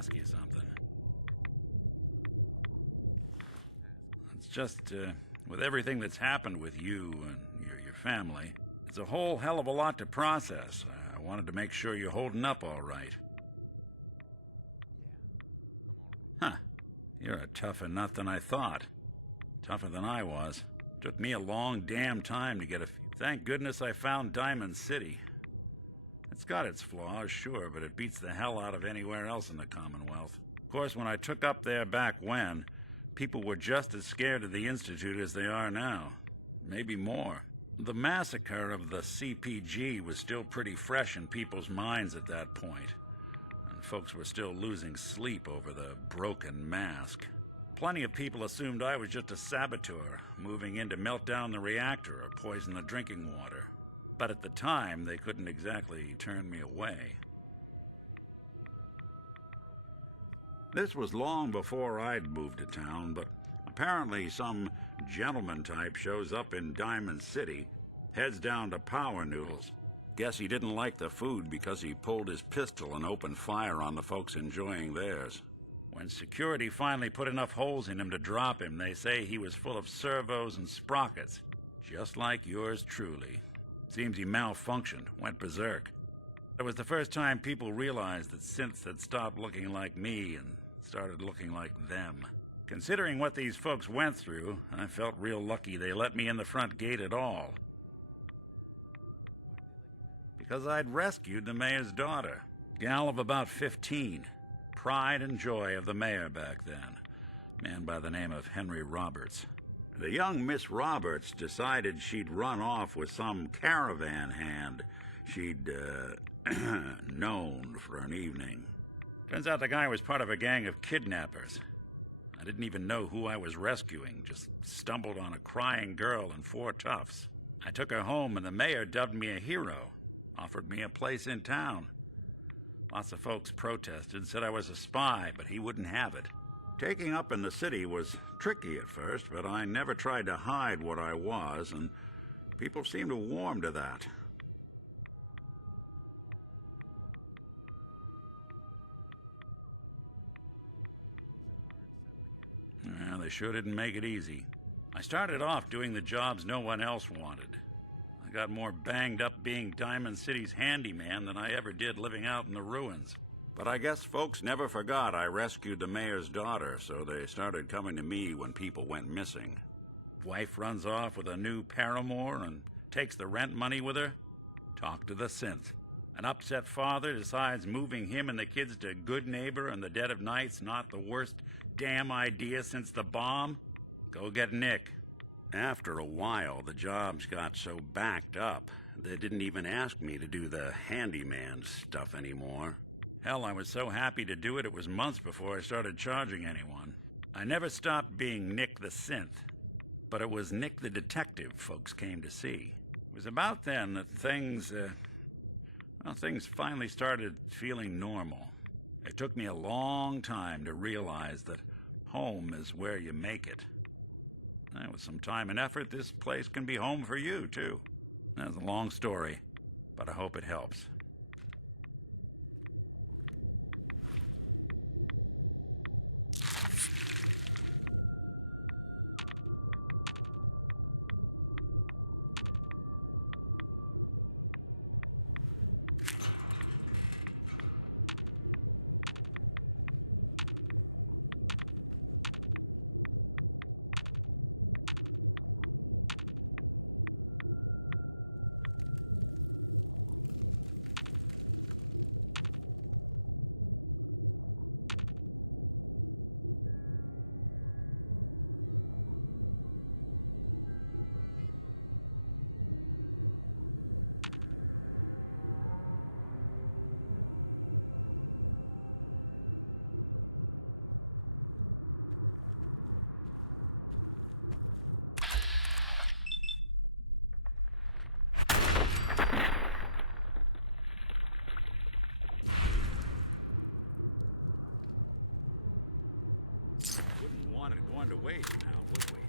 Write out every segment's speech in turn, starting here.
ask you something. It's just, with everything that's happened with you and your family, it's a whole hell of a lot to process. I wanted to make sure you're holding up all right. Huh. You're a tougher nut than I thought. Tougher than I was. Took me a long damn time to get a... Thank goodness I found Diamond City. It's got its flaws, sure, but it beats the hell out of anywhere else in the Commonwealth. Of course, when I took up there back when, people were just as scared of the Institute as they are now. Maybe more. The massacre of the CPG was still pretty fresh in people's minds at that point, and folks were still losing sleep over the broken mask. Plenty of people assumed I was just a saboteur, moving in to melt down the reactor or poison the drinking water. But at the time, they couldn't exactly turn me away. This was long before I'd moved to town, but apparently some gentleman type shows up in Diamond City, heads down to Power Noodles. Guess he didn't like the food because he pulled his pistol and opened fire on the folks enjoying theirs. When security finally put enough holes in him to drop him, they say he was full of servos and sprockets, just like yours truly. Seems he malfunctioned, went berserk. It was the first time people realized that synths had stopped looking like me and started looking like them. Considering what these folks went through, I felt real lucky they let me in the front gate at all. Because I'd rescued the mayor's daughter, gal of about 15. Pride and joy of the mayor back then, a man by the name of Henry Roberts. The young Miss Roberts decided she'd run off with some caravan hand she'd, known for an evening. Turns out the guy was part of a gang of kidnappers. I didn't even know who I was rescuing, just stumbled on a crying girl and 4 toughs. I took her home and the mayor dubbed me a hero, offered me a place in town. Lots of folks protested, said I was a spy, but he wouldn't have it. Taking up in the city was tricky at first, but I never tried to hide what I was, and people seemed to warm to that. Well, they sure didn't make it easy. I started off doing the jobs no one else wanted. I got more banged up being Diamond City's handyman than I ever did living out in the ruins. But I guess folks never forgot I rescued the mayor's daughter, so they started coming to me when people went missing. Wife runs off with a new paramour and takes the rent money with her. Talk to the synth. An upset father decides moving him and the kids to Good Neighbor in the dead of night's not the worst damn idea since the bomb. Go get Nick. After a while, the jobs got so backed up, they didn't even ask me to do the handyman stuff anymore. Hell, I was so happy to do it, it was months before I started charging anyone. I never stopped being Nick the Synth, but it was Nick the Detective folks came to see. It was about then that things finally started feeling normal. It took me a long time to realize that home is where you make it. With some time and effort, this place can be home for you, too. That's a long story, but I hope it helps. To waste now, would we?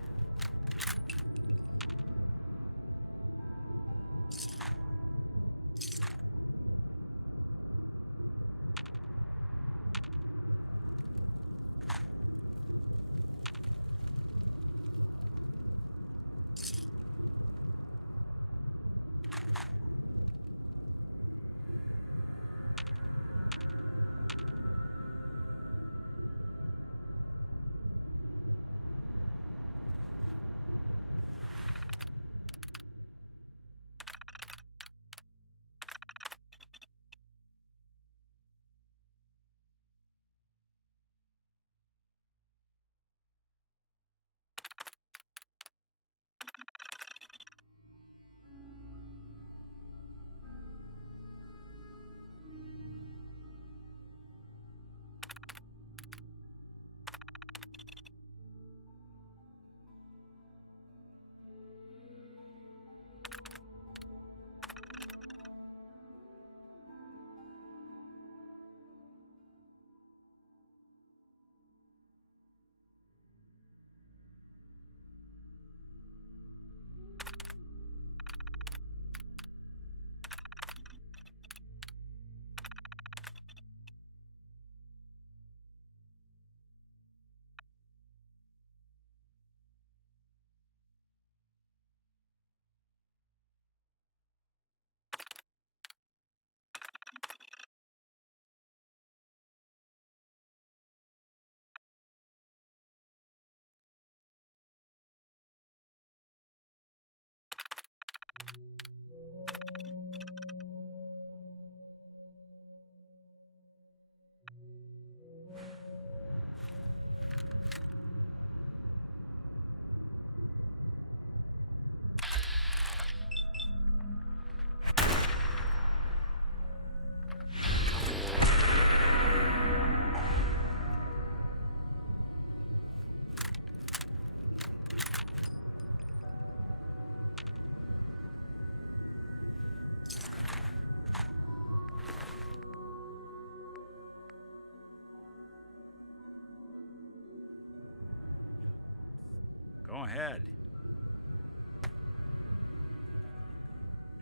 ahead.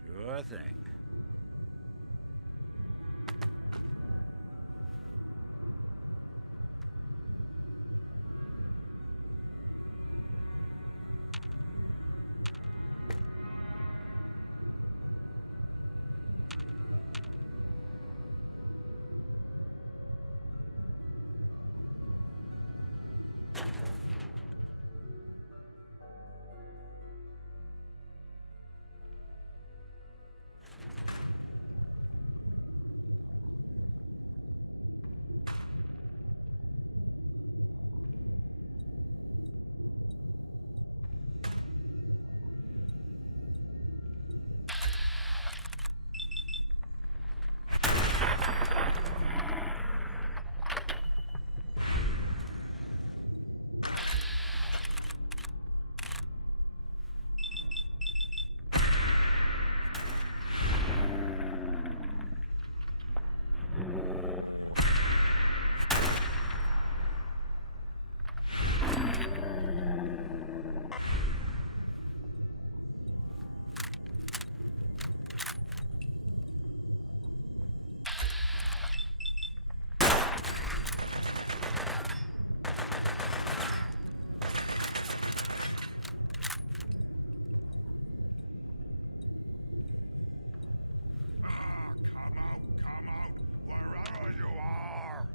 Sure thing. Come out, wherever you are!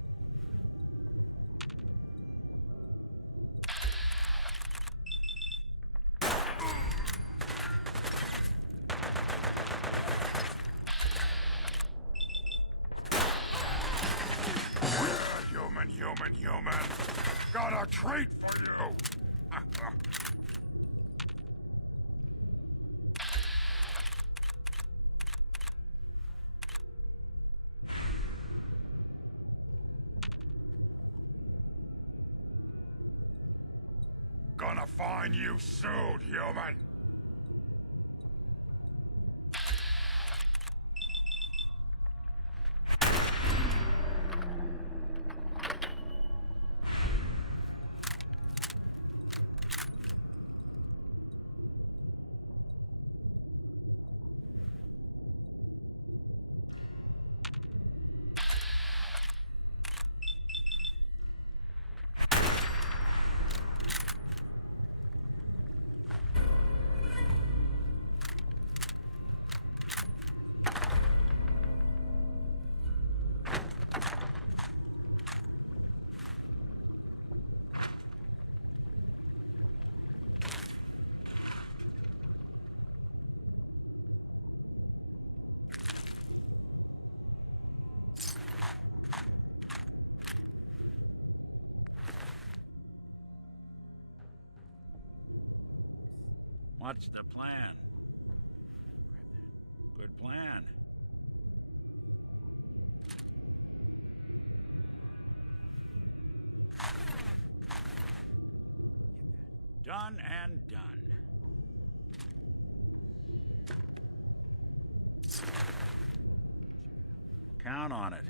Human! Got a treat for you! Gonna find you soon, human! What's the plan? Good plan. Done and done. Count on it.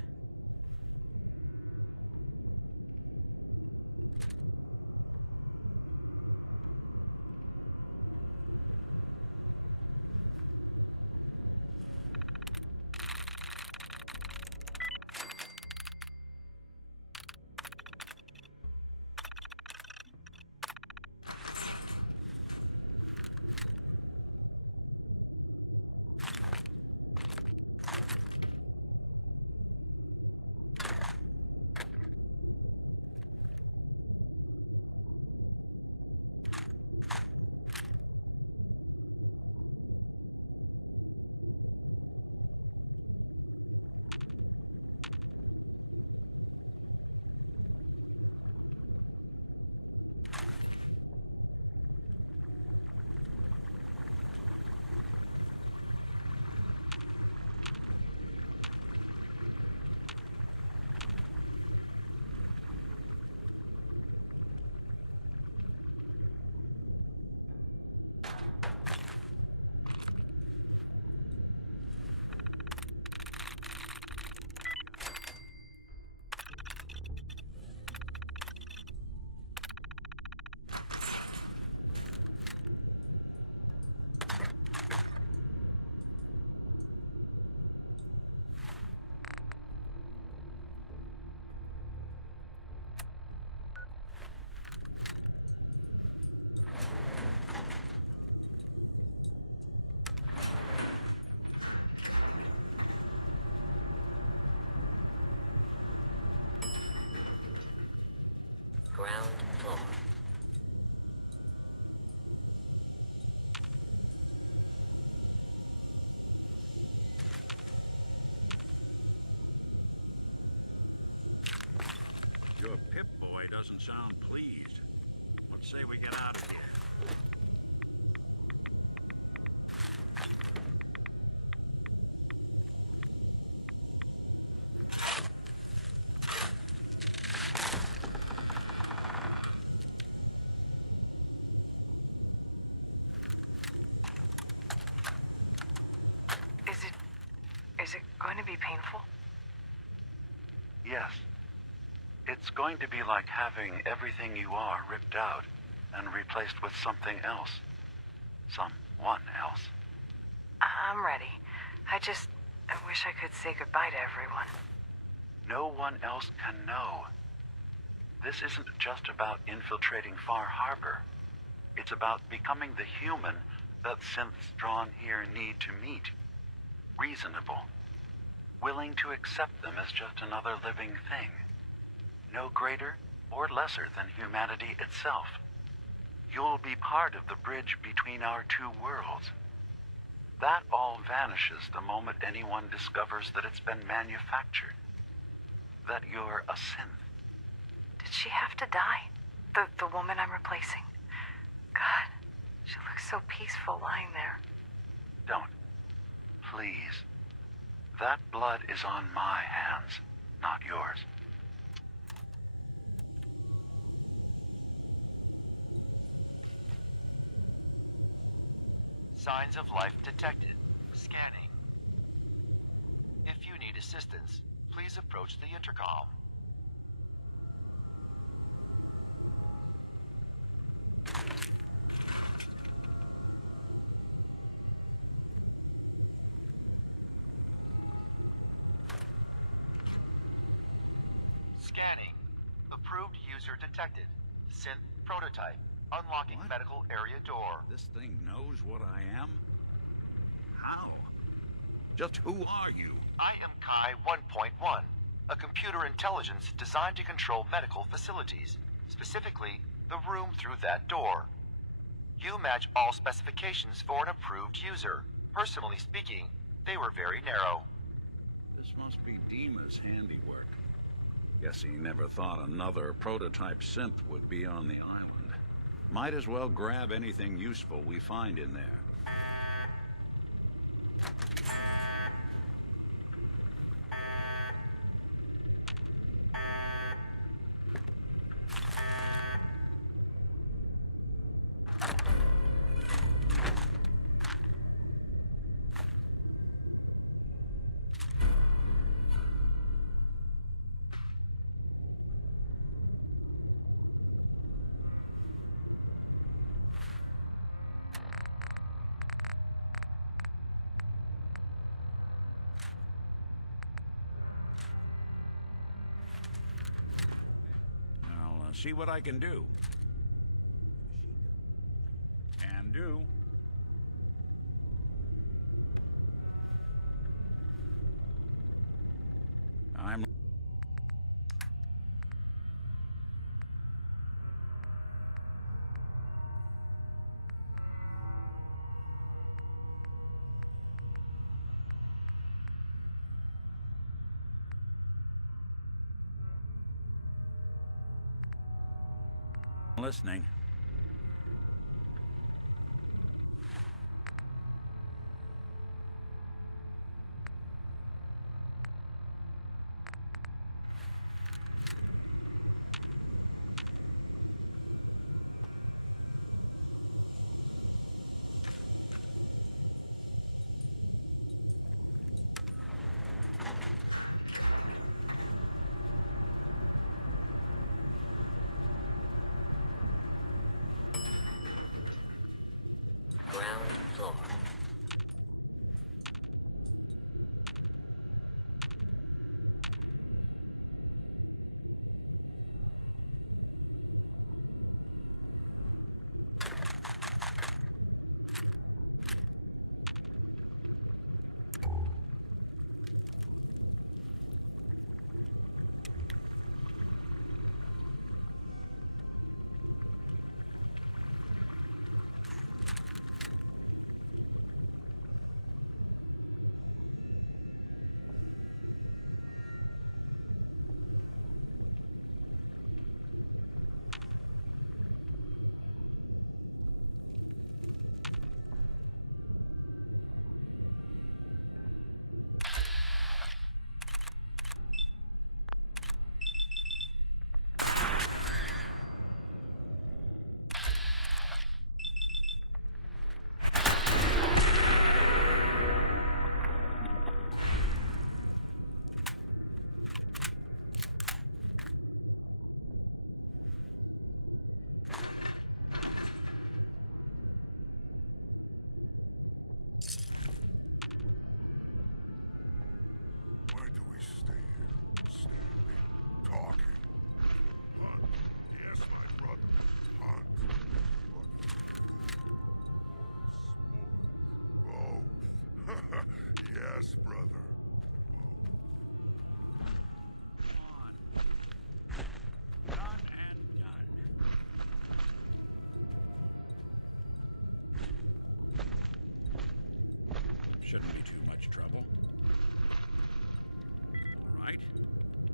boy doesn't sound pleased. What say we get out of here? Is it going to be painful? Yes. It's going to be like having everything you are ripped out and replaced with something else. Someone else. I'm ready. I wish I could say goodbye to everyone. No one else can know. This isn't just about infiltrating Far Harbor. It's about becoming the human that synths drawn here need to meet. Reasonable. Willing to accept them as just another living thing. No greater or lesser than humanity itself. You'll be part of the bridge between our two worlds. That all vanishes the moment anyone discovers that it's been manufactured. That you're a synth. Did she have to die? The woman I'm replacing? God, she looks so peaceful lying there. Don't. Please. That blood is on my hands, not yours. Signs of life detected. Scanning. If you need assistance, please approach the intercom. Scanning. Approved user detected. Synth prototype. Unlocking What? medical area door. This thing knows what I am? How? Just who are you? I am Kai 1.1, a computer intelligence designed to control medical facilities, specifically the room through that door. You match all specifications for an approved user. Personally speaking, they were very narrow. This must be Dima's handiwork. Guess he never thought another prototype synth would be on the island. Might as well grab anything useful we find in there. I'll see what I can do. Can do. I'm... listening. shouldn't be too much trouble. All right,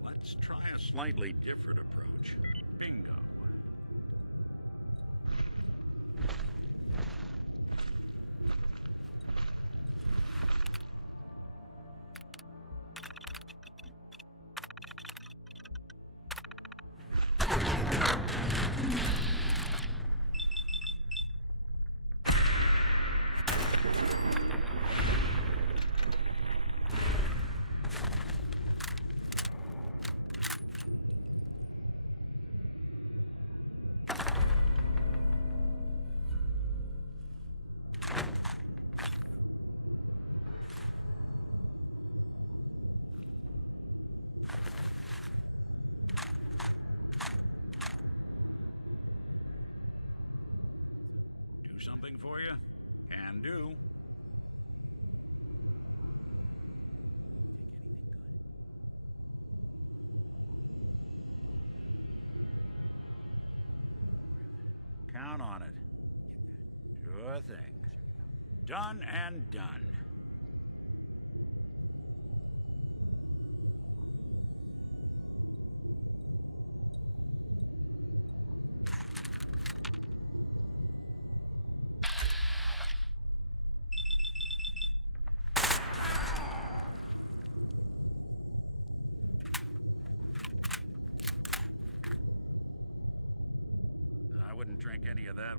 let's try a slightly different approach. Bingo. Something for you? Can do. Count on it. Sure thing. Done and done.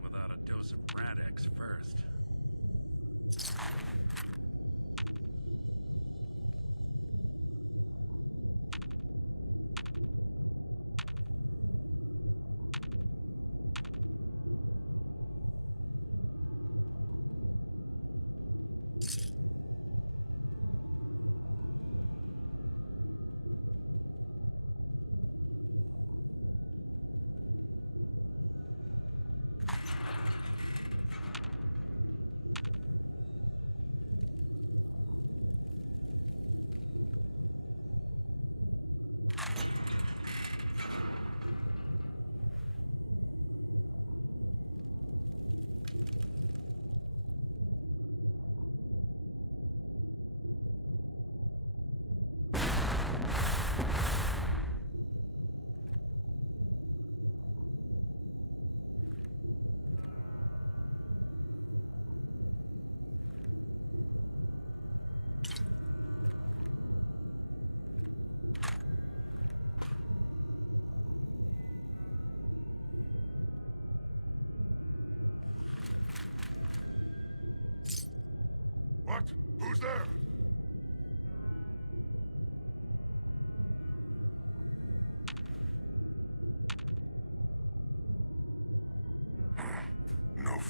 Without a dose of Radex first.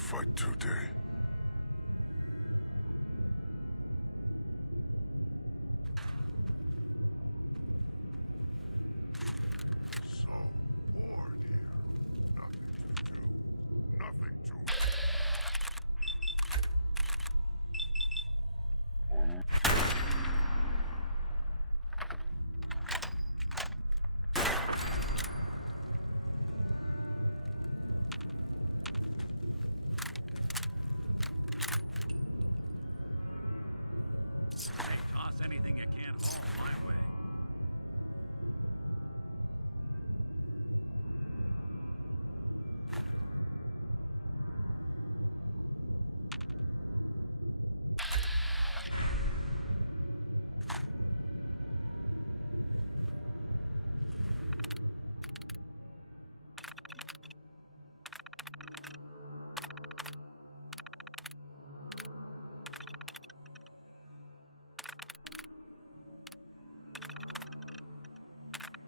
Fight today. So bored here. Nothing to do. Nothing to... Anything you can't haul my way.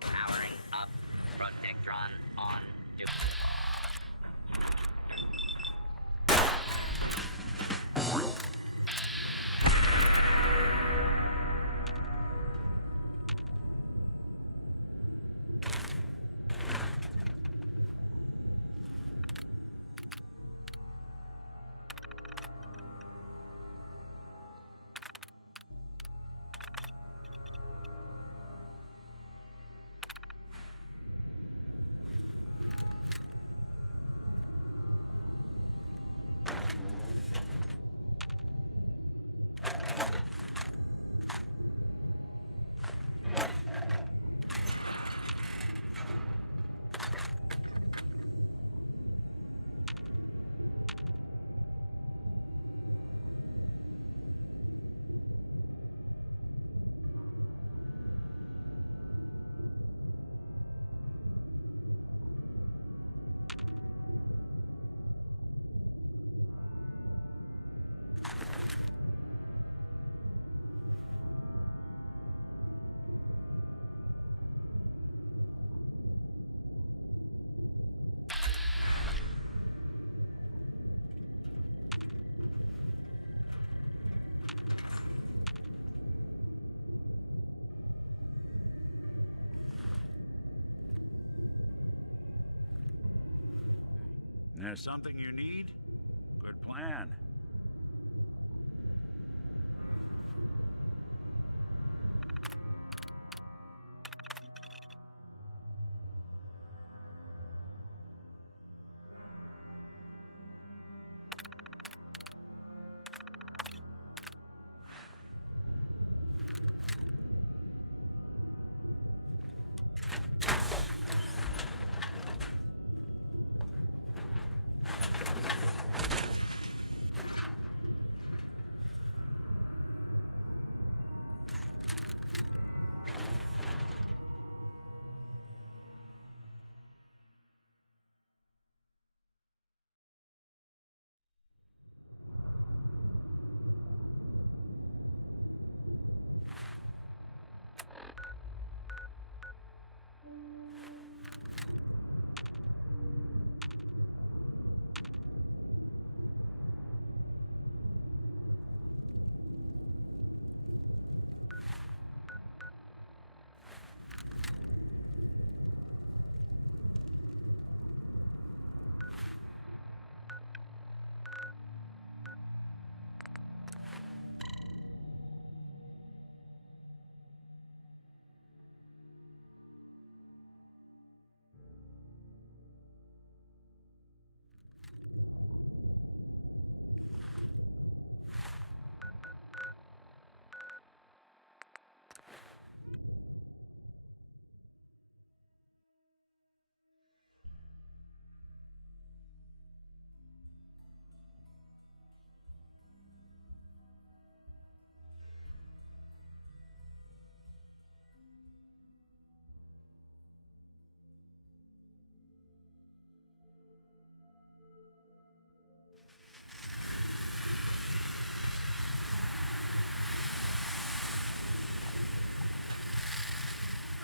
Powering up. Protectron on. Something you need? Good plan.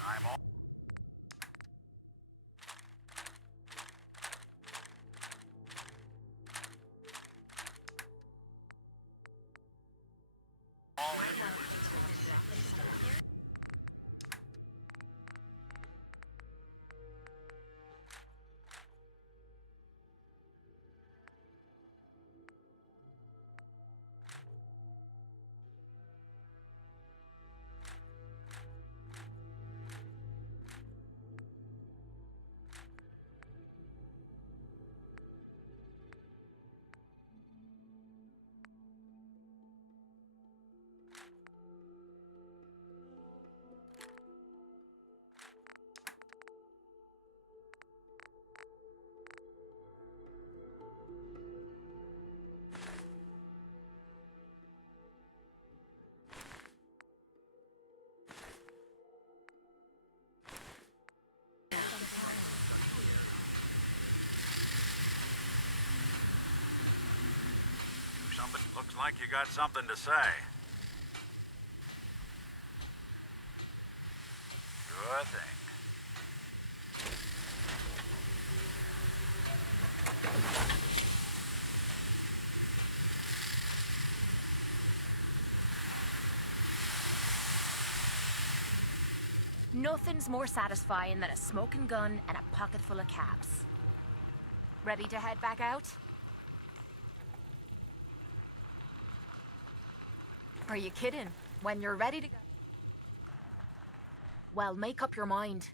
I'm all... You might want to think about dropping some of that. Something looks like you got something to say. Good thing. Nothing's more satisfying than a smoking gun and a pocket full of caps. Ready to head back out? Are you kidding? When you're ready to... Well, make up your mind.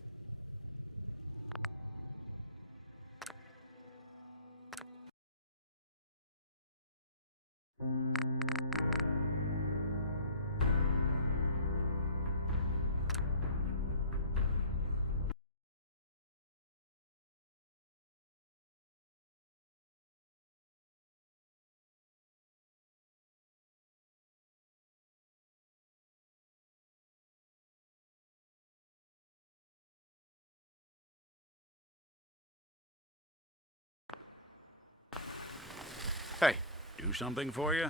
Hey, do something for you?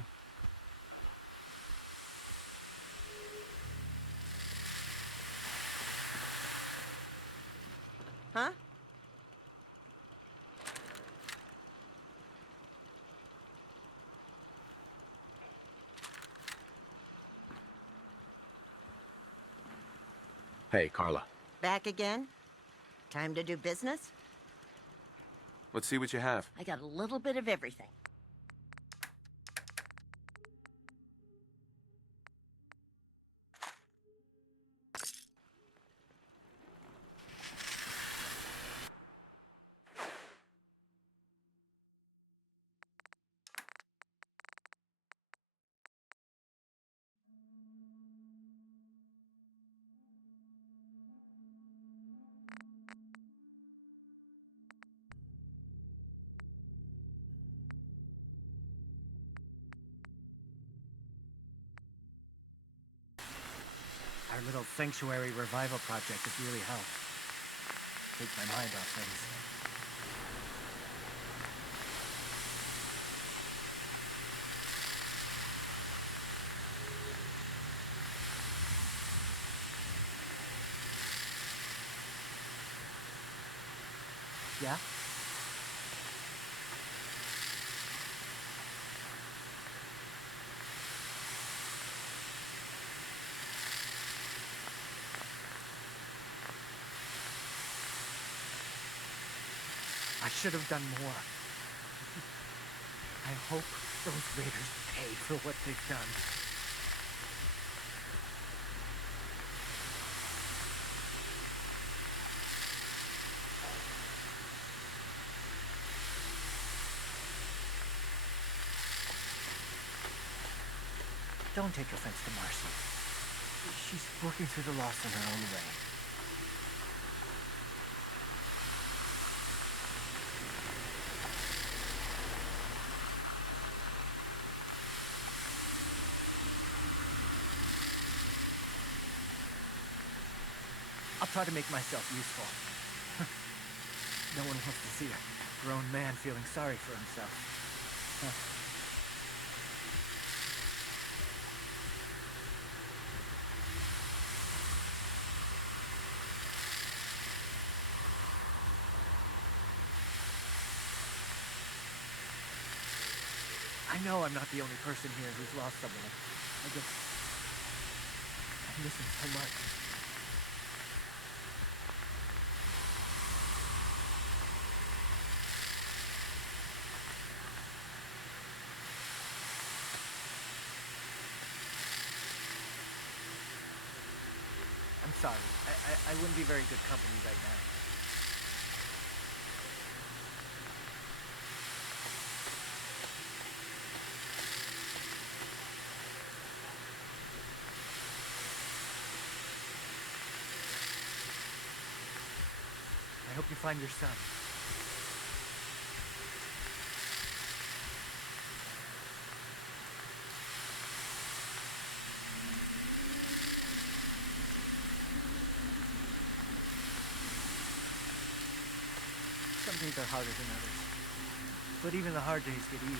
Huh? Hey, Carla. Back again? Time to do business? Let's see what you have. I got a little bit of everything. Sanctuary revival project has really helped. Keep my mind on things. Yeah? I should have done more. I hope those raiders pay for what they've done. Don't take offense to Marcy. She's working through the loss in her own way. I'll try to make myself useful. No one wants to see a grown man feeling sorry for himself. I know I'm not the only person here who's lost someone. I miss them so much. Sorry, I wouldn't be very good company right now. I hope you find your son. Some days are harder than others. But even the hard days get easier.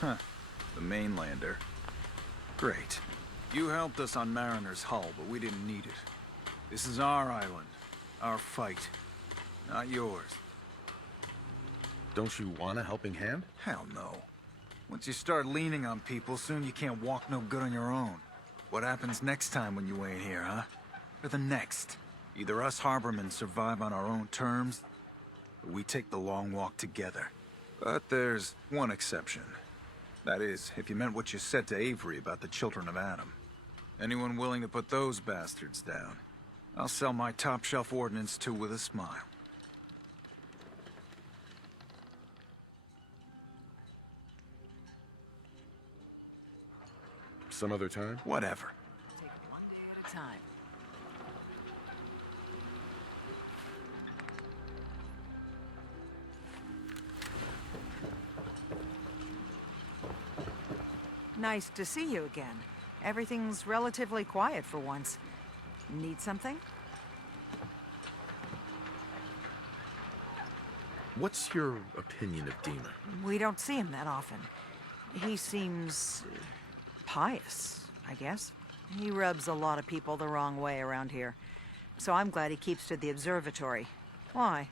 Huh. The mainlander. Great. You helped us on Mariner's hull, but we didn't need it. This is our island. Our fight. Not yours. Don't you want a helping hand? Hell no. Once you start leaning on people, soon you can't walk no good on your own. What happens next time when you ain't here, huh? Or the next? Either us Harbormen survive on our own terms, or we take the long walk together. But there's one exception. That is, if you meant what you said to Avery about the Children of Adam. Anyone willing to put those bastards down, I'll sell my top-shelf ordnance to with a smile. Some other time? Whatever. Take it one day at a time. Nice to see you again. Everything's relatively quiet for once. Need something? What's your opinion of Dima? We don't see him that often. He seems pious, I guess. He rubs a lot of people the wrong way around here. So I'm glad he keeps to the observatory. Why?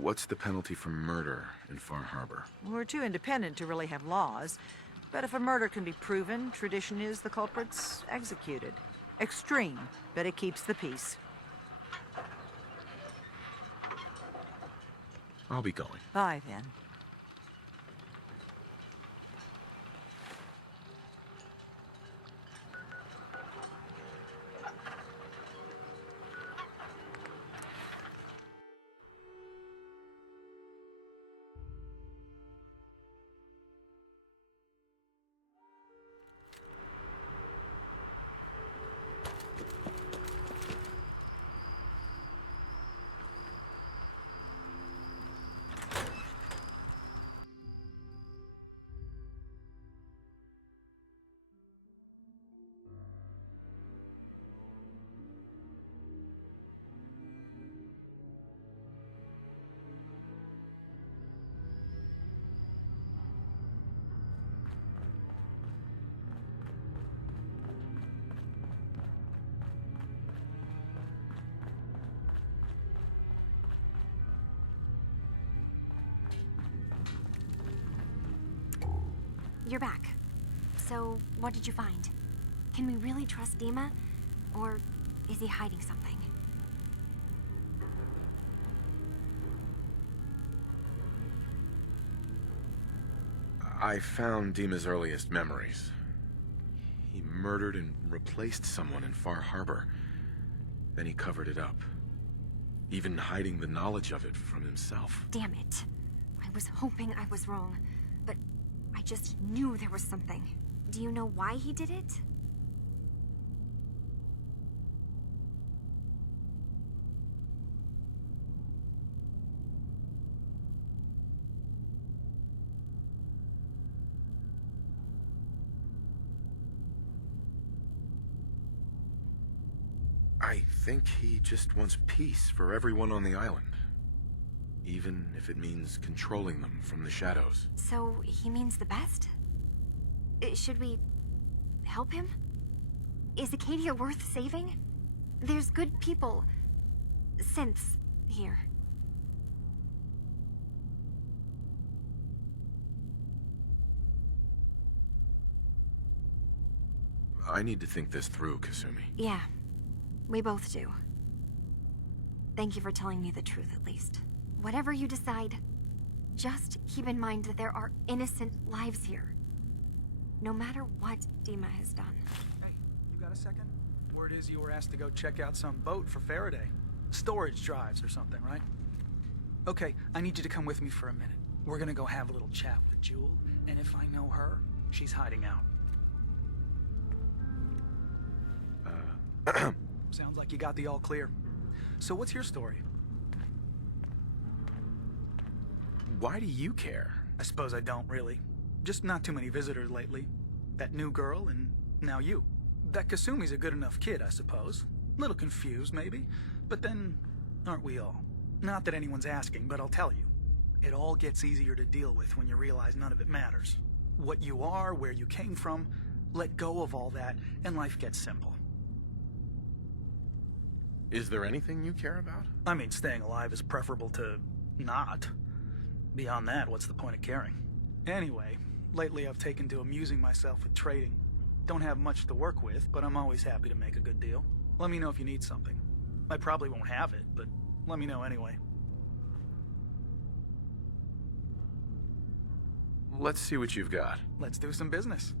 What's the penalty for murder in Far Harbor? We're too independent to really have laws. But if a murder can be proven, tradition is the culprit's executed. Extreme, but it keeps the peace. I'll be going. Bye, then. You're back. So, what did you find? Can we really trust Dima? Or is he hiding something? I found Dima's earliest memories. He murdered and replaced someone in Far Harbor. Then he covered it up, even hiding the knowledge of it from himself. Damn it. I was hoping I was wrong, but I just knew there was something. Do you know why he did it? I think he just wants peace for everyone on the island. Even if it means controlling them from the shadows. So, he means the best? Should we help him? Is Acadia worth saving? There's good people. Synths here. I need to think this through, Kasumi. Yeah, we both do. Thank you for telling me the truth, at least. Whatever you decide, just keep in mind that there are innocent lives here. No matter what Dima has done. Hey, you got a second? Word is you were asked to go check out some boat for Faraday. Storage drives or something, right? Okay, I need you to come with me for a minute. We're gonna go have a little chat with Jewel, and if I know her, she's hiding out. Sounds like you got the all clear. So what's your story? Why do you care? I suppose I don't really. Just not too many visitors lately. That new girl, and now you. That Kasumi's a good enough kid, I suppose. Little confused, maybe. But then, aren't we all? Not that anyone's asking, but I'll tell you. It all gets easier to deal with when you realize none of it matters. What you are, where you came from, let go of all that, and life gets simple. Is there anything you care about? I mean, staying alive is preferable to not. Beyond that, what's the point of caring? Anyway, lately I've taken to amusing myself with trading. Don't have much to work with, but I'm always happy to make a good deal. Let me know if you need something. I probably won't have it, but let me know anyway. Let's see what you've got. Let's do some business.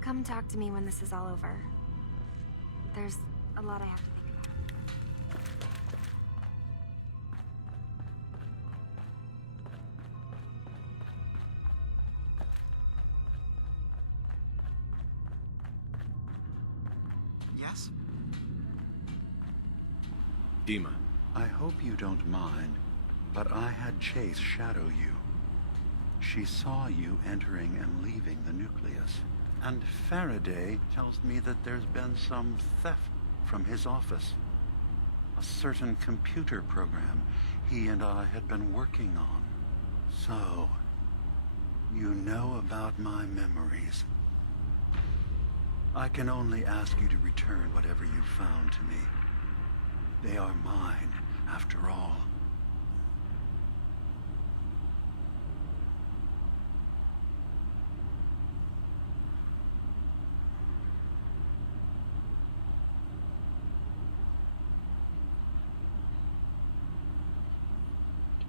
Come talk to me when this is all over. There's a lot I have to think about. Yes? Dima. I hope you don't mind, but I had Chase shadow you. She saw you entering and leaving the nucleus. And Faraday tells me that there's been some theft from his office. A certain computer program he and I had been working on. So, you know about my memories. I can only ask you to return whatever you found to me. They are mine, after all.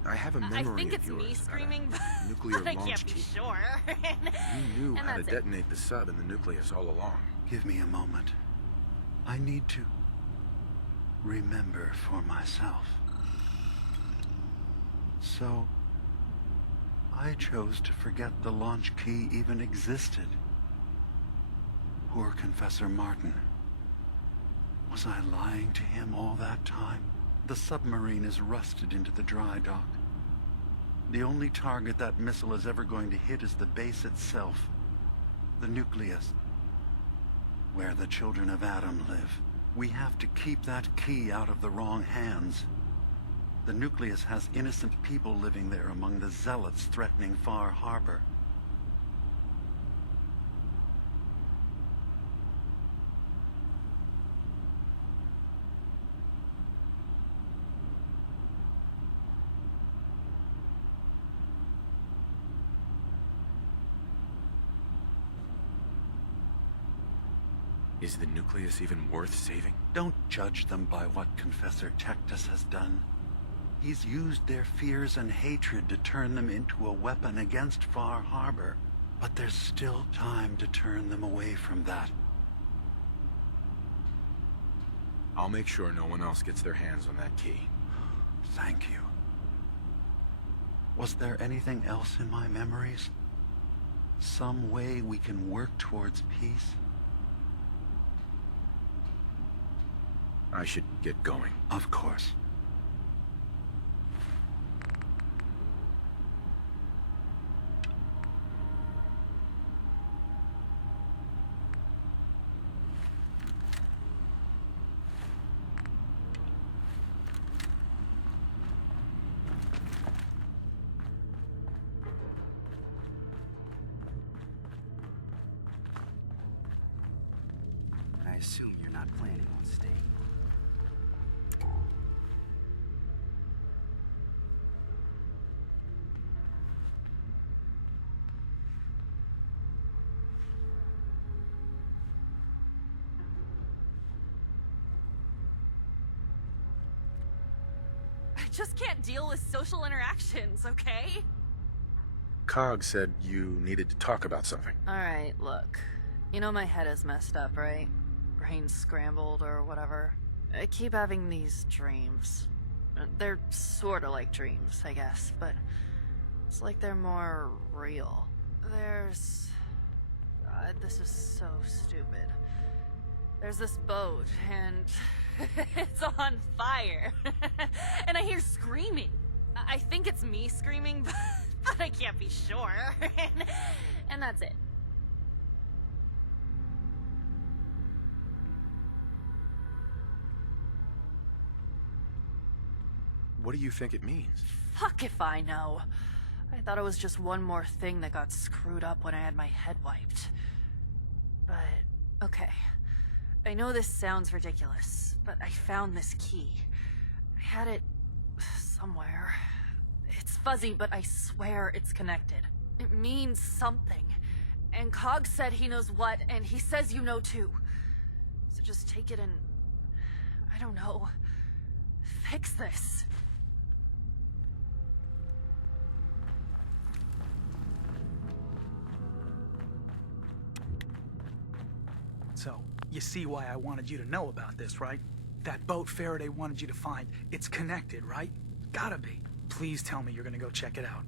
I have a memory I think of it's me yours, screaming, nuclear but I launch can't be key. sure. You knew And how to that's it. detonate the sub in the nucleus all along. Give me a moment. I need to remember for myself. So, I chose to forget the launch key even existed. Poor Confessor Martin. Was I lying to him all that time? The submarine is rusted into the dry dock. The only target that missile is ever going to hit is the base itself. The nucleus. Where the children of Adam live. We have to keep that key out of the wrong hands. The nucleus has innocent people living there among the zealots threatening Far Harbor. Is the nucleus even worth saving? Don't judge them by what Confessor Tectus has done. He's used their fears and hatred to turn them into a weapon against Far Harbor. But there's still time to turn them away from that. I'll make sure no one else gets their hands on that key. Thank you. Was there anything else in my memories? Some way we can work towards peace? I should get going. Of course. assume you're not planning on staying. I just can't deal with social interactions, okay? Cog said you needed to talk about something. Alright, look. You know my head is messed up, right? Brain's scrambled or whatever. I keep having these dreams. They're sorta like dreams, I guess, but it's like they're more real. There's... God, this is so stupid. There's this boat, and it's on fire. And I hear screaming. I think it's me screaming, but I can't be sure. And that's it. What do you think it means? Fuck if I know. I thought it was just one more thing that got screwed up when I had my head wiped. But, okay. I know this sounds ridiculous, but I found this key. I had it somewhere. It's fuzzy, but I swear it's connected. It means something. And Cog said he knows what, and he says you know too. So just take it and... I don't know. Fix this. So, you see why I wanted you to know about this, right? That boat Faraday wanted you to find, it's connected, right? Gotta be. Please tell me you're gonna go check it out.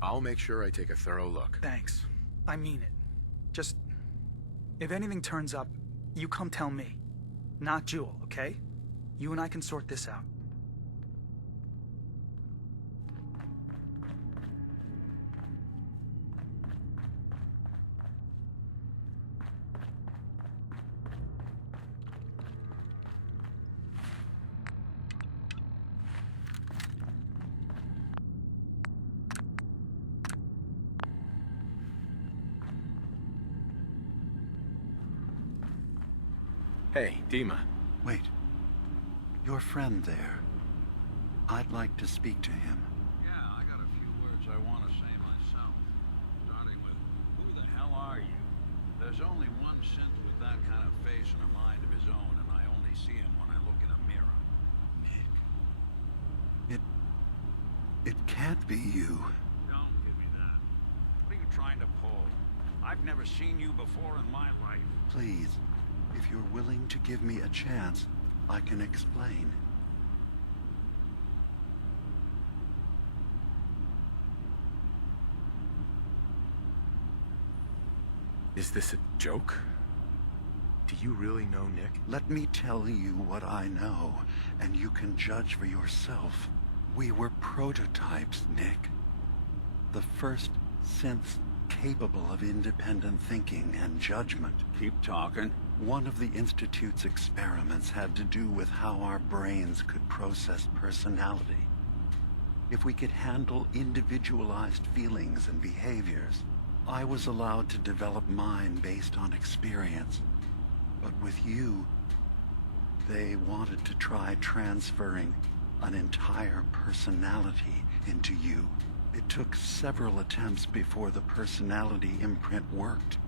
I'll make sure I take a thorough look. Thanks. I mean it. Just... if anything turns up, you come tell me. Not Jewel, okay? You and I can sort this out. Hey, Dima. Wait. Your friend there. I'd like to speak to him. Yeah, I got a few words I want to say myself. Starting with, who the hell are you? There's only one synth with that kind of face and a mind of his own, and I only see him when I look in a mirror. Nick. It can't be you. Don't give me that. What are you trying to pull? I've never seen you before in my life. Please, if you're willing to give me a chance, I can explain. Is this a joke? Do you really know Nick? Let me tell you what I know, and you can judge for yourself. We were prototypes, Nick. The first synths capable of independent thinking and judgment. Keep talking. One of the Institute's experiments had to do with how our brains could process personality. If we could handle individualized feelings and behaviors, I was allowed to develop mine based on experience. But with you, they wanted to try transferring an entire personality into you. It took several attempts before the personality imprint worked.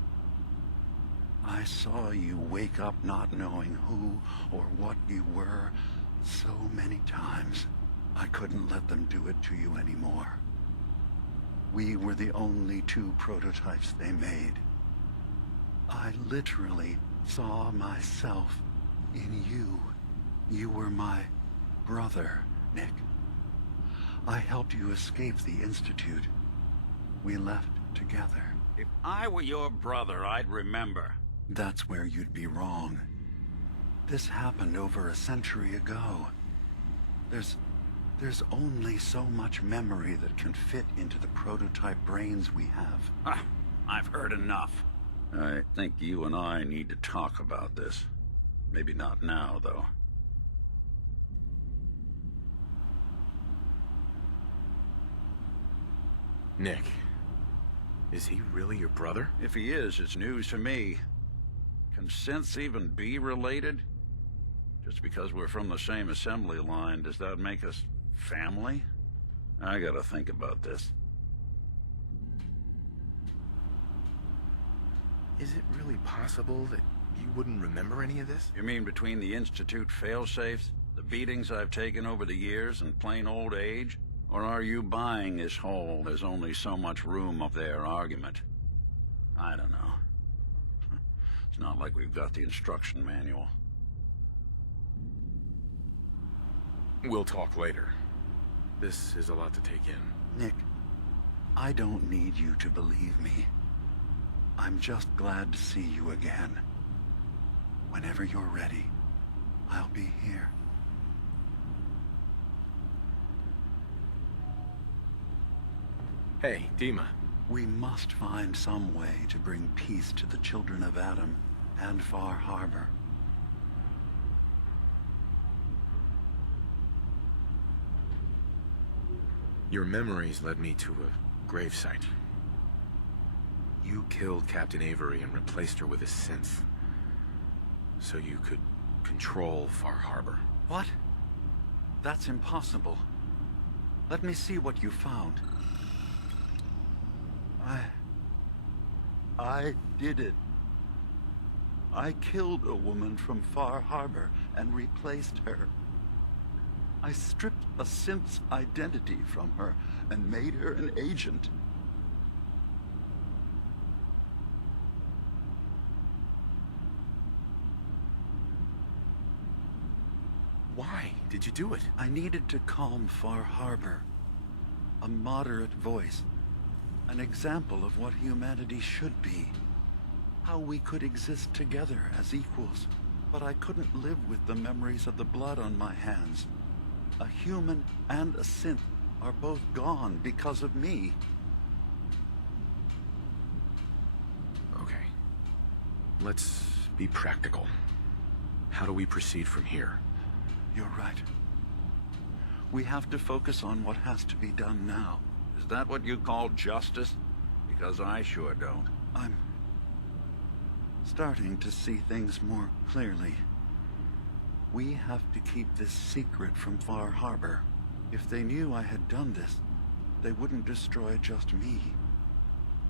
I saw you wake up not knowing who or what you were so many times. I couldn't let them do it to you anymore. We were the only two prototypes they made. I literally saw myself in you. You were my brother, Nick. I helped you escape the Institute. We left together. If I were your brother, I'd remember. That's where you'd be wrong. This happened over a century ago. There's only so much memory that can fit into the prototype brains we have. I've heard enough. I think you and I need to talk about this. Maybe not now, though. Nick, Is he really your brother? If he is, it's news to me. Can synths even be related? Just because we're from the same assembly line, does that make us family? I gotta think about this. Is it really possible that you wouldn't remember any of this? You mean between the Institute failsafes, the beatings I've taken over the years, and plain old age? Or are you buying this whole "there's only so much room up there" argument? I don't know. It's not like we've got the instruction manual. We'll talk later. This is a lot to take in. Nick, I don't need you to believe me. I'm just glad to see you again. Whenever you're ready, I'll be here. Hey, Dima. We must find some way to bring peace to the children of Adam and Far Harbor. Your memories led me to a gravesite. You killed Captain Avery and replaced her with a synth. So you could control Far Harbor. What? That's impossible. Let me see what you found. I did it. I killed a woman from Far Harbor and replaced her. I stripped a synth's identity from her and made her an agent. Why did you do it? I needed to calm Far Harbor. A moderate voice. An example of what humanity should be. How we could exist together as equals. But I couldn't live with the memories of the blood on my hands. A human and a synth are both gone because of me. Okay. Let's be practical. How do we proceed from here? You're right. We have to focus on what has to be done now. Is that what you call justice? Because I sure don't. I'm starting to see things more clearly. We have to keep this secret from Far Harbor. If they knew I had done this, they wouldn't destroy just me.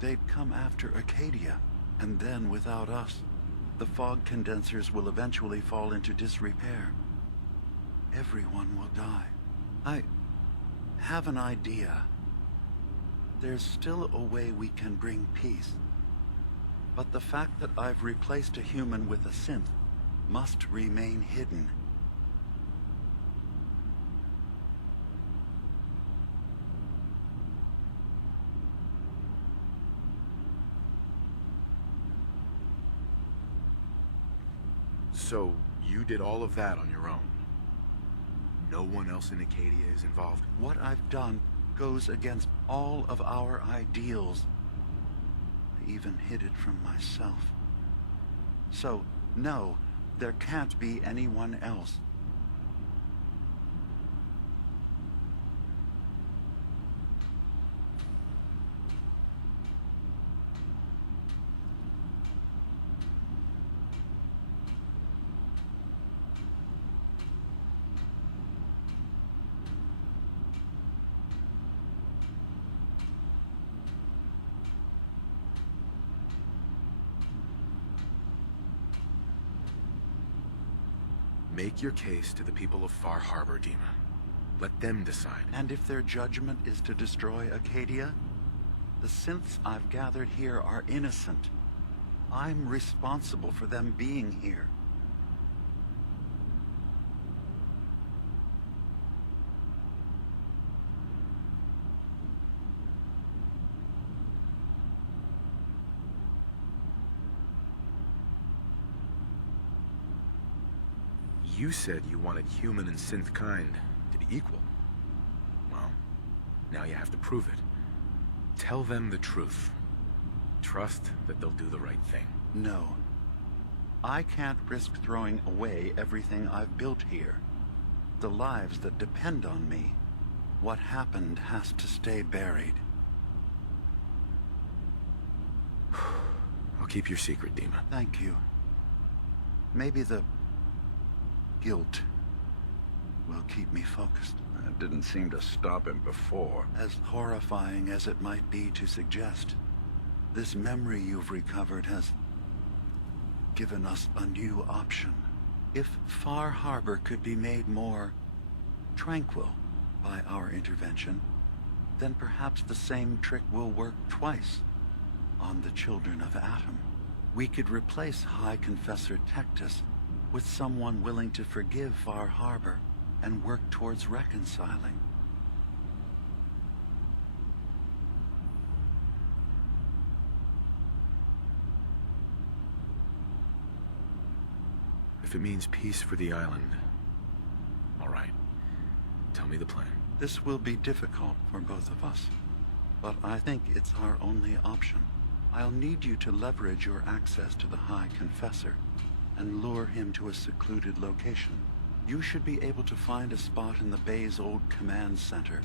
They'd come after Acadia, and then without us, the fog condensers will eventually fall into disrepair. Everyone will die. I have an idea. There's still a way we can bring peace. But the fact that I've replaced a human with a synth must remain hidden. So, you did all of that on your own? No one else in Acadia is involved? What I've done goes against all of our ideals. I even hid it from myself. So, no, there can't be anyone else. Make your case to the people of Far Harbor, Dima. Let them decide. And if their judgment is to destroy Acadia, the synths I've gathered here are innocent. I'm responsible for them being here. You said you wanted human and synth kind to be equal. Well, now you have to prove it. Tell them the truth. Trust that they'll do the right thing. No. I can't risk throwing away everything I've built here. The lives that depend on me. What happened has to stay buried. I'll keep your secret, Dima. Thank you. Maybe the guilt will keep me focused. That didn't seem to stop him before. As horrifying as it might be to suggest, this memory you've recovered has given us a new option. If Far Harbor could be made more tranquil by our intervention, then perhaps the same trick will work twice on the children of Atom. We could replace High Confessor Tectus with someone willing to forgive Far Harbor and work towards reconciling. If it means peace for the island, all right. Tell me the plan. This will be difficult for both of us, but I think it's our only option. I'll need you to leverage your access to the High Confessor and lure him to a secluded location. You should be able to find a spot in the Bay's old command center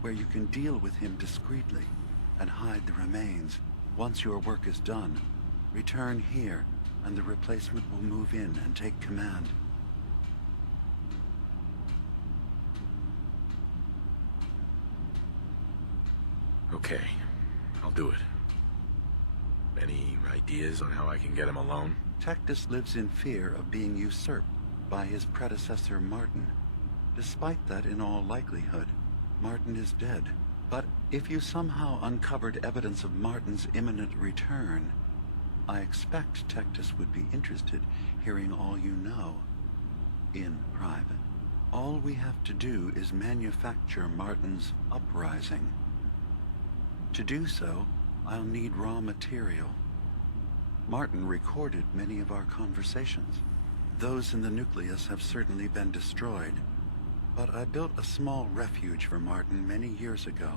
where you can deal with him discreetly and hide the remains. Once your work is done, return here and the replacement will move in and take command. Okay, I'll do it. Any ideas on how I can get him alone? Tectus lives in fear of being usurped by his predecessor Martin. Despite that, in all likelihood, Martin is dead. But if you somehow uncovered evidence of Martin's imminent return, I expect Tectus would be interested hearing all you know in private. All we have to do is manufacture Martin's uprising. To do so, I'll need raw material. Martin recorded many of our conversations. Those in the nucleus have certainly been destroyed, but I built a small refuge for Martin many years ago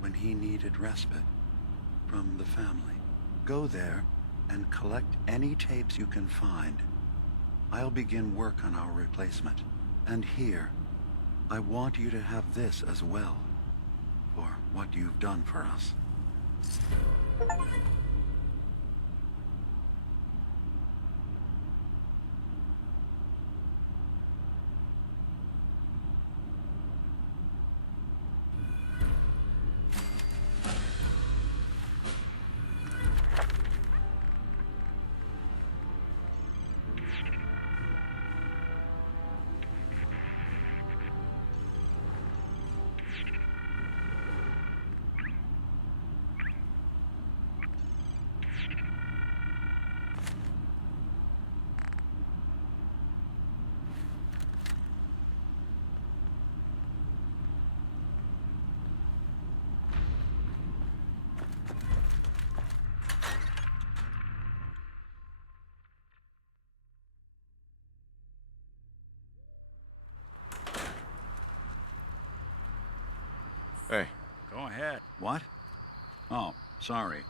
when he needed respite from the family. Go there and collect any tapes you can find. I'll begin work on our replacement. And here, I want you to have this as well, for what you've done for us. Hey. Go ahead. What? Oh, sorry.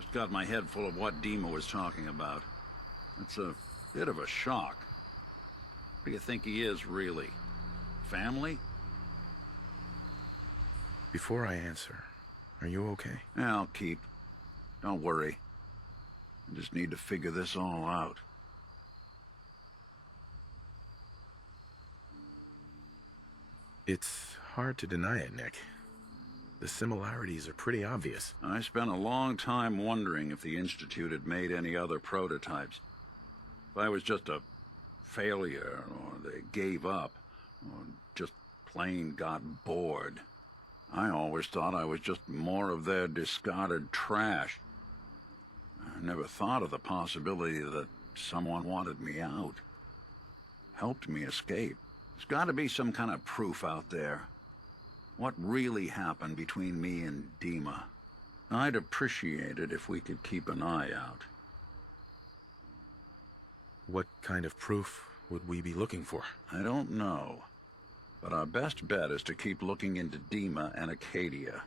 Just got my head full of what Dima was talking about. It's a bit of a shock. What do you think he is, really? Family? Before I answer, are you okay? Yeah, I'll keep. Don't worry. I just need to figure this all out. It's hard to deny it, Nick. The similarities are pretty obvious. I spent a long time wondering if the Institute had made any other prototypes. If I was just a failure, or they gave up, or just plain got bored. I always thought I was just more of their discarded trash. I never thought of the possibility that someone wanted me out. Helped me escape. There's got to be some kind of proof out there. What really happened between me and Dima? I'd appreciate it if we could keep an eye out. What kind of proof would we be looking for? I don't know. But our best bet is to keep looking into Dima and Acadia.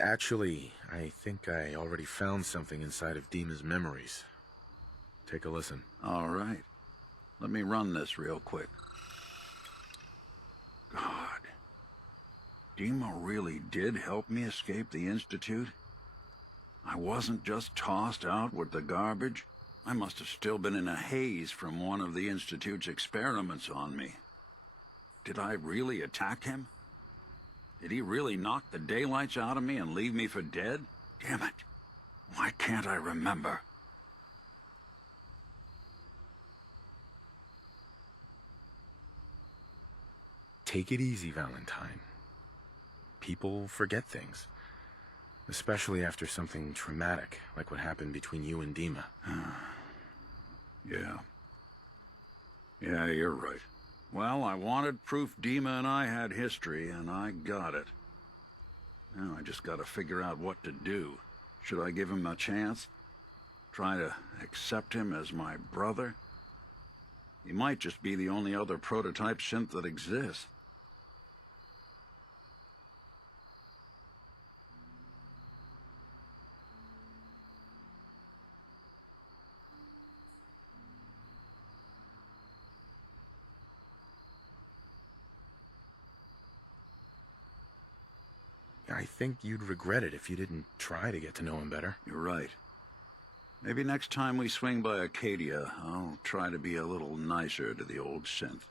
Actually, I think I already found something inside of Dima's memories. Take a listen. All right. Let me run this real quick. God. Dima really did help me escape the Institute? I wasn't just tossed out with the garbage. I must have still been in a haze from one of the Institute's experiments on me. Did I really attack him? Did he really knock the daylights out of me and leave me for dead? Damn it. Why can't I remember? Take it easy, Valentine. People forget things. Especially after something traumatic, like what happened between you and Dima. Yeah. Yeah, you're right. Well, I wanted proof Dima and I had history, and I got it. Now I just gotta figure out what to do. Should I give him a chance? Try to accept him as my brother? He might just be the only other prototype synth that exists. I think you'd regret it if you didn't try to get to know him better. You're right. Maybe next time we swing by Acadia, I'll try to be a little nicer to the old synth.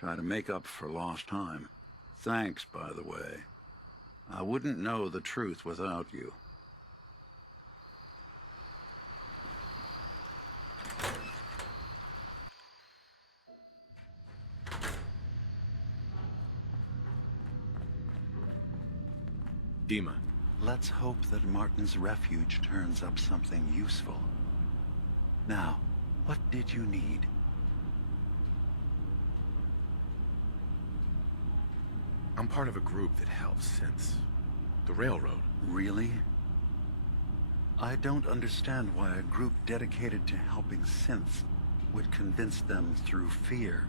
Try to make up for lost time. Thanks, by the way. I wouldn't know the truth without you. Dima. Let's hope that Martin's refuge turns up something useful. Now, what did you need? I'm part of a group that helps synths. The Railroad. Really? I don't understand why a group dedicated to helping synths would convince them through fear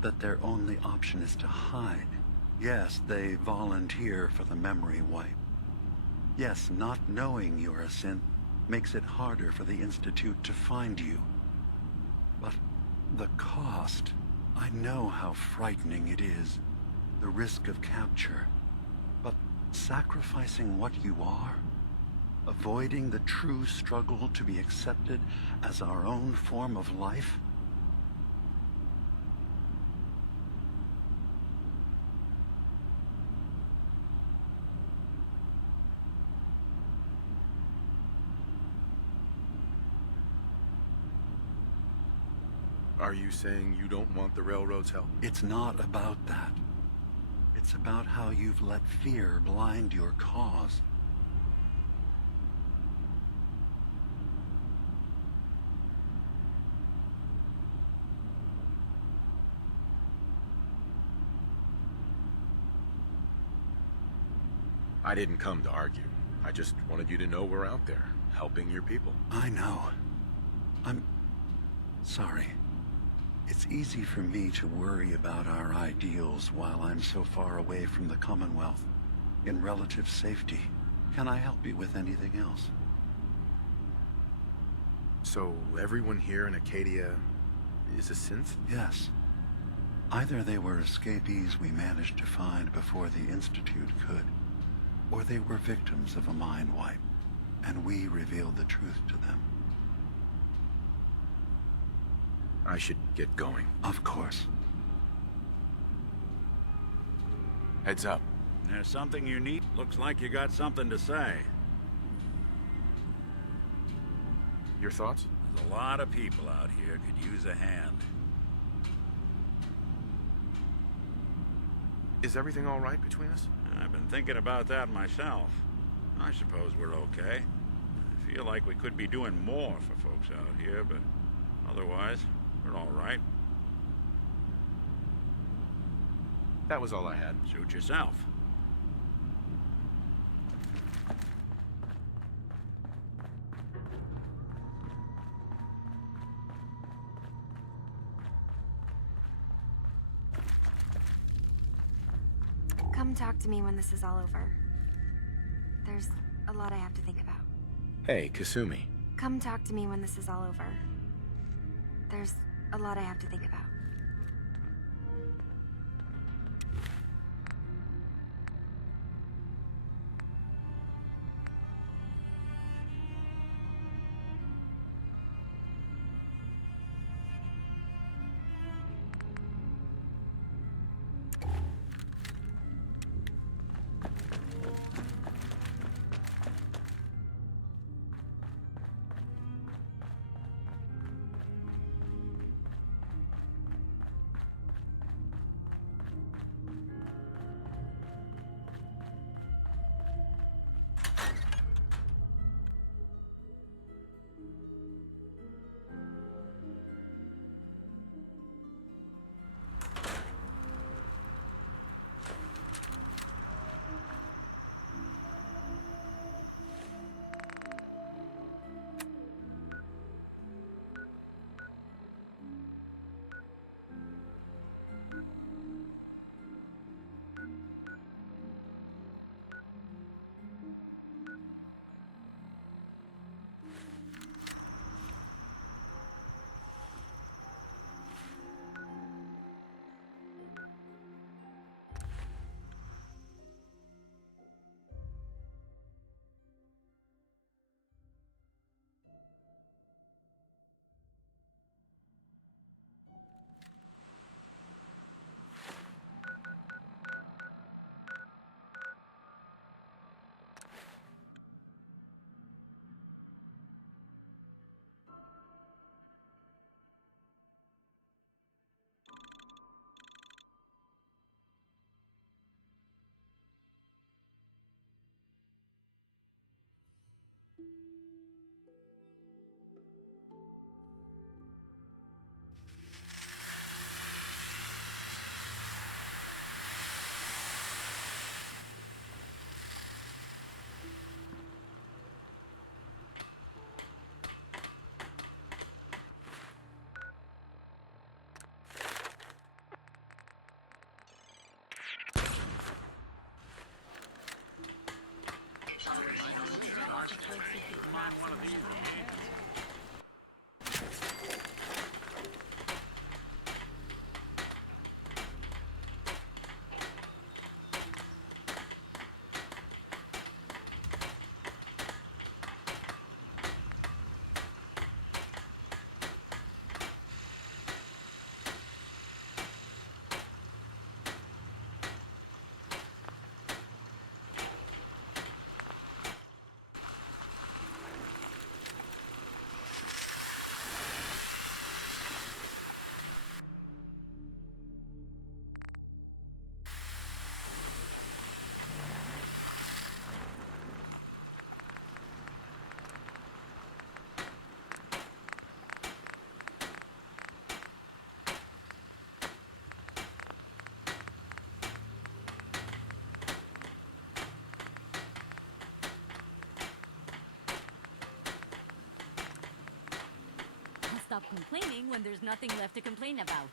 that their only option is to hide. Yes, they volunteer for the memory wipe. Yes, not knowing you're a synth makes it harder for the Institute to find you. But the cost, I know how frightening it is. The risk of capture. But sacrificing what you are, avoiding the true struggle to be accepted as our own form of life, Are you saying you don't want the Railroad's help? it's not about that. It's about how you've let fear blind your cause. I didn't come to argue. I just wanted you to know we're out there, helping your people. I know. I'm sorry. It's easy for me to worry about our ideals while I'm so far away from the Commonwealth, in relative safety. Can I help you with anything else? So, everyone here in Acadia is a synth? Yes. Either they were escapees we managed to find before the Institute could, or they were victims of a mind wipe, and we revealed the truth to them. I should get going. Of course. Heads up. There's something you need? Looks like you got something to say. Your thoughts? A lot of people out here could use a hand. Is everything all right between us? I've been thinking about that myself. I suppose we're okay. I feel like we could be doing more for folks out here, but otherwise, we're all right. That was all I had. Suit yourself. Come talk to me when this is all over. There's a lot I have to think about. Hey, Kasumi. Come talk to me when this is all over. There's a lot I have to think about. Wouldn't mind one of these occasionally. Stop complaining when there's nothing left to complain about.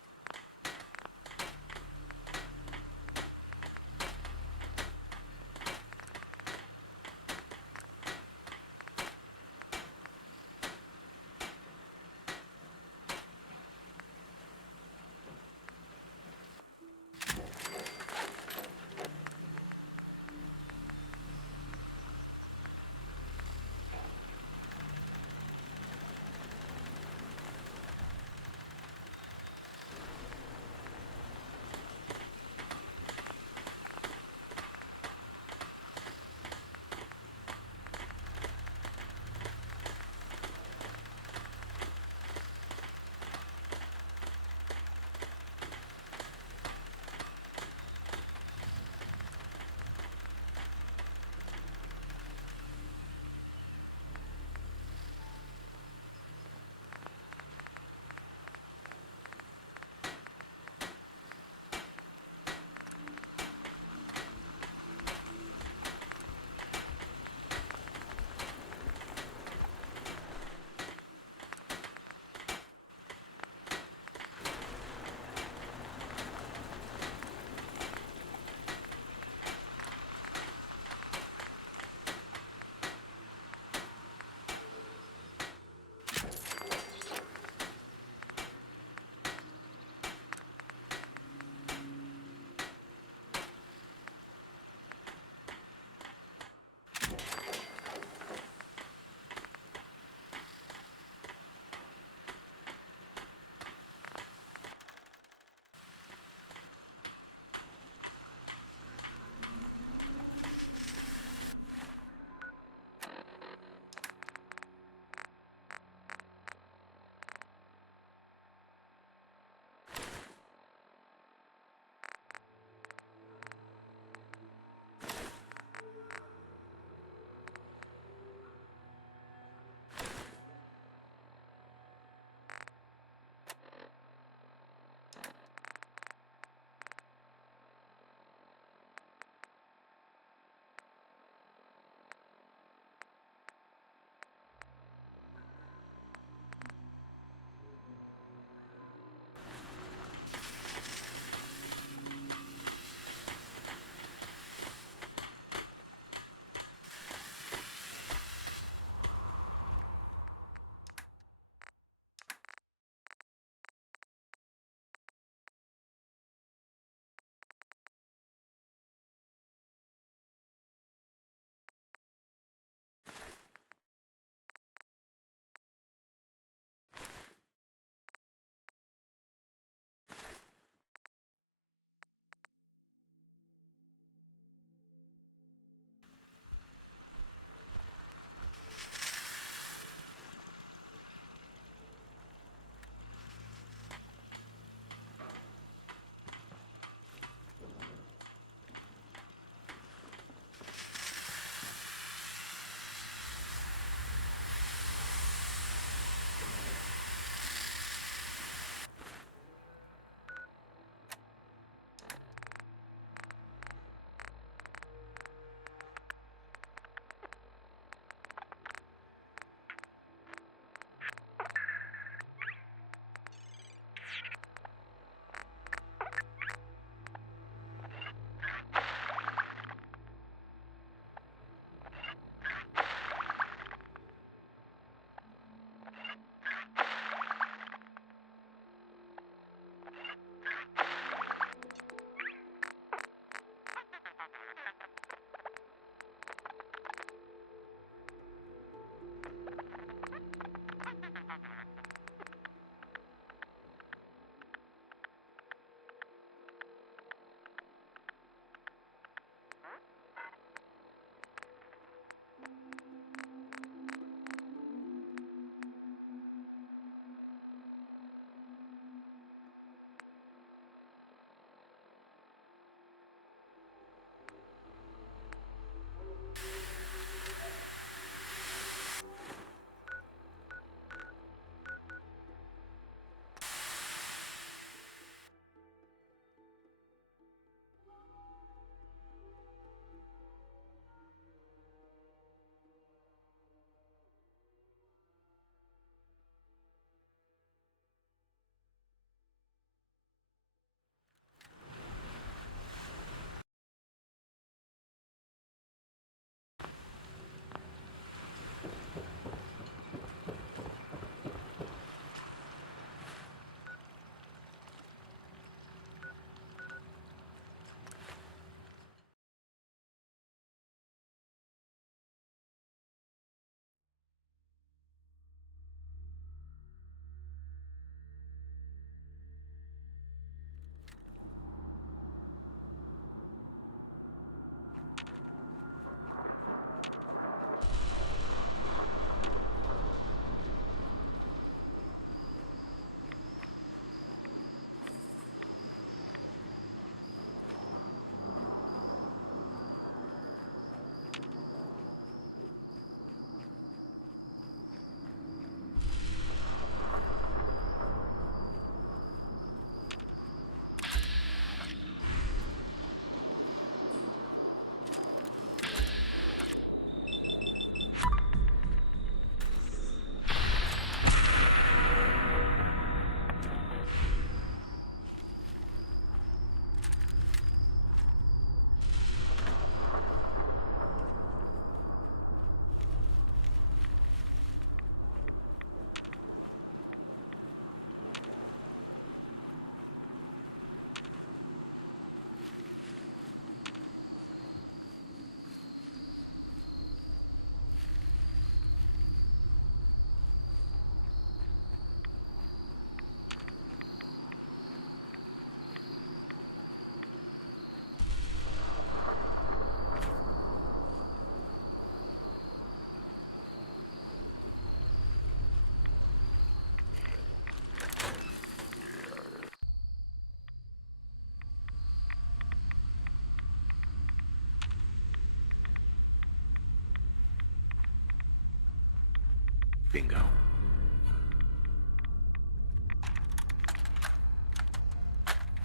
Bingo.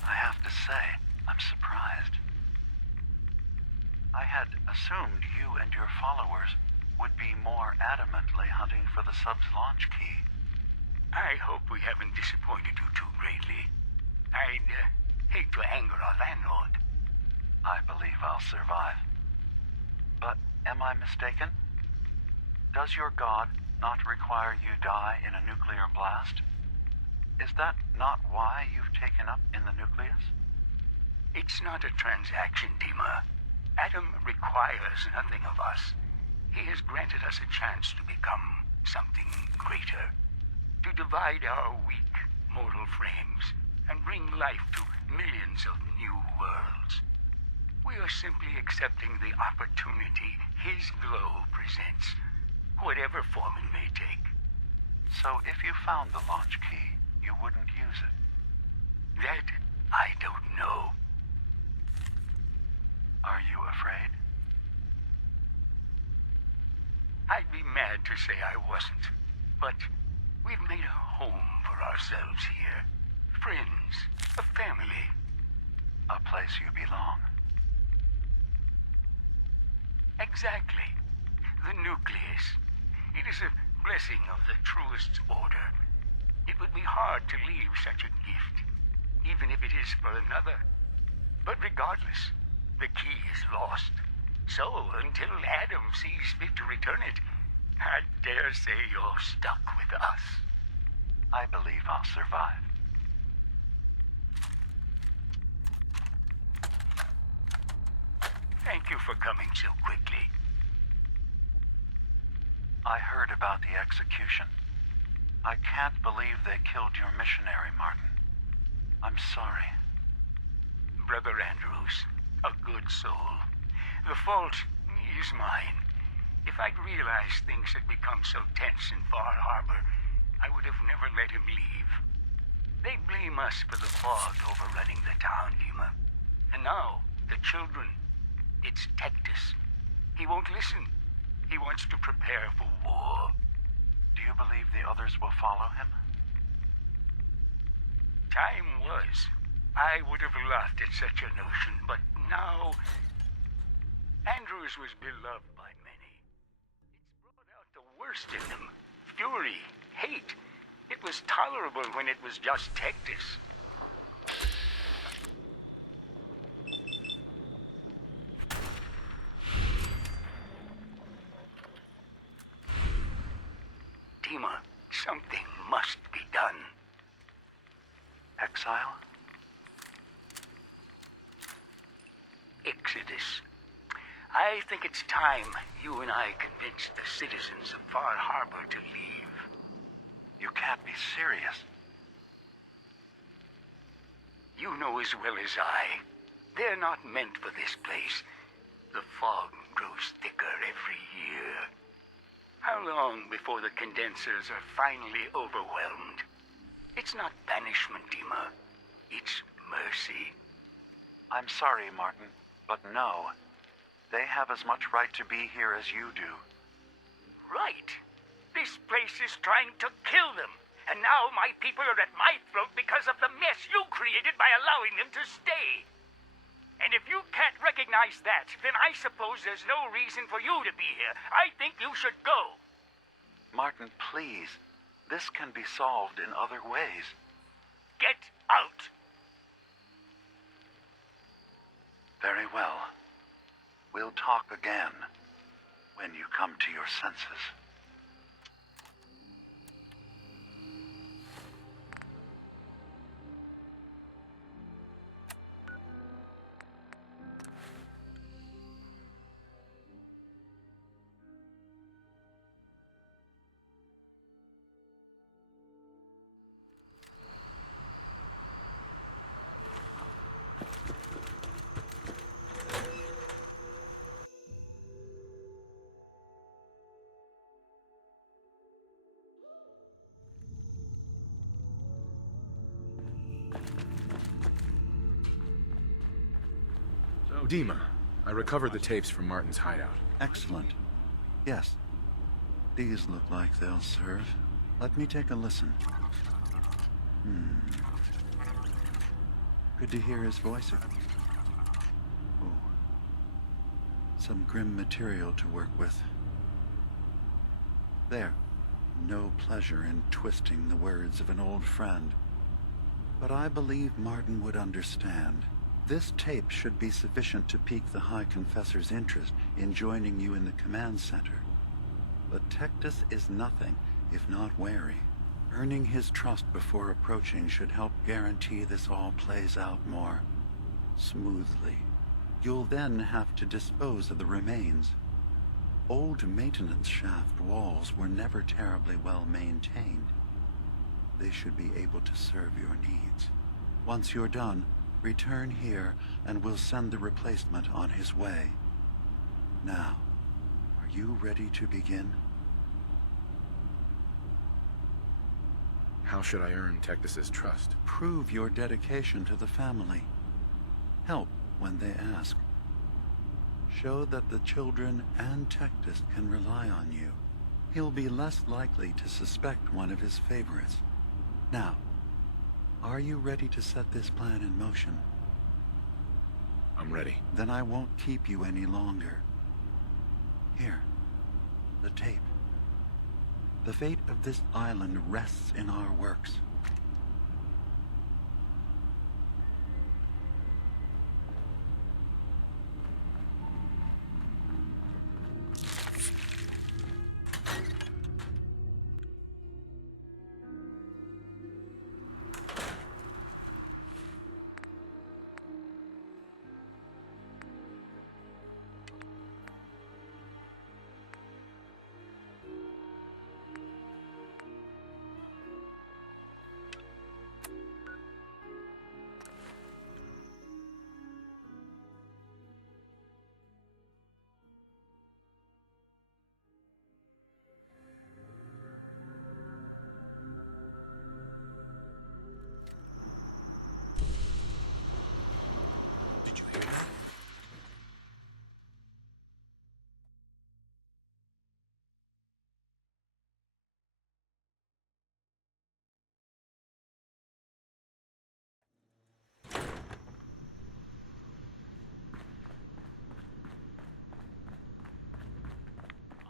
I have to say, I'm surprised. I had assumed you and your followers would be more adamantly hunting for the sub's launch key. I hope we haven't disappointed you too greatly. I'd hate to anger our landlord. I believe I'll survive. But am I mistaken? Does your god not require you die in a nuclear blast? Is that not why you've taken up in the nucleus? It's not a transaction, Dima. Adam requires nothing of us. He has granted us a chance to become something greater. To divide our weak mortal frames and bring life to millions of new worlds. We are simply accepting the opportunity his glow presents, whatever form it may take. So if you found the launch key, you wouldn't use it? That I don't know. Are you afraid? I'd be mad to say I wasn't, but we've made a home for ourselves here. Friends, a family. A place you belong. Exactly. The nucleus. It is a blessing of the truest order. It would be hard to leave such a gift, even if it is for another. But regardless, the key is lost. So, until Adam sees fit to return it, I dare say you're stuck with us. I believe I'll survive. Thank you for coming so quickly. I heard about the execution. I can't believe they killed your missionary, Martin. I'm sorry. Brother Andrews, a good soul. The fault is mine. If I'd realized things had become so tense in Far Harbor, I would have never let him leave. They blame us for the fog overrunning the town, Dima. And now, the children. It's Tectus. He won't listen. He wants to prepare for war. Do you believe the others will follow him? Time was. I would have laughed at such a notion, but now... Andrews was beloved by many. It's brought out the worst in them. Fury, hate. It was tolerable when it was just Tectus. Dima, something must be done. Exile? Exodus. I think it's time you and I convinced the citizens of Far Harbor to leave. You can't be serious. You know as well as I. They're not meant for this place. The fog grows thicker every year. How long before the condensers are finally overwhelmed? It's not banishment, Dima. It's mercy. I'm sorry, Martin, but no. They have as much right to be here as you do. Right. This place is trying to kill them. And now my people are at my throat because of the mess you created by allowing them to stay. And if you can't recognize that, then I suppose there's no reason for you to be here. I think you should go. Martin, please. This can be solved in other ways. Get out. Very well. We'll talk again when you come to your senses. Dima, I recovered the tapes from Martin's hideout. Excellent. Yes. These look like they'll serve. Let me take a listen. Good to hear his voice. Oh. Some grim material to work with. There. No pleasure in twisting the words of an old friend. But I believe Martin would understand. This tape should be sufficient to pique the High Confessor's interest in joining you in the command center. But Tectus is nothing if not wary. Earning his trust before approaching should help guarantee this all plays out more smoothly. You'll then have to dispose of the remains. Old maintenance shaft walls were never terribly well maintained. They should be able to serve your needs. Once you're done, return here and we'll send the replacement on his way. Now, are you ready to begin? How should I earn Tectus's trust? Prove your dedication to the family. Help when they ask. Show that the children and Tectus can rely on you. He'll be less likely to suspect one of his favorites. Now, are you ready to set this plan in motion? I'm ready. Then I won't keep you any longer. Here, the tape. The fate of this island rests in our works. Did you hear that?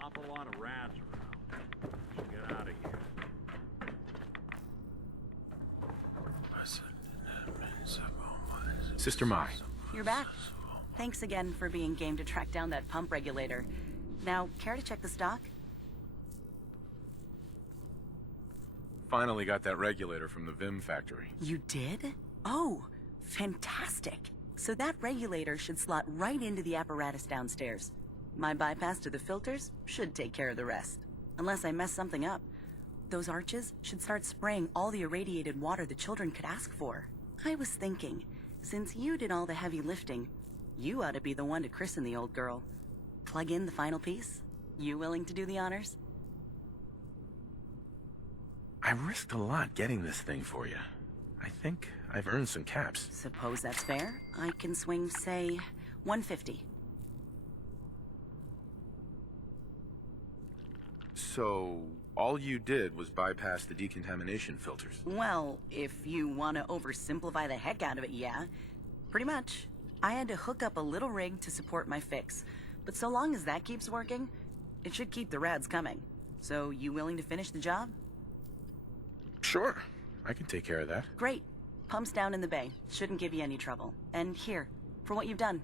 Awful lot of rats around. Should get out of here. Sister Mai. You're back. Thanks again for being game to track down that pump regulator. Now, care to check the stock? Finally got that regulator from the Vim factory. You did? Oh, fantastic. So that regulator should slot right into the apparatus downstairs. My bypass to the filters should take care of the rest. Unless I mess something up. Those arches should start spraying all the irradiated water the children could ask for. I was thinking, since you did all the heavy lifting, you ought to be the one to christen the old girl. Plug in the final piece? You willing to do the honors? I risked a lot getting this thing for you. I think I've earned some caps. Suppose that's fair. I can swing, say, 150. So, all you did was bypass the decontamination filters. Well, if you want to oversimplify the heck out of it, yeah. Pretty much. I had to hook up a little rig to support my fix. But so long as that keeps working, it should keep the rads coming. So, you willing to finish the job? Sure. I can take care of that. Great. Pumps down in the bay. Shouldn't give you any trouble. And here, for what you've done.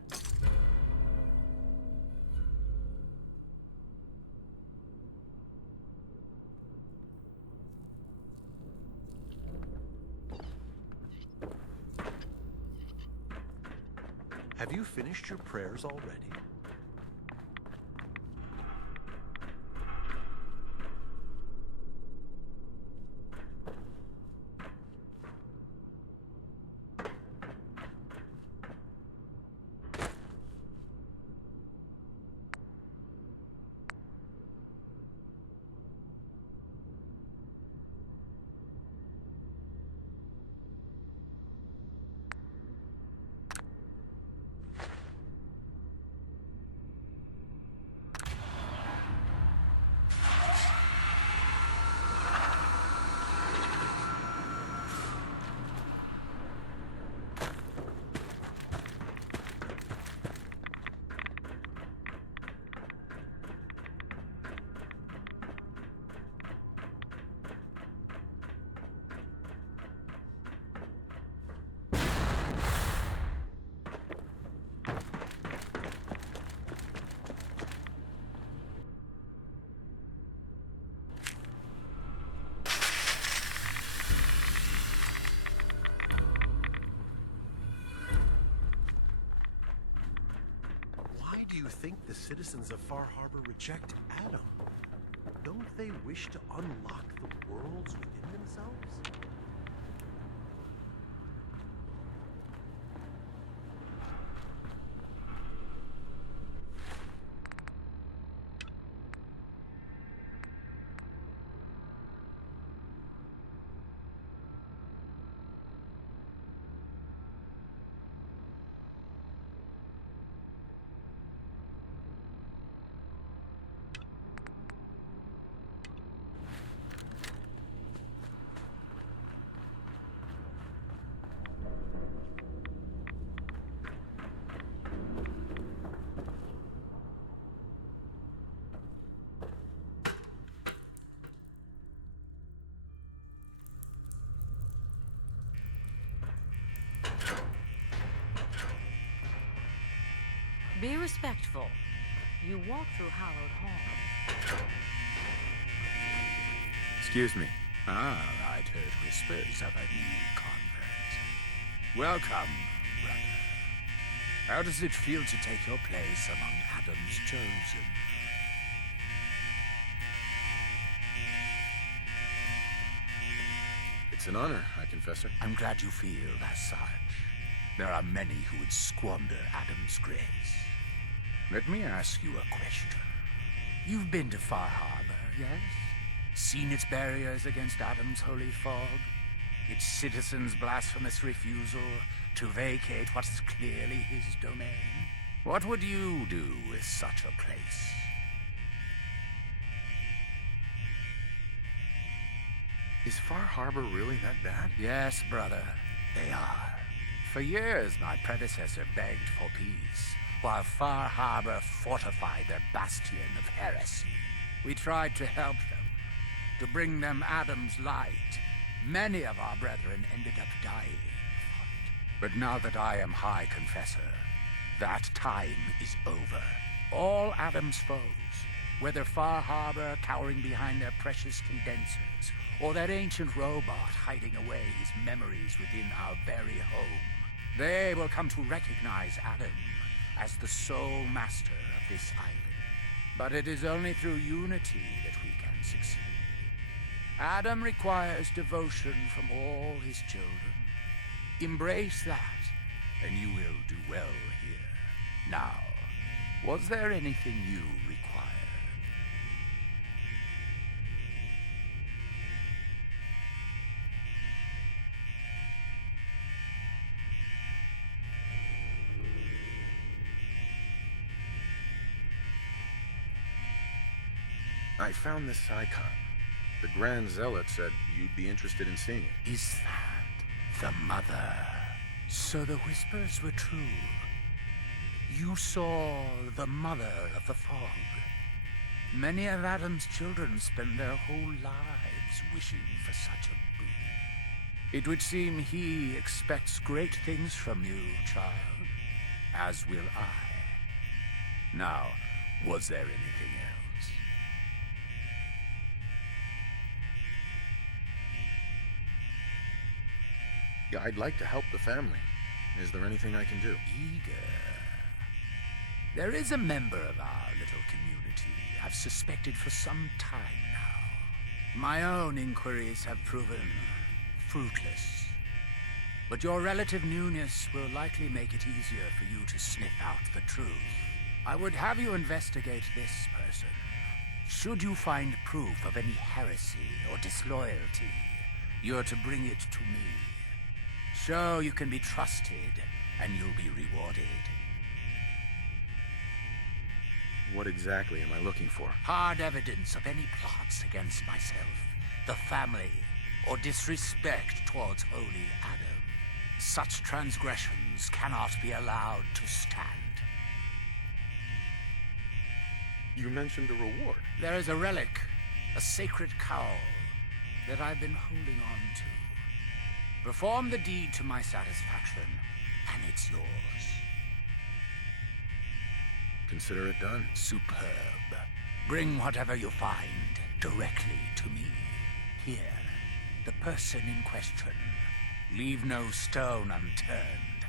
Have you finished your prayers already? Why do you think the citizens of Far Harbor reject Adam? Don't they wish to unlock the worlds within themselves? Be respectful. You walk through Hallowed Hall. Excuse me. I'd heard whispers of a new convert. Welcome, brother. How does it feel to take your place among Adam's chosen? It's an honor, High Confessor. I'm glad you feel as such. There are many who would squander Adam's grace. Let me ask you a question. You've been to Far Harbor, yes? Seen its barriers against Adam's holy fog? Its citizens' blasphemous refusal to vacate what is clearly his domain? What would you do with such a place? Is Far Harbor really that bad? Yes, brother, they are. For years, my predecessor begged for peace, while Far Harbor fortified their bastion of heresy. We tried to help them, to bring them Adam's light. Many of our brethren ended up dying in the fight. But now that I am High Confessor, that time is over. All Adam's foes, whether Far Harbor cowering behind their precious condensers, or that ancient robot hiding away his memories within our very home, they will come to recognize Adam as the sole master of this island. But it is only through unity that we can succeed. Adam requires devotion from all his children. Embrace that, and you will do well here. Now, was there anything you required? I found this icon. The Grand Zealot said you'd be interested in seeing it. Is that the mother? So the whispers were true. You saw the mother of the fog. Many of Adam's children spend their whole lives wishing for such a boon. It would seem he expects great things from you, child, as will I. Now, was there anything else? Yeah, I'd like to help the family. Is there anything I can do? Eager. There is a member of our little community I've suspected for some time now. My own inquiries have proven fruitless. But your relative newness will likely make it easier for you to sniff out the truth. I would have you investigate this person. Should you find proof of any heresy or disloyalty, you're to bring it to me. Show you can be trusted, and you'll be rewarded. What exactly am I looking for? Hard evidence of any plots against myself, the family, or disrespect towards holy Adam. Such transgressions cannot be allowed to stand. You mentioned a reward. There is a relic, a sacred cowl, that I've been holding on to. Perform the deed to my satisfaction, and it's yours. Consider it done. Superb. Bring whatever you find directly to me. Here, the person in question. Leave no stone unturned.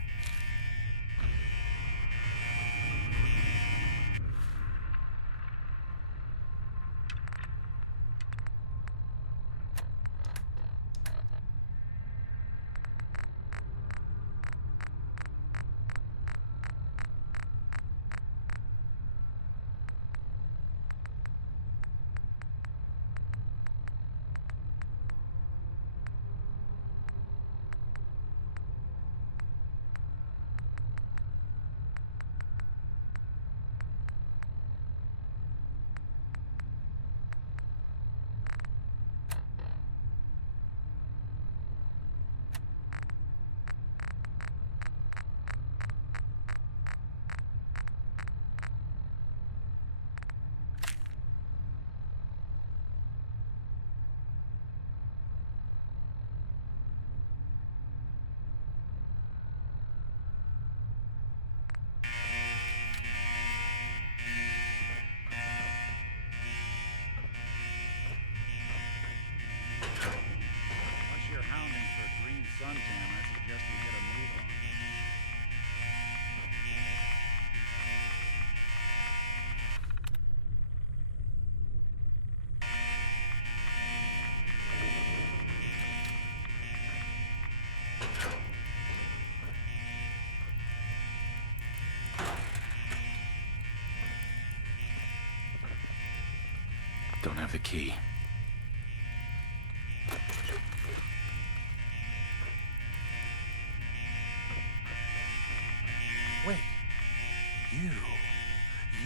Don't have the key.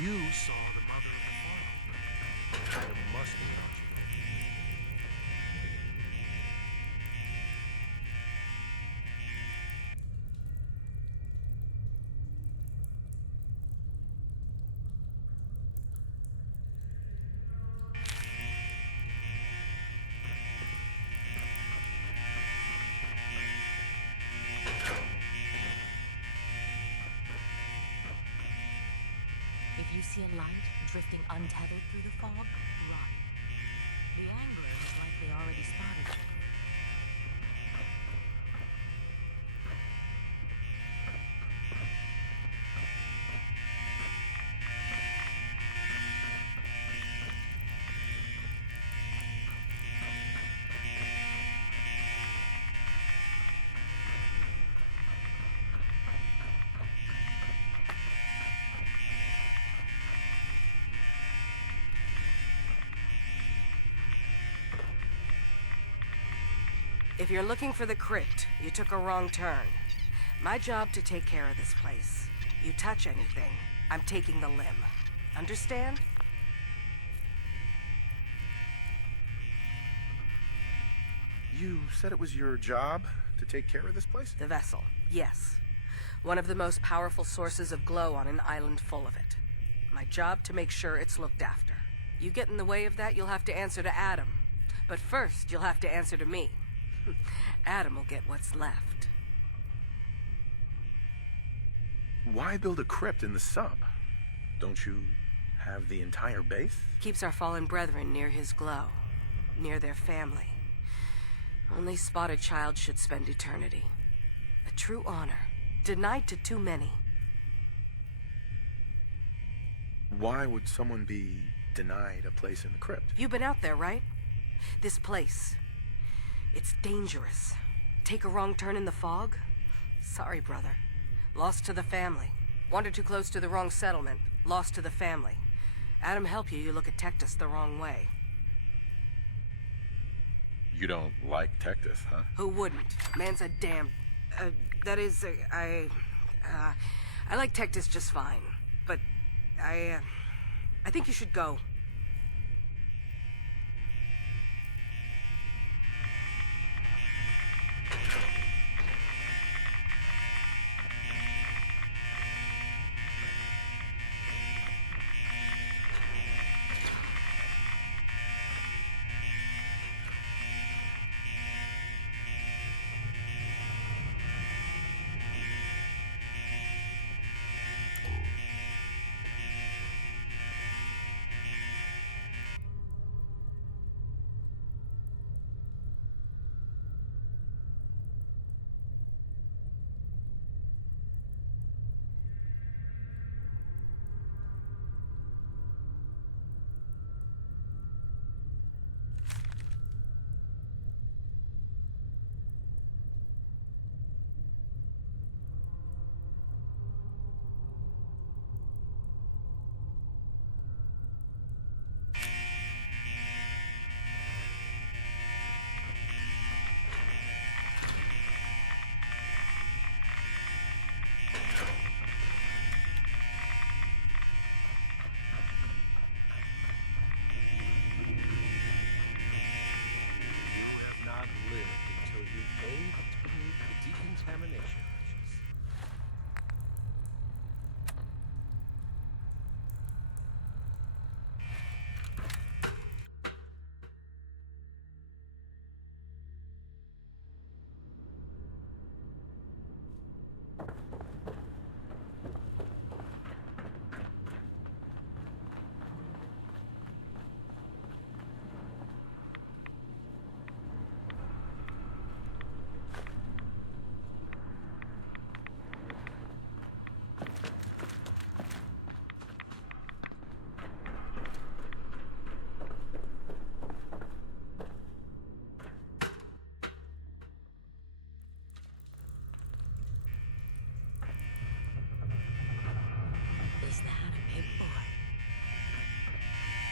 You saw the mother of the fog. I must be watching over you. If you see a light drifting untethered through the fog, run. The angler has likely already spotted it. If you're looking for the crypt, you took a wrong turn. My job to take care of this place. You touch anything, I'm taking the limb. Understand? You said it was your job to take care of this place? The vessel, yes. One of the most powerful sources of glow on an island full of it. My job to make sure it's looked after. You get in the way of that, you'll have to answer to Adam. But first, you'll have to answer to me. Adam will get what's left. Why build a crypt in the sub? Don't you have the entire base? Keeps our fallen brethren near his glow, near their family. Only spotted child should spend eternity. A true honor, denied to too many. Why would someone be denied a place in the crypt? You've been out there, right? This place. It's dangerous. Take a wrong turn in the fog? Sorry, brother. Lost to the family. Wandered too close to the wrong settlement. Lost to the family. Adam help you, you look at Tectus the wrong way. You don't like Tectus, huh? Who wouldn't? Man's a damn... that is, I like Tectus just fine. But, I think you should go. You have not lived until you bathed beneath decontamination. Is that a big boy?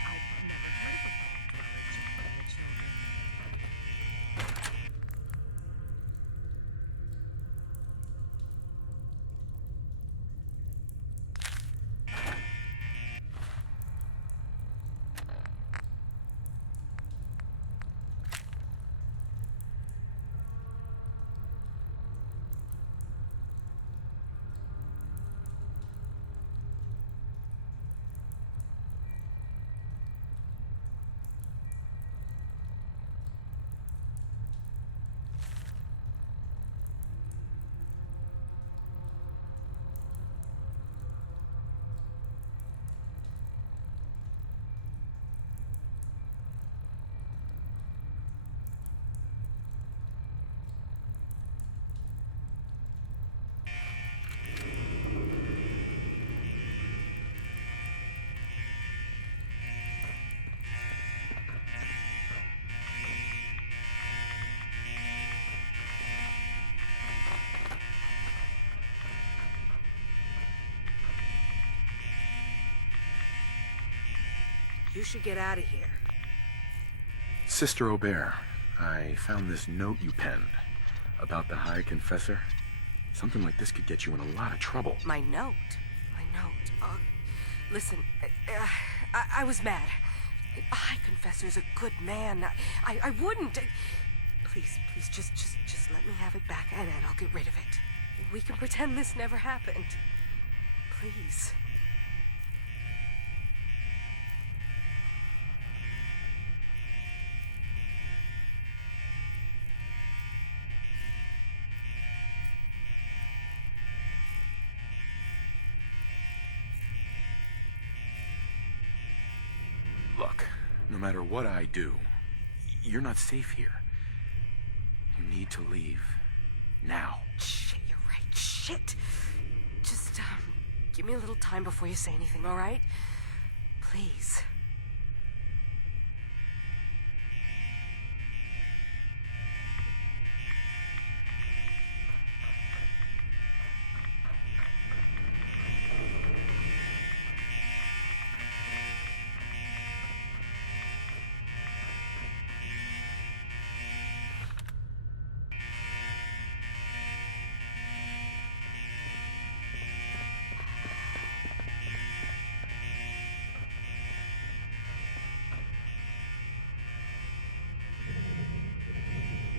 I've never heard of a boy. knowledge from the children. You should get out of here. Sister Aubert, I found this note you penned about the High Confessor. Something like this could get you in a lot of trouble. My note? Listen, I was mad. A High Confessor's a good man. I wouldn't. Please, just let me have it back and I'll get rid of it. We can pretend this never happened. Please. Look, no matter what I do, you're not safe here. You need to leave. Now. Shit, you're right. Shit. Just, give me a little time before you say anything, all right? Please.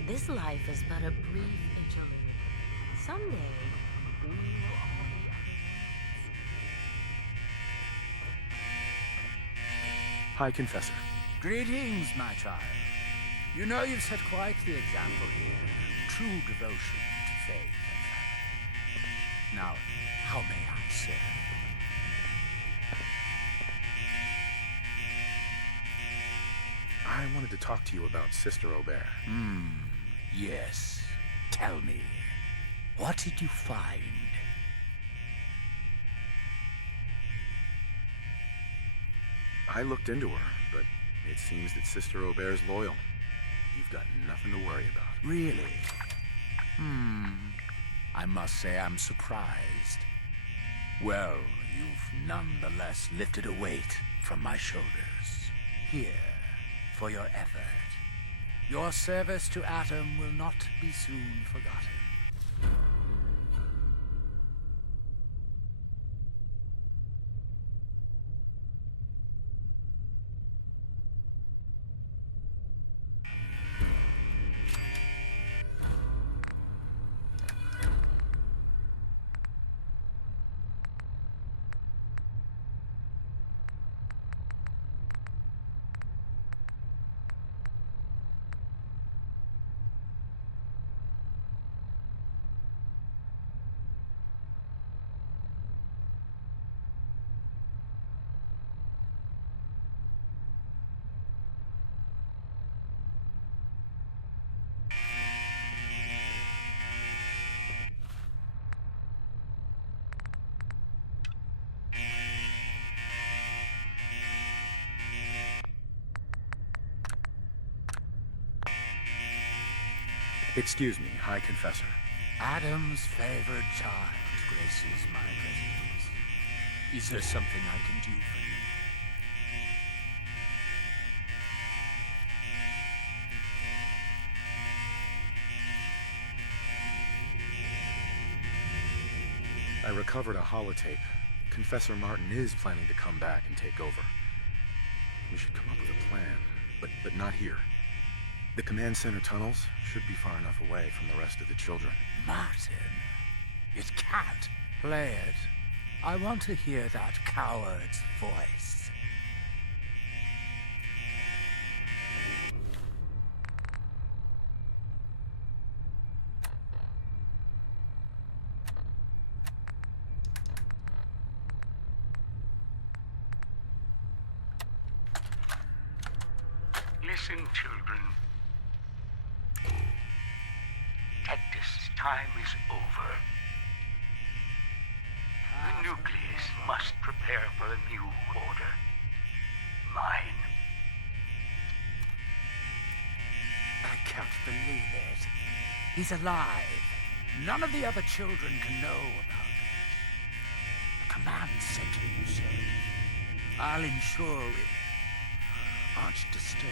This life is but a brief interlude. Someday, we will all be High Confessor. Greetings, my child. You know you've set quite the example. True devotion to faith and family. Now, how may I serve? I wanted to talk to you about Sister Aubert. Yes. Tell me, what did you find? I looked into her, but it seems that Sister Aubert's loyal. You've got nothing to worry about. Really? I must say I'm surprised. Well, you've nonetheless lifted a weight from my shoulders. Here, for your effort. Your service to Atom will not be soon forgotten. Excuse me, High Confessor. Adam's favored child graces my presence. Is there something I can do for recovered a holotape. Confessor Martin is planning to come back and take over. We should come up with a plan, but not here. The command center tunnels should be far enough away from the rest of the children. Martin, it can't. Players, I want to hear that coward's voice. Listen, children. Tectus' time is over. The nucleus must prepare for a new order. Mine. I can't believe it. He's alive. None of the other children can know about it. Command sent him, you say. I'll ensure it aren't disturbed.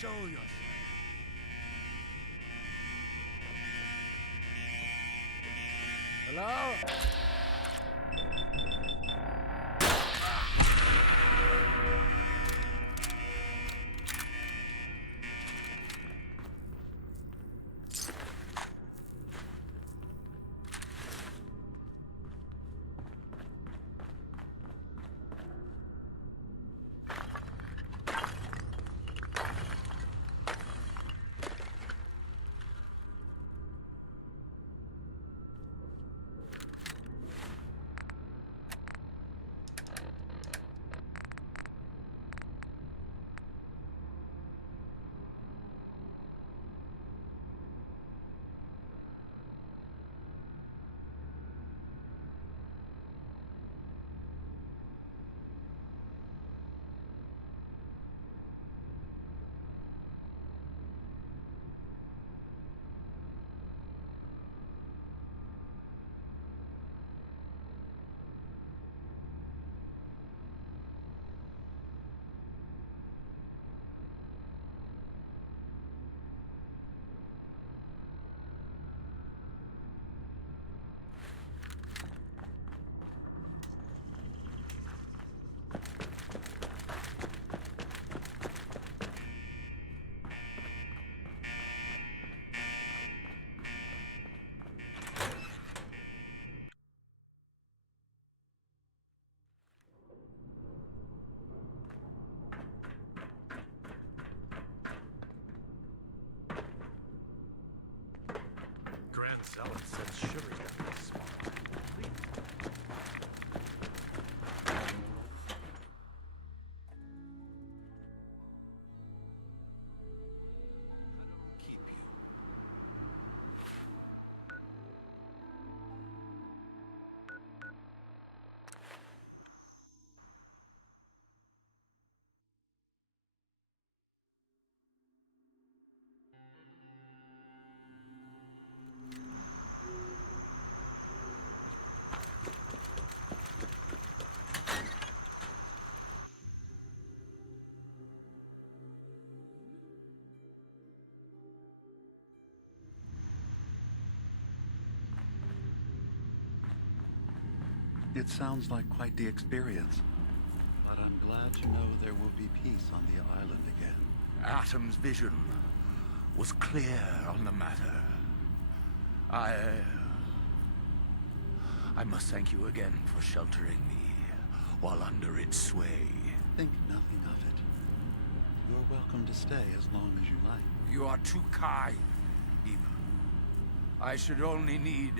Show yourself. Hello? Grand Zealot says sugar is smart. Keep you. It sounds like quite the experience. But I'm glad to know there will be peace on the island again. Atom's vision was clear on the matter. I must thank you again for sheltering me while under its sway. Think nothing of it. You're welcome to stay as long as you like. You are too kind, Eva. I should only need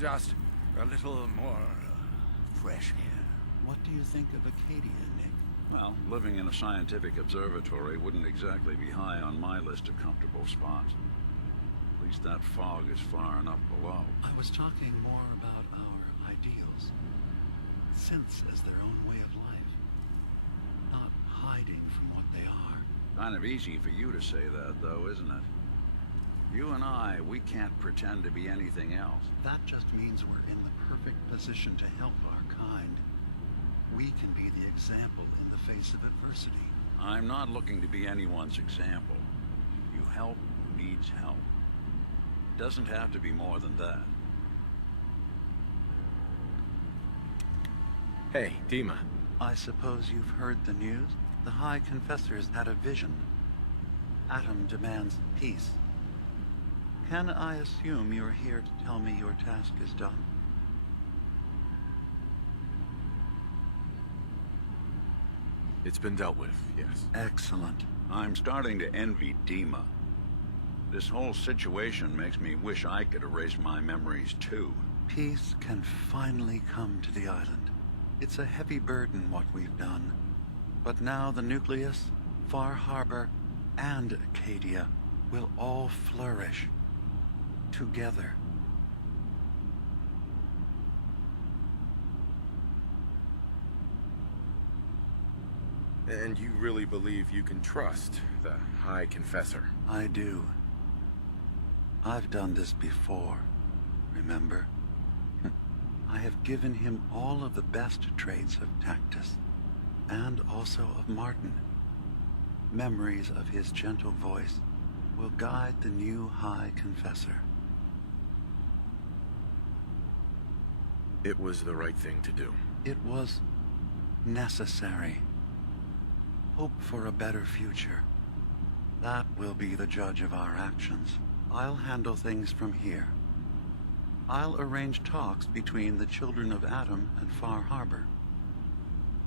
just a little more fresh air. What do you think of Acadia, Nick? Well, living in a scientific observatory wouldn't exactly be high on my list of comfortable spots. At least that fog is far enough above. I was talking more about our ideals. Synths as their own way of life. Not hiding from what they are. Kind of easy for you to say that, though, isn't it? You and I, we can't pretend to be anything else. That just means we're in the perfect position to help our kind. We can be the example in the face of adversity. I'm not looking to be anyone's example. You help who needs help. It doesn't have to be more than that. Hey, Dima. I suppose you've heard the news? The High Confessors had a vision. Atom demands peace. Can I assume you're here to tell me your task is done? It's been dealt with, yes. Excellent. I'm starting to envy Dima. This whole situation makes me wish I could erase my memories too. Peace can finally come to the island. It's a heavy burden what we've done. But now the Nucleus, Far Harbor, and Acadia will all flourish together. And you really believe you can trust the High Confessor? I do. I've done this before, remember? I have given him all of the best traits of Tactus, and also of Martin. Memories of his gentle voice will guide the new High Confessor. It was the right thing to do. It was necessary. Hope for a better future. That will be the judge of our actions. I'll handle things from here. I'll arrange talks between the children of Atom and Far Harbor.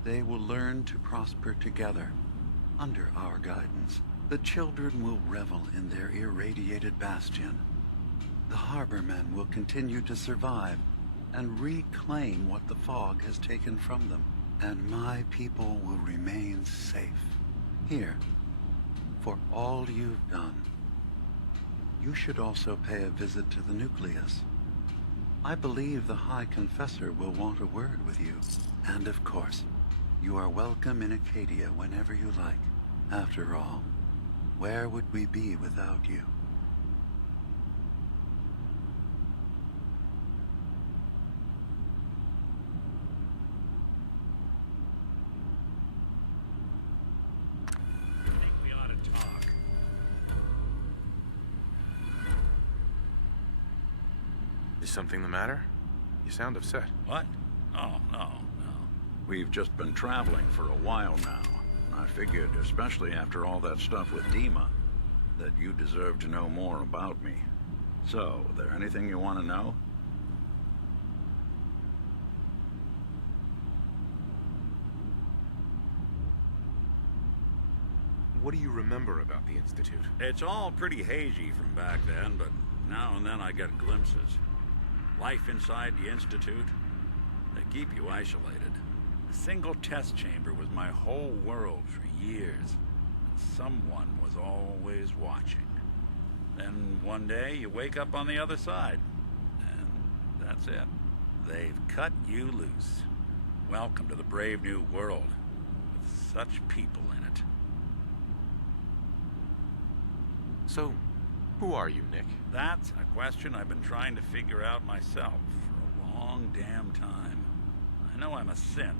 They will learn to prosper together, under our guidance. The children will revel in their irradiated bastion. The Harbormen will continue to survive and reclaim what the fog has taken from them. And my people will remain safe. Here, for all you've done. You should also pay a visit to the Nucleus. I believe the High Confessor will want a word with you. And of course, you are welcome in Acadia whenever you like. After all, where would we be without you? I think we ought to talk. Is something the matter? You sound upset. What? Oh, no. We've just been traveling for a while now. I figured, especially after all that stuff with Dima, that you deserve to know more about me. So, there anything you want to know? What do you remember about the Institute? It's all pretty hazy from back then, but now and then I get glimpses. Life inside the Institute, they keep you isolated. A single test chamber was my whole world for years. And someone was always watching. Then one day you wake up on the other side. And that's it. They've cut you loose. Welcome to the brave new world, with such people in it. So, who are you, Nick? That's a question I've been trying to figure out myself for a long damn time. I know I'm a synth,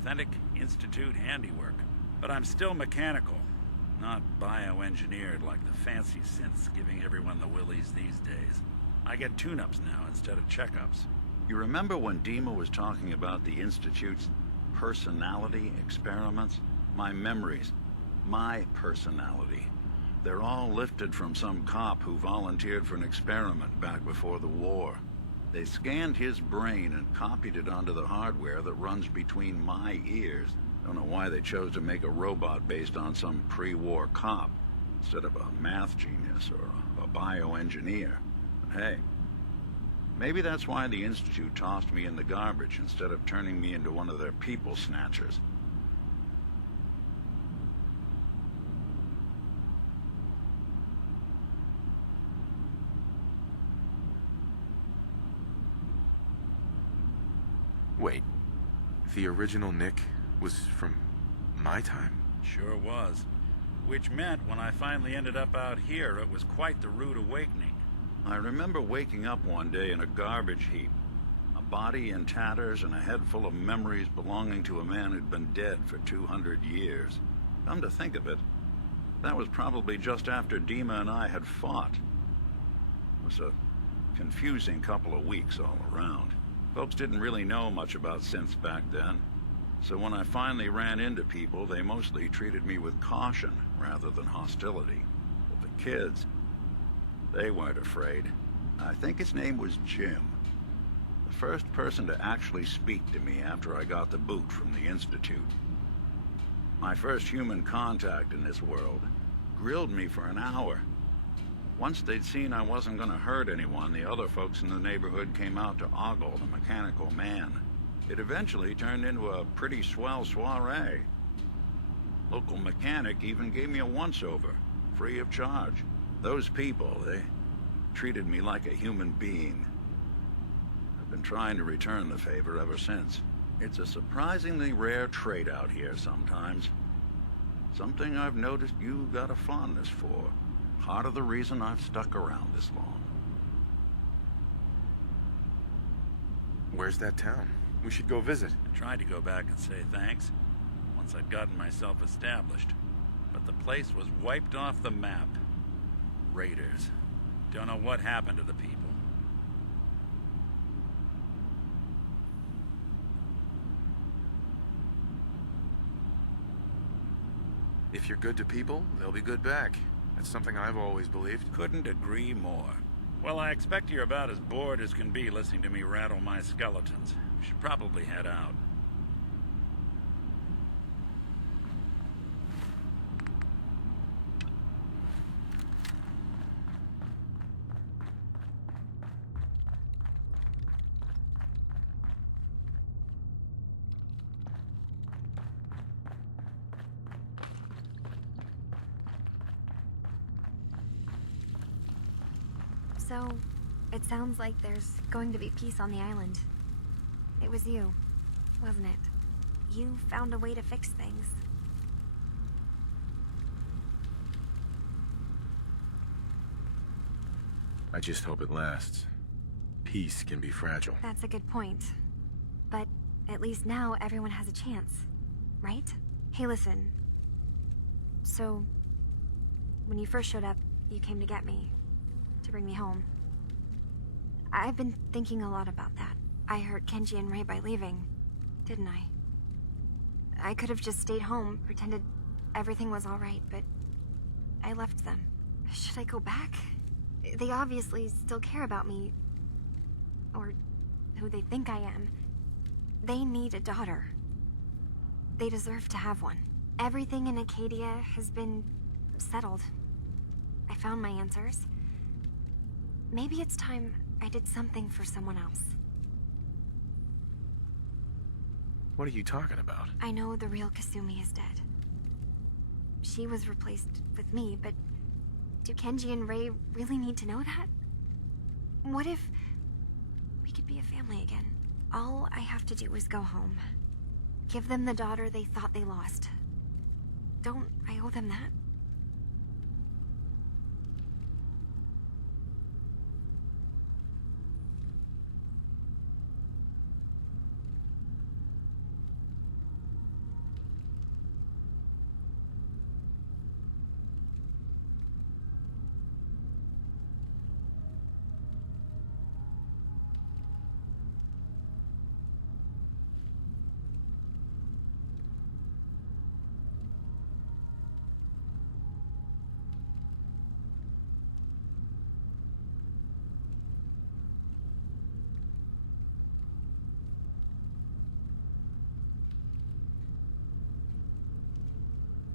authentic Institute handiwork, but I'm still mechanical, not bioengineered like the fancy synths giving everyone the willies these days. I get tune-ups now instead of checkups. You remember when Dima was talking about the Institute's personality experiments? My memories. My personality. They're all lifted from some cop who volunteered for an experiment back before the war. They scanned his brain and copied it onto the hardware that runs between my ears. Don't know why they chose to make a robot based on some pre-war cop instead of a math genius or a bioengineer. But hey, maybe that's why the Institute tossed me in the garbage instead of turning me into one of their people snatchers. Wait, the original Nick was from my time? Sure was. Which meant when I finally ended up out here, it was quite the rude awakening. I remember waking up one day in a garbage heap. A body in tatters and a head full of memories belonging to a man who'd been dead for 200 years. Come to think of it, that was probably just after Dima and I had fought. It was a confusing couple of weeks all around. Folks didn't really know much about synths back then. So when I finally ran into people, they mostly treated me with caution rather than hostility. The kids, they weren't afraid. I think his name was Jim. The first person to actually speak to me after I got the boot from the Institute. My first human contact in this world. Grilled me for an hour. Once they'd seen I wasn't gonna hurt anyone, the other folks in the neighborhood came out to ogle the mechanical man. It eventually turned into a pretty swell soiree. Local mechanic even gave me a once-over, free of charge. Those people, they treated me like a human being. I've been trying to return the favor ever since. It's a surprisingly rare trait out here sometimes. Something I've noticed you got a fondness for. Part of the reason I've stuck around this long. Where's that town? We should go visit. I tried to go back and say thanks once I'd gotten myself established, but the place was wiped off the map. Raiders. Don't know what happened to the people. If you're good to people, they'll be good back. That's something I've always believed. Couldn't agree more. Well, I expect you're about as bored as can be listening to me rattle my skeletons. We should probably head out. So, it sounds like there's going to be peace on the island. It was you, wasn't it? You found a way to fix things. I just hope it lasts. Peace can be fragile. That's a good point. But at least now everyone has a chance, right? Hey, listen. So, when you first showed up, you came to get me. To bring me home. I've been thinking a lot about that. I hurt Kenji and Ray by leaving, didn't I? I could have just stayed home, pretended everything was alright, but I left them. Should I go back? They obviously still care about me. Or who they think I am. They need a daughter. They deserve to have one. Everything in Acadia has been settled. I found my answers. Maybe it's time I did something for someone else. What are you talking about? I know the real Kasumi is dead. She was replaced with me, but do Kenji and Ray really need to know that? What if we could be a family again? All I have to do is go home. Give them the daughter they thought they lost. Don't I owe them that?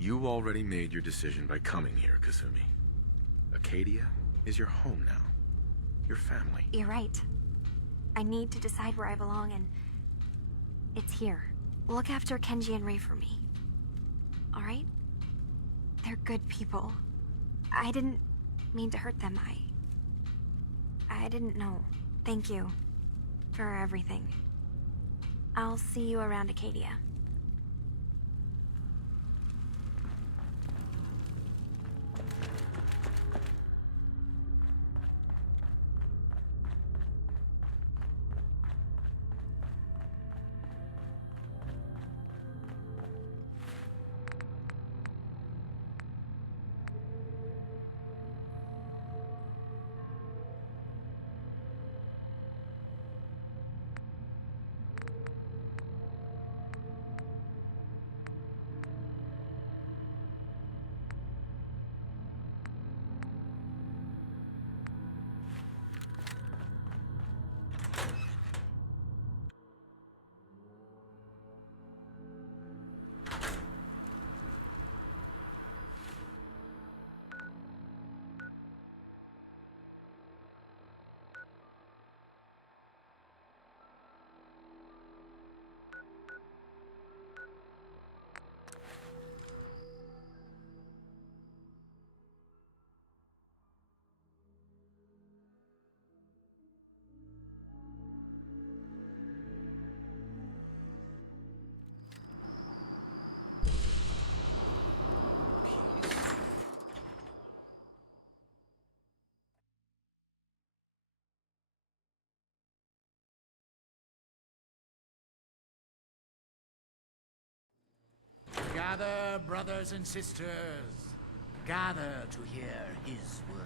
You already made your decision by coming here, Kasumi. Acadia is your home now. Your family. You're right. I need to decide where I belong, and it's here. Look after Kenji and Ray for me. All right? They're good people. I didn't mean to hurt them. I didn't know. Thank you for everything. I'll see you around Acadia. Gather, brothers and sisters. Gather to hear his word.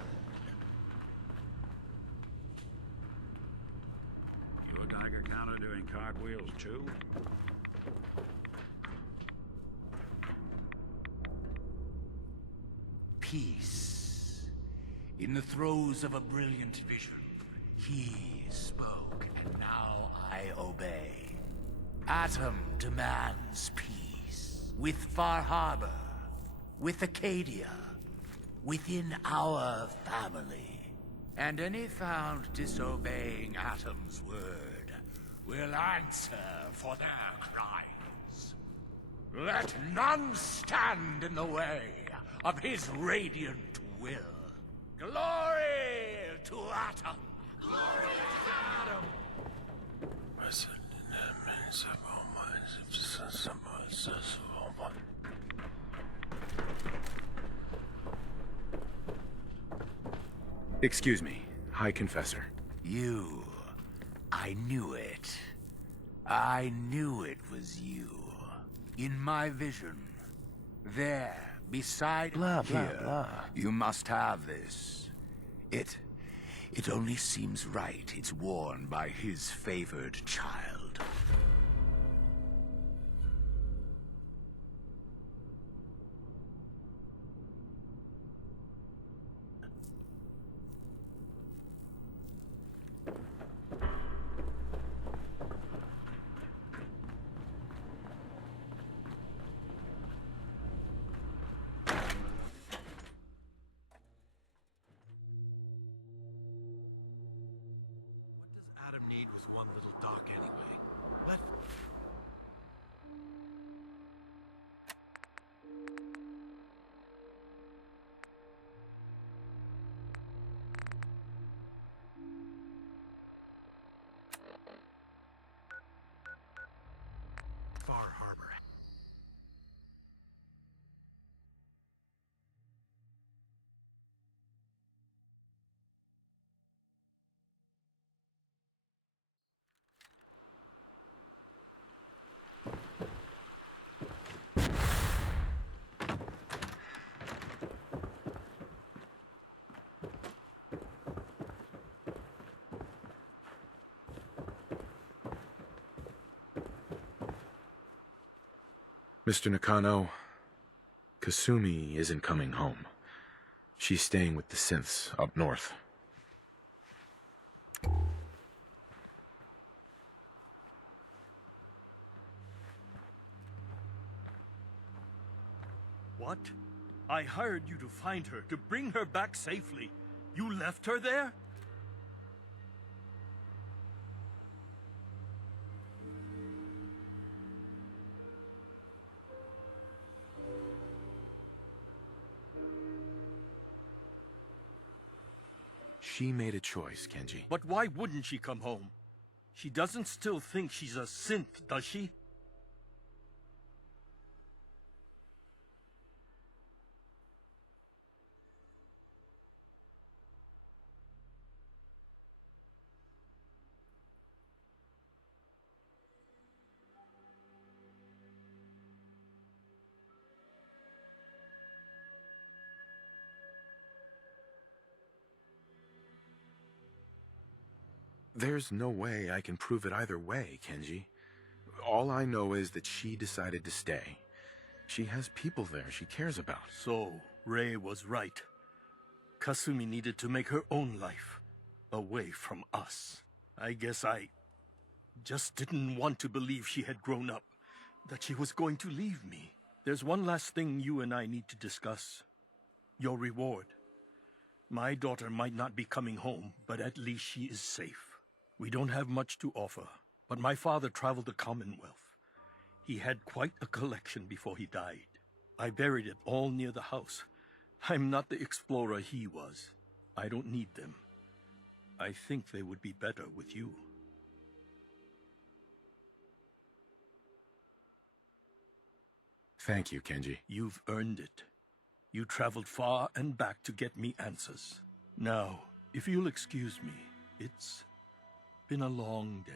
You a Geiger counter doing cartwheels too? Peace. In the throes of a brilliant vision, he spoke, and now I obey. Atom demands peace. With Far Harbor, with Acadia, within our family. And any found disobeying Atom's word will answer for their crimes. Let none stand in the way of his radiant will. Glory to Atom! Glory to Atom! Excuse me, High Confessor. You. I knew it. I knew it was you. In my vision. There, beside here. You must have this. It only seems right it's worn by his favored child. Adam need with one little dock anyway? Let... Far Harbor. Mr. Nakano, Kasumi isn't coming home. She's staying with the synths up north. What? I hired you to find her, to bring her back safely. You left her there? She made a choice, Kenji. But why wouldn't she come home? She doesn't still think she's a synth, does she? There's no way I can prove it either way, Kenji. All I know is that she decided to stay. She has people there she cares about. So, Rei was right. Kasumi needed to make her own life, away from us. I guess I just didn't want to believe she had grown up, that she was going to leave me. There's one last thing you and I need to discuss. Your reward. My daughter might not be coming home, but at least she is safe. We don't have much to offer, but my father traveled the Commonwealth. He had quite a collection before he died. I buried it all near the house. I'm not the explorer he was. I don't need them. I think they would be better with you. Thank you, Kenji. You've earned it. You traveled far and back to get me answers. Now, if you'll excuse me, it's been a long day.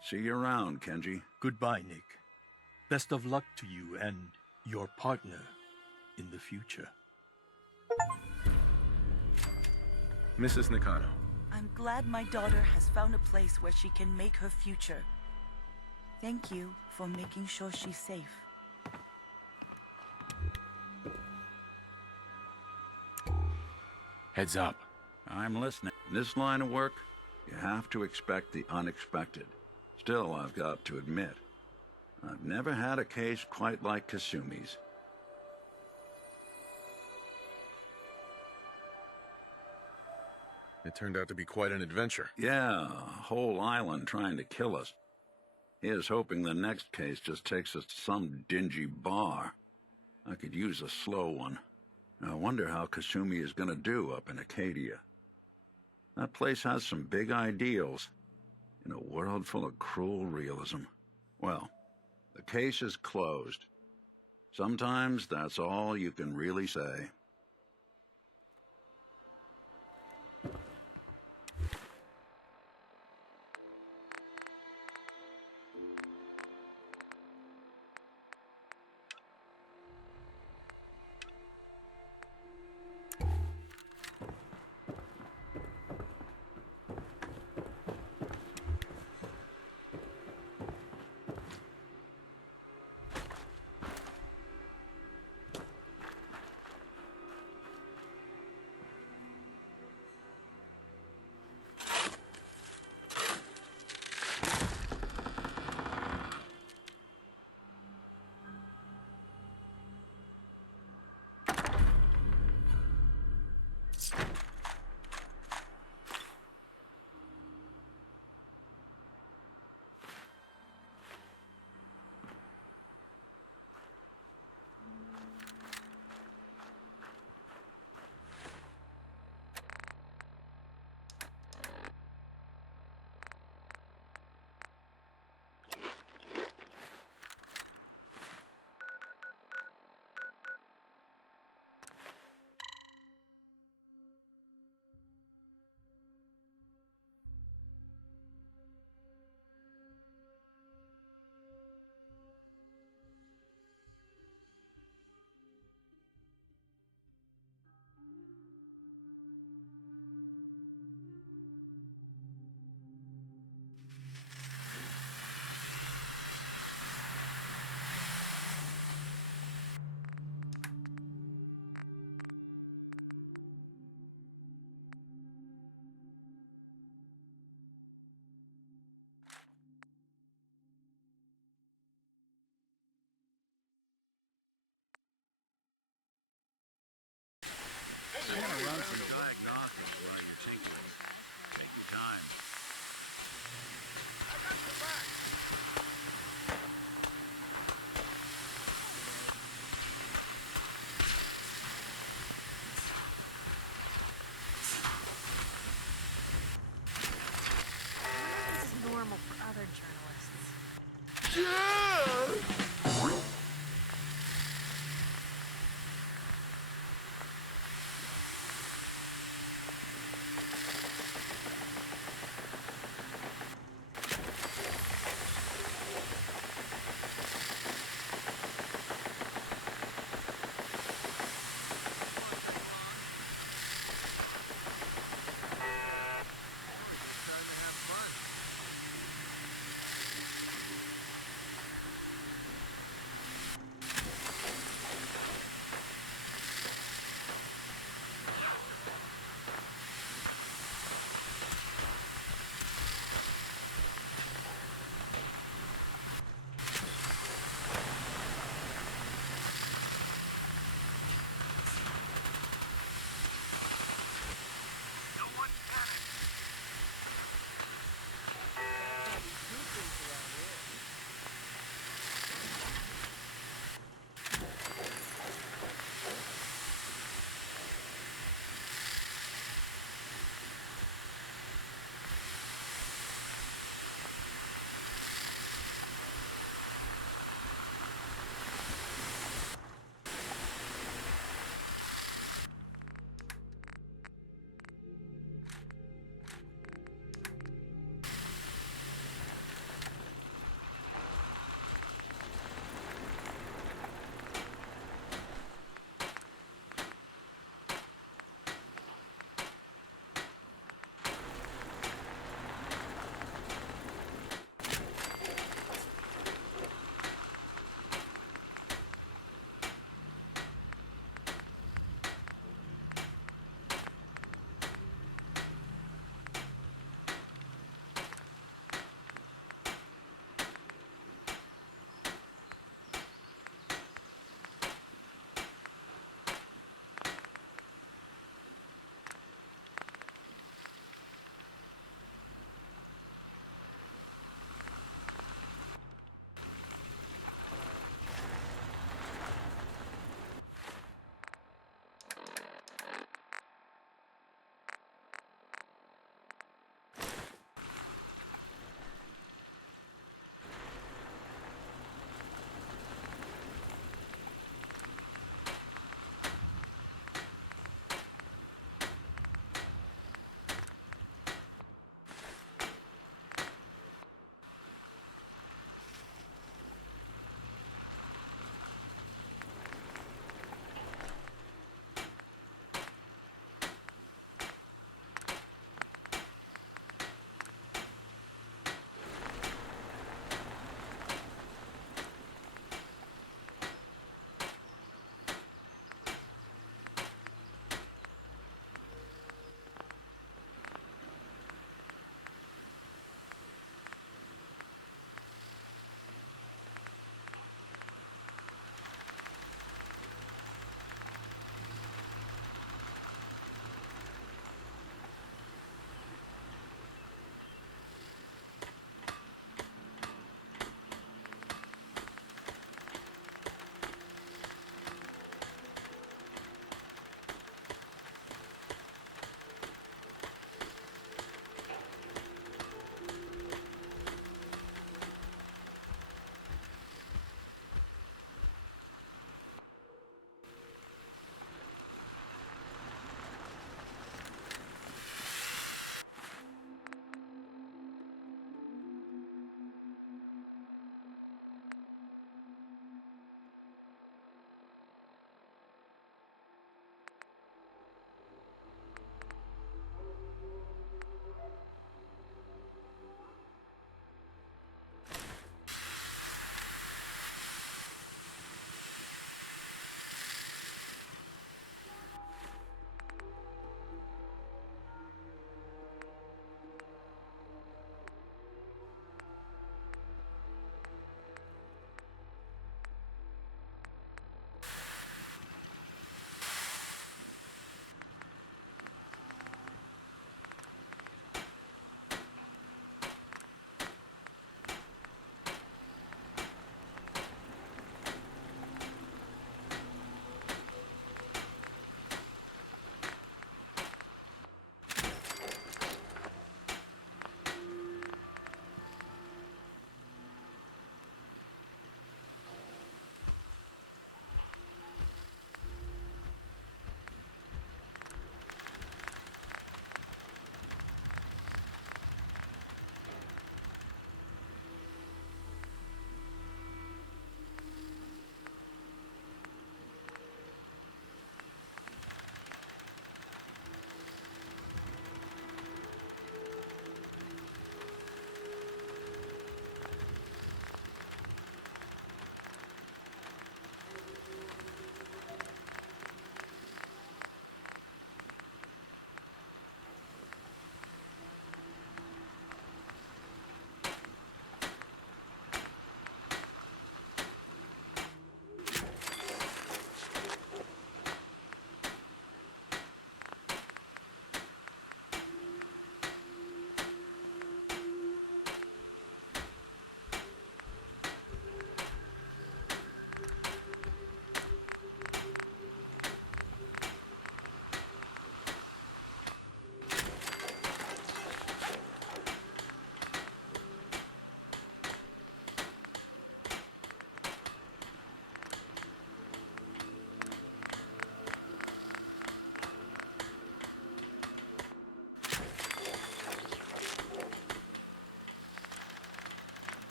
See you around, Kenji. Goodbye, Nick. Best of luck to you and your partner in the future. Mrs. Nakano. I'm glad my daughter has found a place where she can make her future. Thank you for making sure she's safe. Heads up. I'm listening. In this line of work, you have to expect the unexpected. Still, I've got to admit, I've never had a case quite like Kasumi's. It turned out to be quite an adventure. Yeah, a whole island trying to kill us. Here's hoping the next case just takes us to some dingy bar. I could use a slow one. I wonder how Kasumi is gonna do up in Acadia. That place has some big ideals, in a world full of cruel realism. Well, the case is closed. Sometimes that's all you can really say. diagnostics while you're tinkering. Take your time. Normal for other journalists.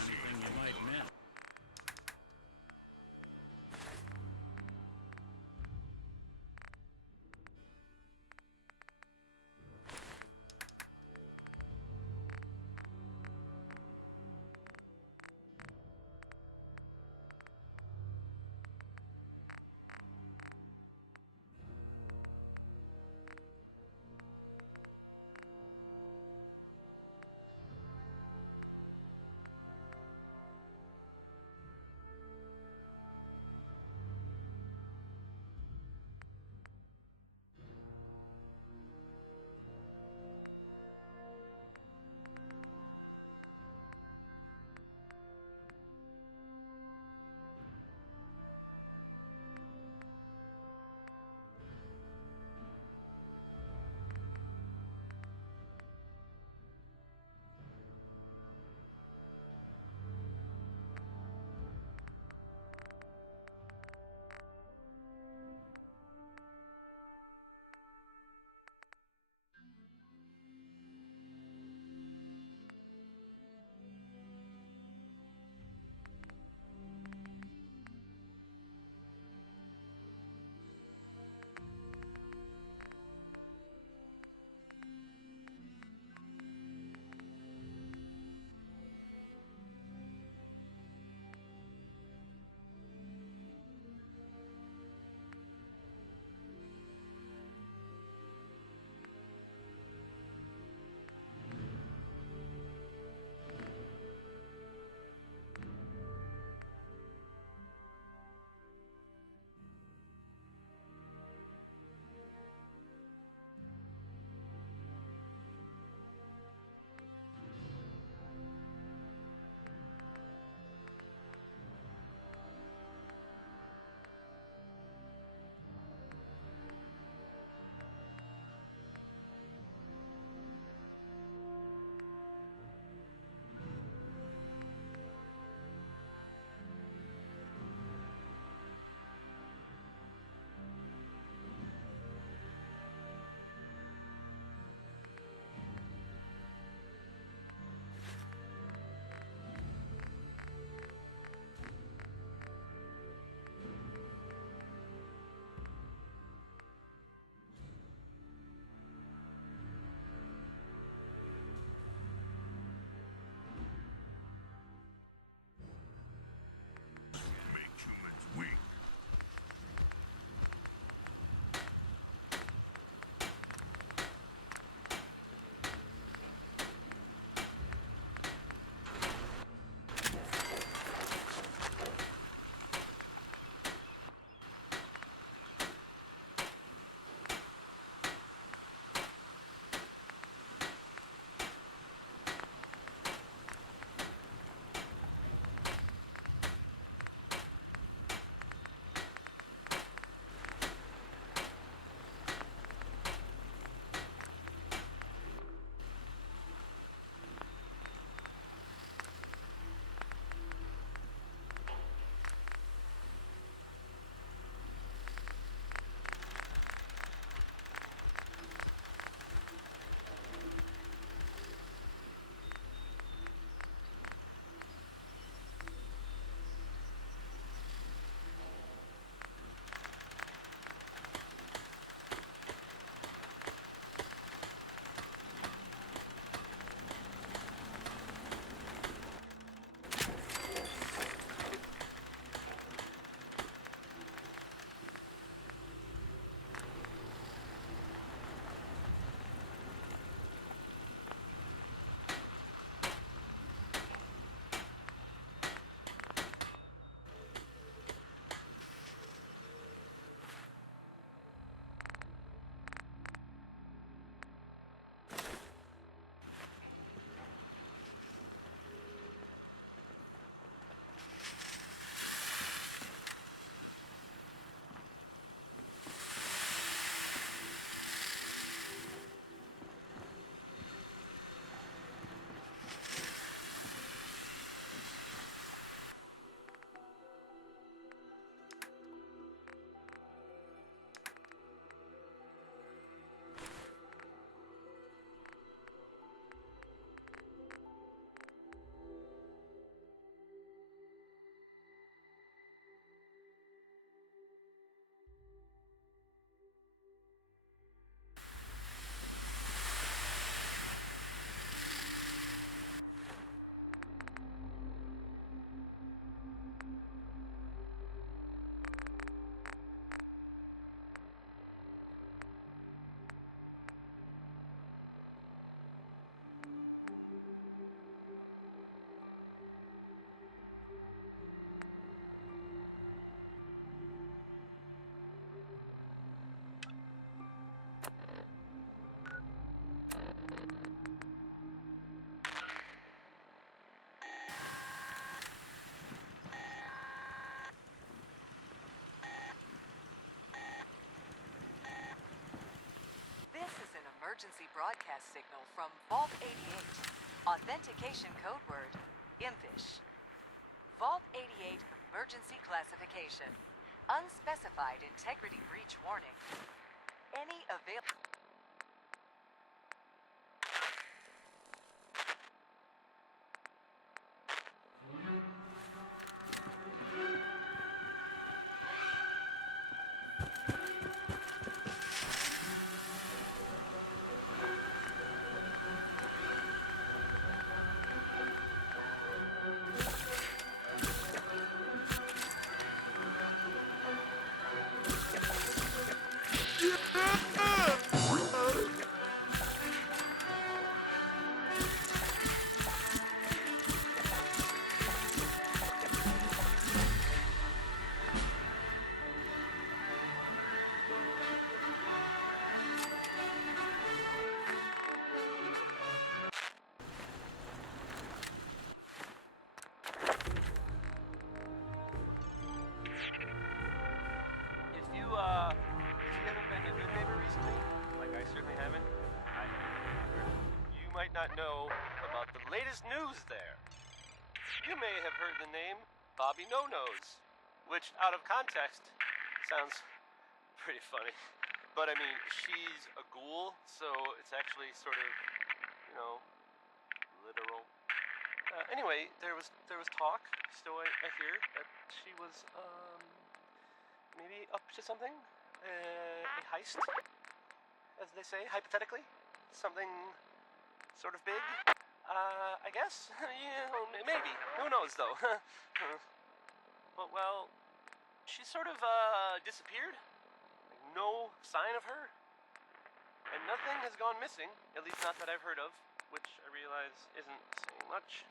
anything you might miss. Make humans weak. emergency broadcast signal from Vault 88. Authentication code word, impish. Vault 88, emergency classification. Unspecified integrity breach warning. Any available... Not know about the latest news there. You may have heard the name Bobby No-Nose, which out of context sounds pretty funny. But I mean, she's a ghoul, so it's actually sort of, you know, literal. Anyway, there was talk, still I hear, that she was maybe up to something, a heist, as they say, hypothetically, something sort of big, I guess? Yeah, maybe. Who knows, though? But, well, she sort of, disappeared. Like, no sign of her. And nothing has gone missing, at least not that I've heard of, which I realize isn't saying much.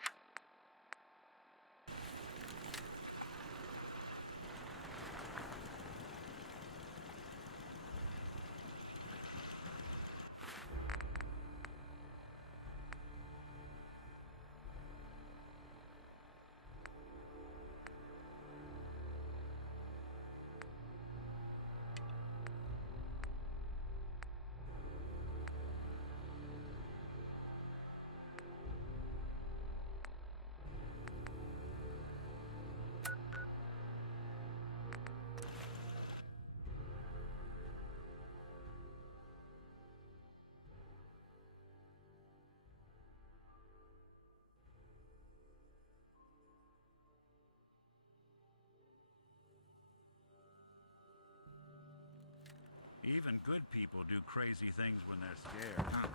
Even good people do crazy things when they're scared.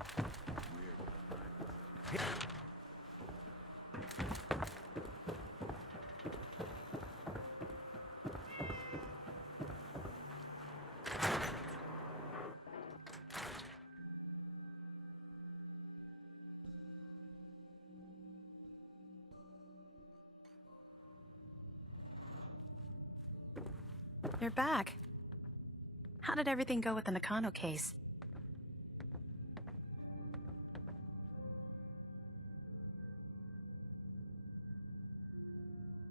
You're back. How did everything go with the Nakano case?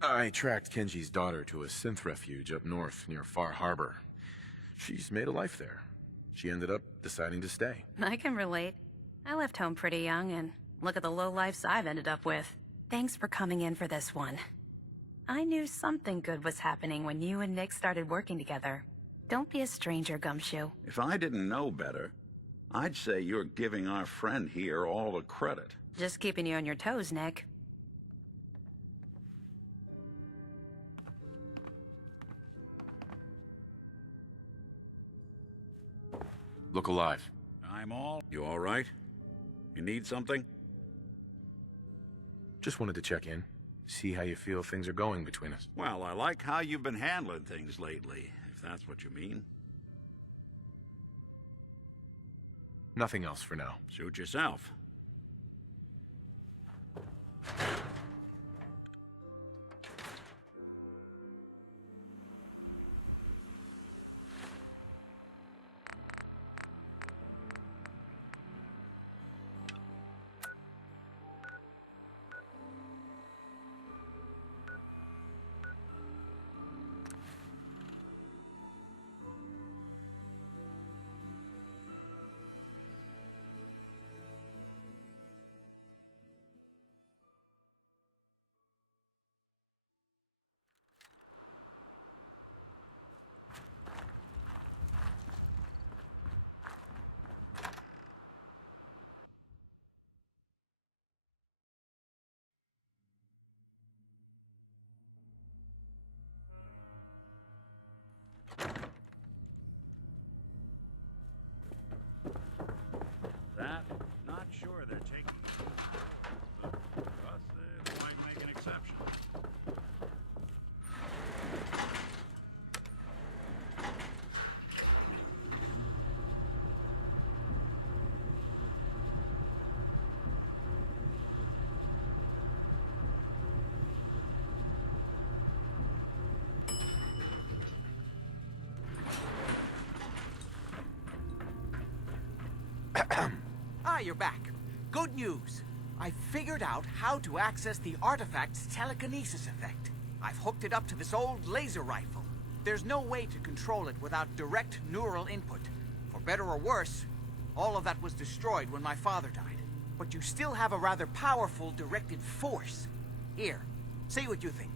I tracked Kenji's daughter to a synth refuge up north near Far Harbor. She's made a life there. She ended up deciding to stay. I can relate. I left home pretty young, and look at the low lives I've ended up with. Thanks for coming in for this one. I knew something good was happening when you and Nick started working together. Don't be a stranger, Gumshoe. If I didn't know better, I'd say you're giving our friend here all the credit. Just keeping you on your toes, Nick. Look alive. You all right? You need something? Just wanted to check in. See how you feel things are going between us. Well, I like how you've been handling things lately, if that's what you mean. Nothing else for now. Suit yourself. reception. You're back. Good news. I figured out how to access the artifact's telekinesis effect. I've hooked it up to this old laser rifle. There's no way to control it without direct neural input. For better or worse, all of that was destroyed when my father died. But you still have a rather powerful directed force. Here, say what you think.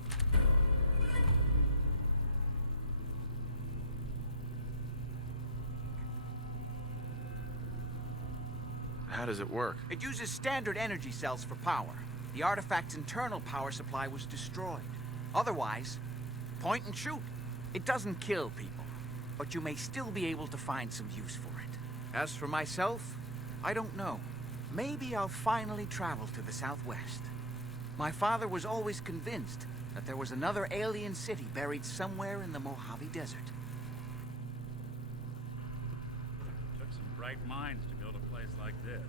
How does it work? It uses standard energy cells for power. The artifact's internal power supply was destroyed. Otherwise, point and shoot. It doesn't kill people, but you may still be able to find some use for it. As for myself, I don't know. Maybe I'll finally travel to the Southwest. My father was always convinced that there was another alien city buried somewhere in the Mojave Desert. Took some bright minds to build a place like this.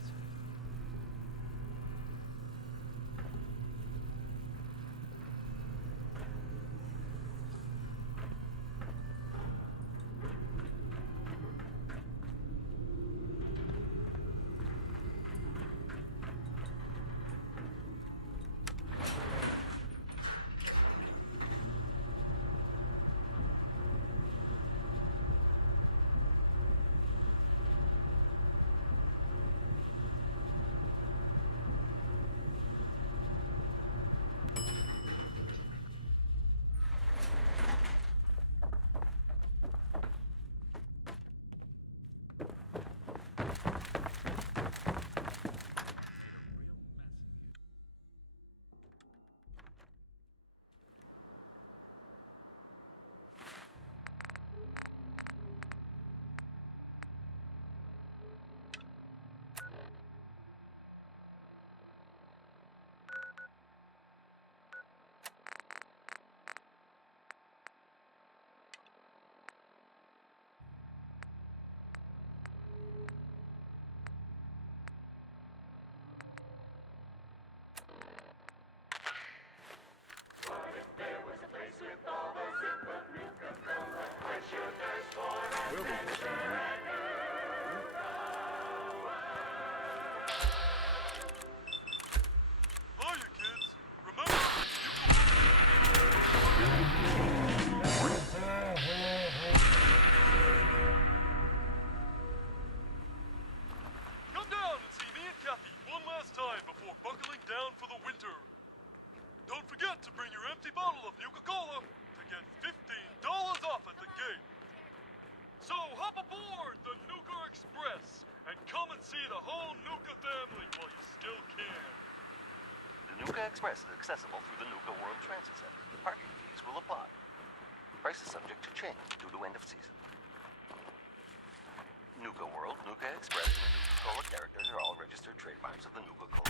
Express is accessible through the Nuka World Transit Center. Parking fees will apply. Price is subject to change due to end of season. Nuka World, Nuka Express, and Nuka Cola characters are all registered trademarks of the Nuka Cola.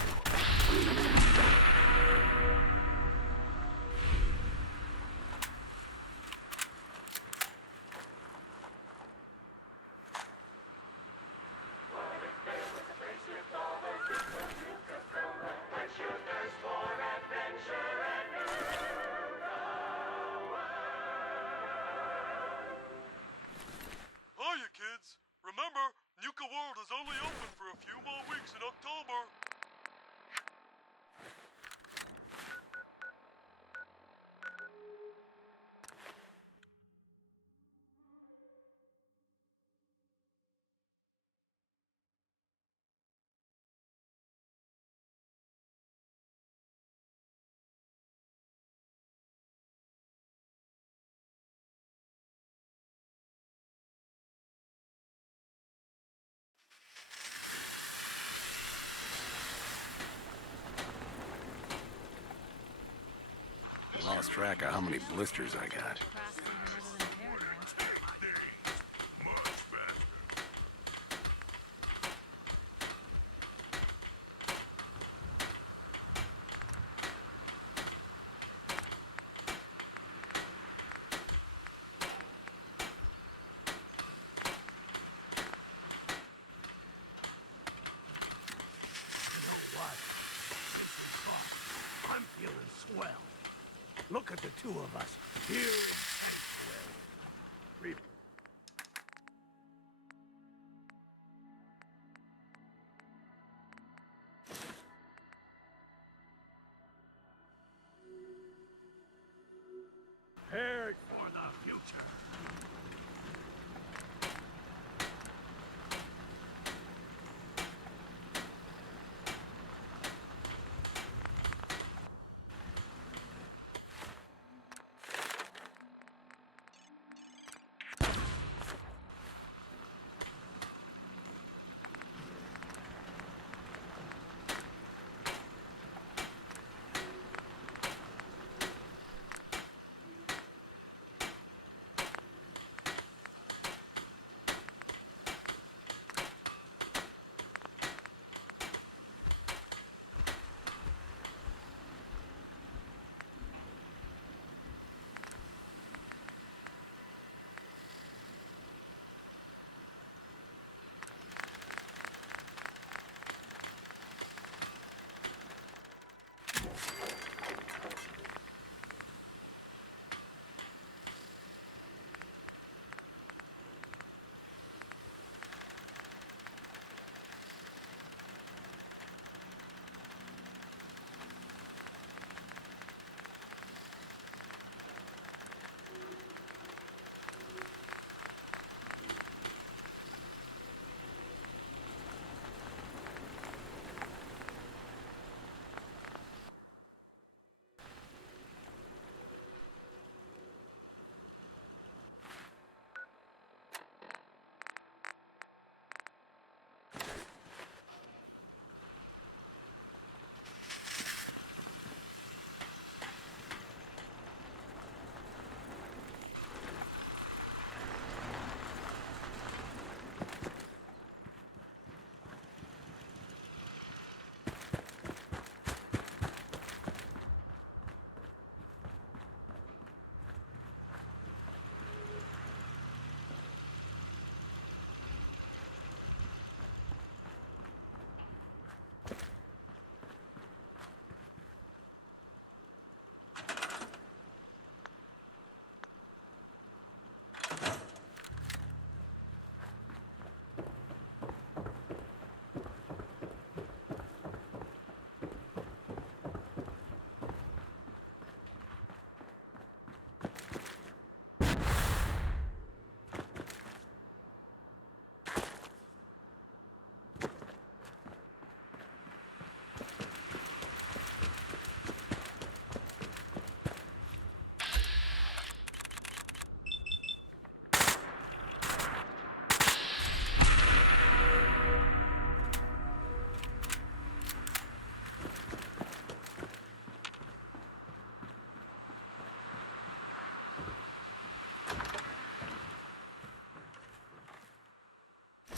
Lost track of how many blisters I got. Someone to take things much faster. two of us here in Sanctuary. Prepared for the future.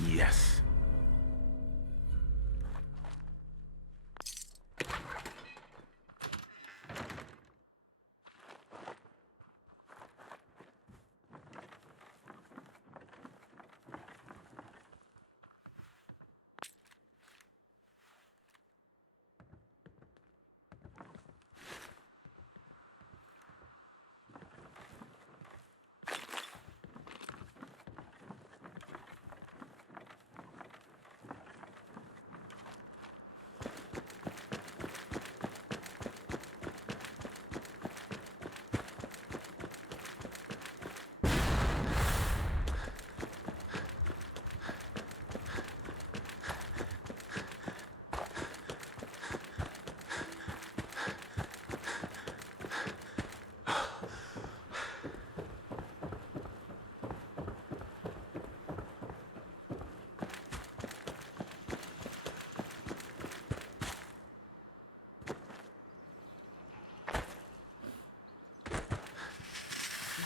Yes.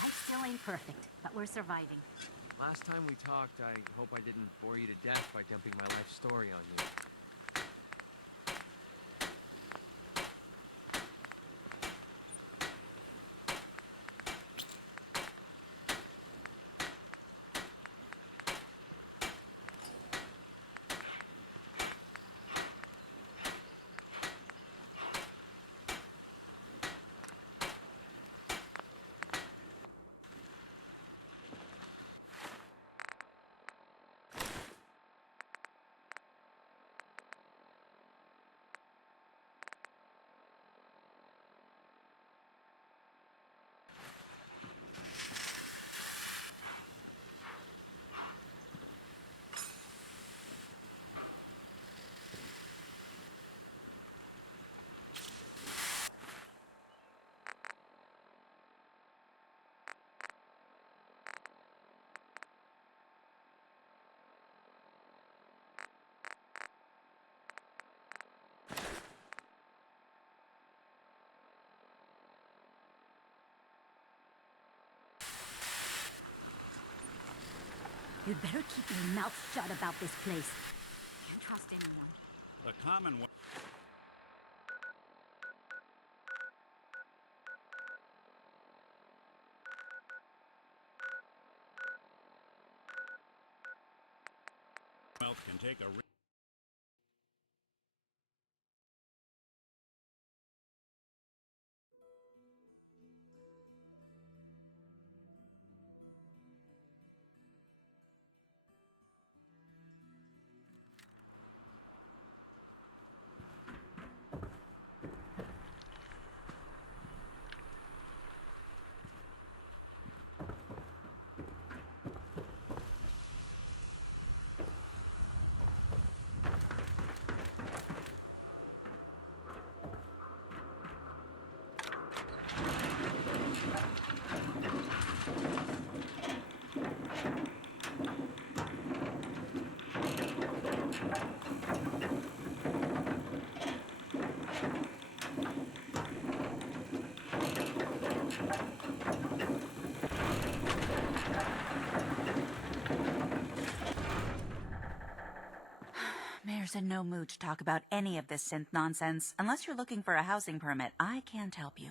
Life still ain't perfect, but we're surviving. Last time we talked, I hope I didn't bore you to death by dumping my life story on you. mouth shut about this place. Can't trust anyone. The Commonwealth. Can take a Mayor's in no mood to talk about any of this synth nonsense. Unless you're looking for a housing permit, I can't help you.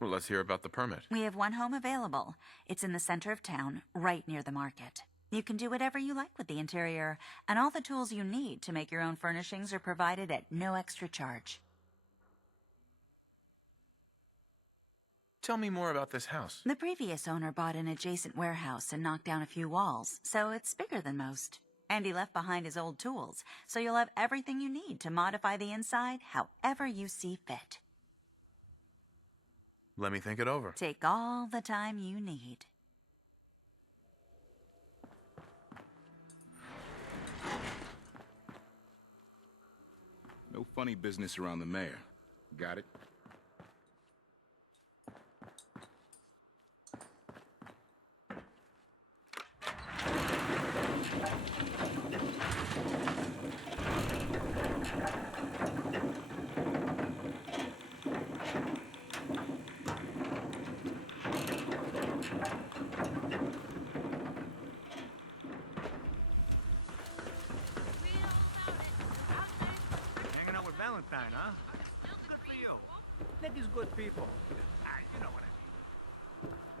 Well, let's hear about the permit. We have one home available. It's in the center of town, right near the market. You can do whatever you like with the interior, and all the tools you need to make your own furnishings are provided at no extra charge. Tell me more about this house. The previous owner bought an adjacent warehouse and knocked down a few walls, so it's bigger than most. And he left behind his old tools, so you'll have everything you need to modify the inside however you see fit. Let me think it over. Take all the time you need. No funny business around the mayor. Got it. Hanging out with Valentine, huh? Good for you. Think he's good people. You know what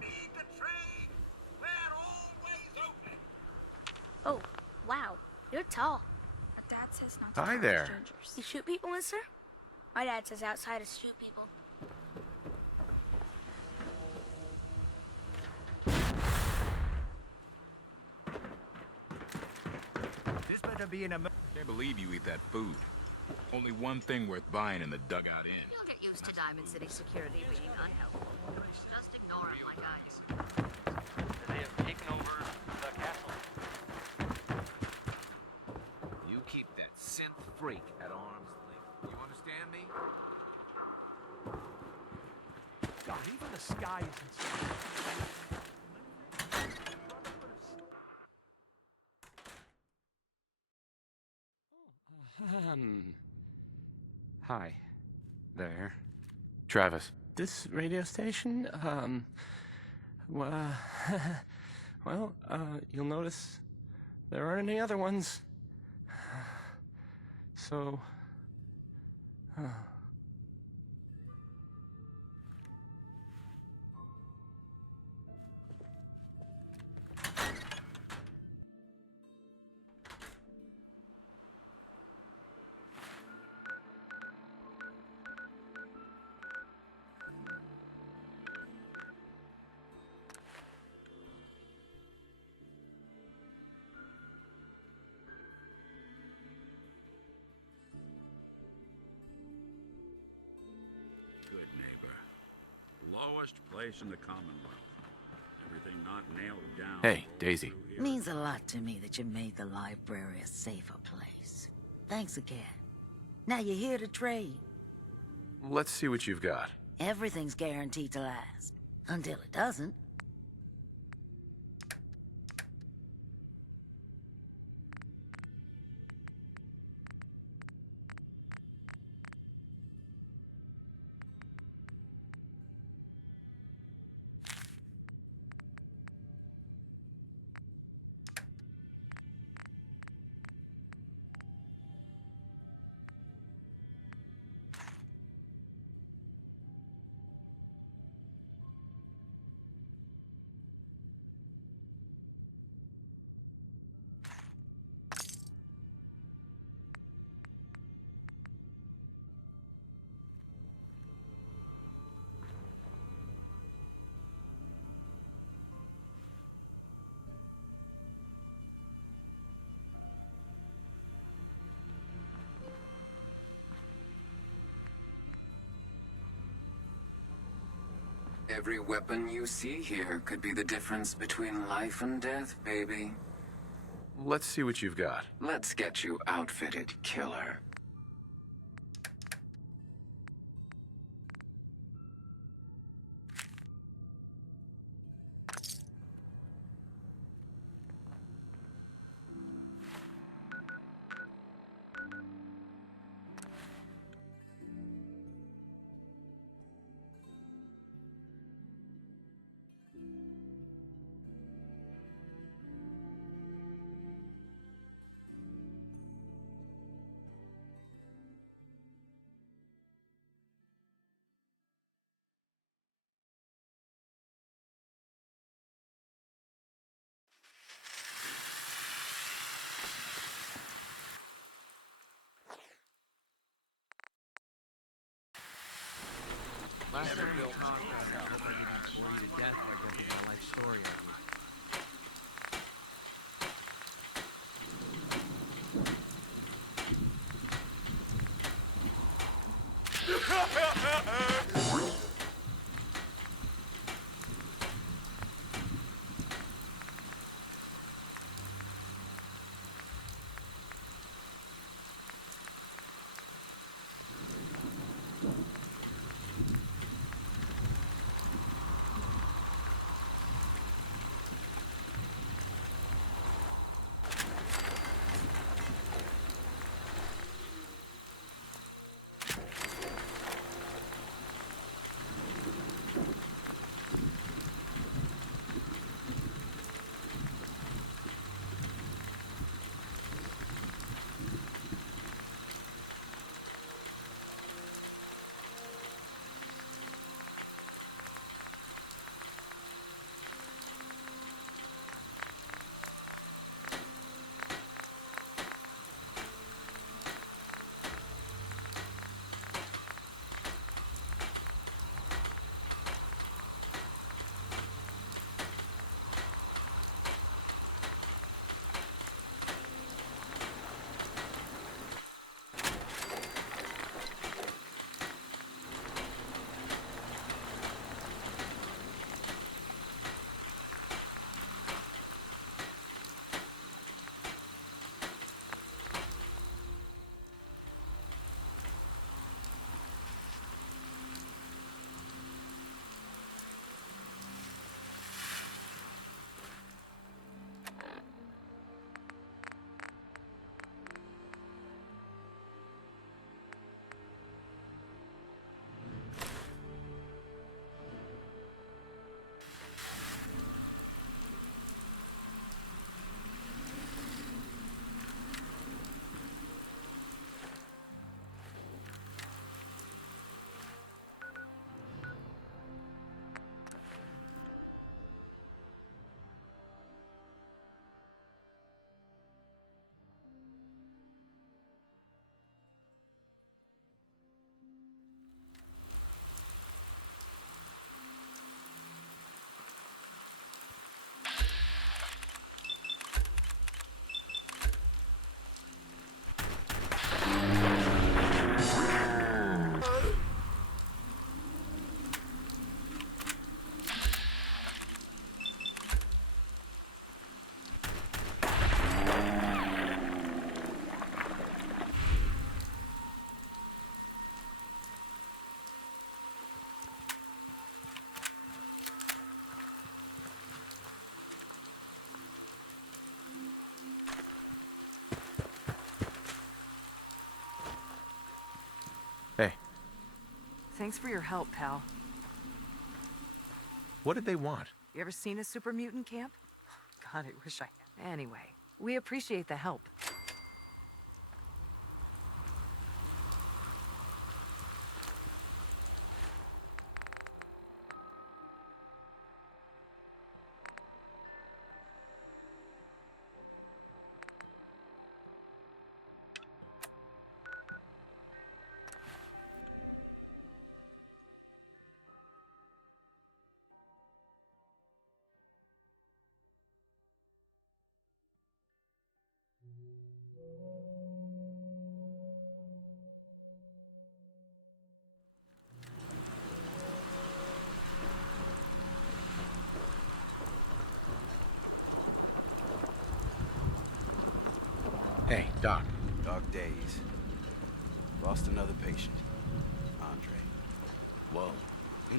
I mean. Need the train. We're always open. Oh, wow. You're tall. My dad says not to Hi talk there. to strangers. You shoot people, mister? My dad says outsiders shoot people. This better be in a... They believe you eat that food. Only one thing worth buying in the dugout inn. You'll get used to Diamond City security being unhelpful. Just ignore him like I do. They have taken over the castle. You keep that synth freak at arm's length. You understand me? Now, even the sky isn't safe. Hi. There. Travis. This radio station, well, you'll notice there aren't any other ones. So, Good neighbor. Lowest place in the Commonwealth. Everything not nailed down. Hey, Daisy. Means a lot to me that you made the library a safer place. Thanks again. Now you're here to trade. Let's see what you've got. Everything's guaranteed to last. Until it doesn't. Every weapon you see here could be the difference between life and death, baby. Let's see what you've got. Let's get you outfitted, killer. Last time we talked, I hope I didn't bore you to death by dumping my life story on you. Hey, Thanks for your help, pal. what did they want? You ever seen a super mutant camp? God, I wish I... Anyway, we appreciate the help.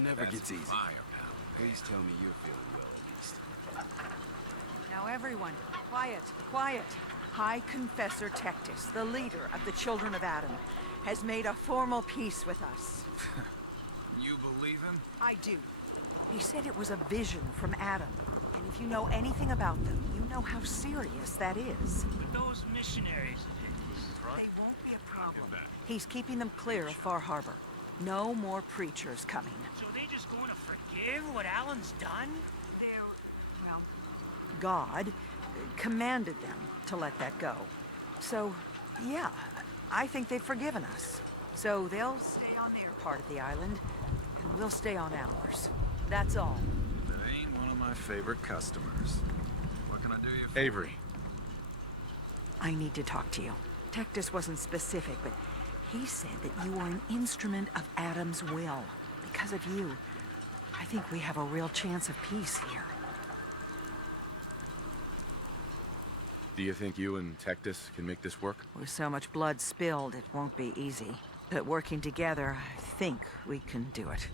never gets easy. Fire, pal. Please tell me you're feeling well, at least. Now everyone, quiet, quiet. High Confessor Tectus, the leader of the Children of Adam, has made a formal peace with us. You believe him? I do. He said it was a vision from Adam. And if you know anything about them, you know how serious that is. With those missionaries of his, right? They won't be a problem. He's keeping them clear of Far Harbor. No more preachers coming. So they just going to forgive what Alan's done? They're, well, God commanded them to let that go. So, yeah, I think they've forgiven us. So they'll stay on their part of the island, and we'll stay on ours. That's all. That ain't one of my favorite customers. What can I do you for? Avery. I need to talk to you. Tectus wasn't specific, but he said that you were an instrument of Adam's will. Because of you, I think we have a real chance of peace here. Do you think you and Tectus can make this work? With so much blood spilled, it won't be easy. But working together, I think we can do it.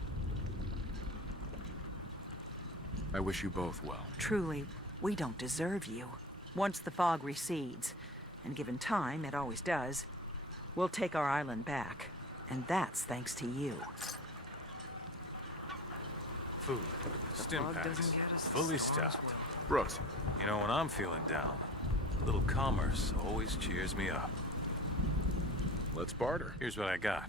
I wish you both well. Truly, we don't deserve you. Once the fog recedes, and given time, it always does, we'll take our island back. And that's thanks to you. Food. Stim Fog packs. doesn't get us, the Fully storms stocked. will. Rose. You know, when I'm feeling down, a little commerce always cheers me up. Let's barter. Here's what I got.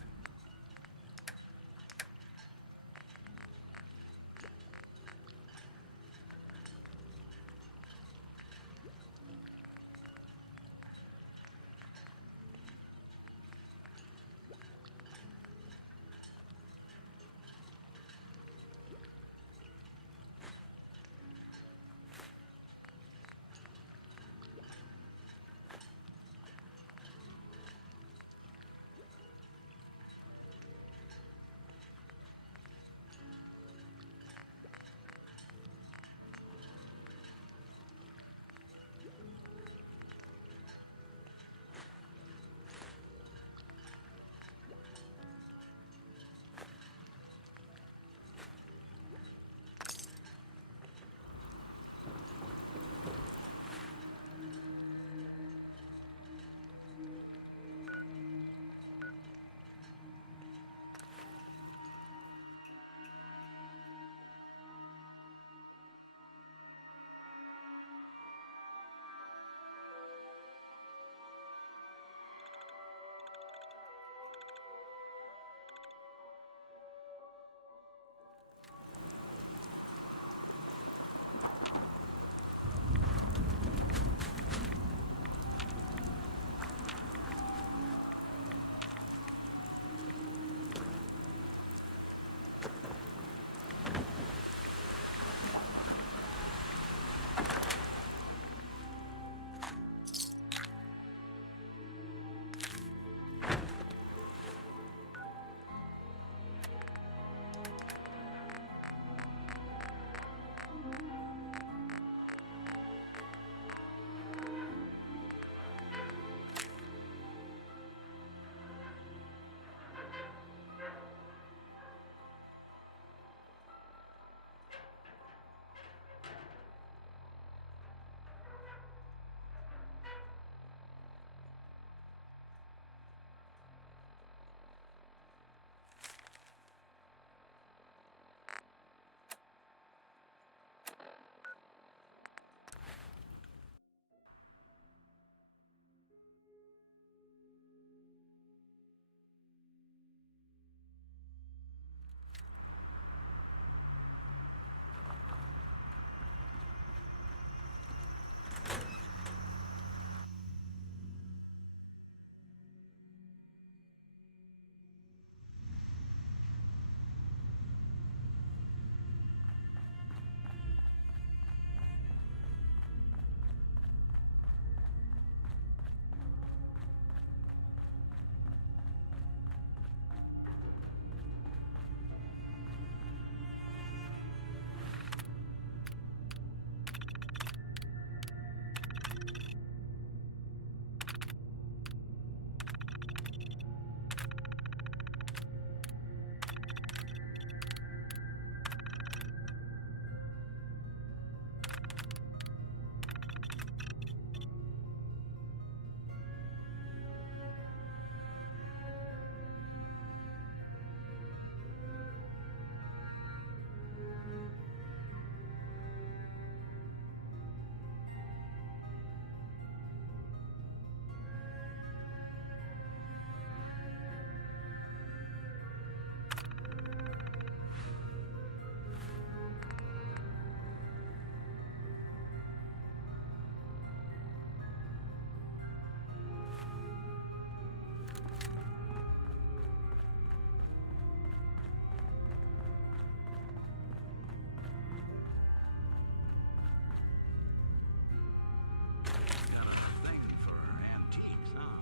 Got a thing for antiques, huh?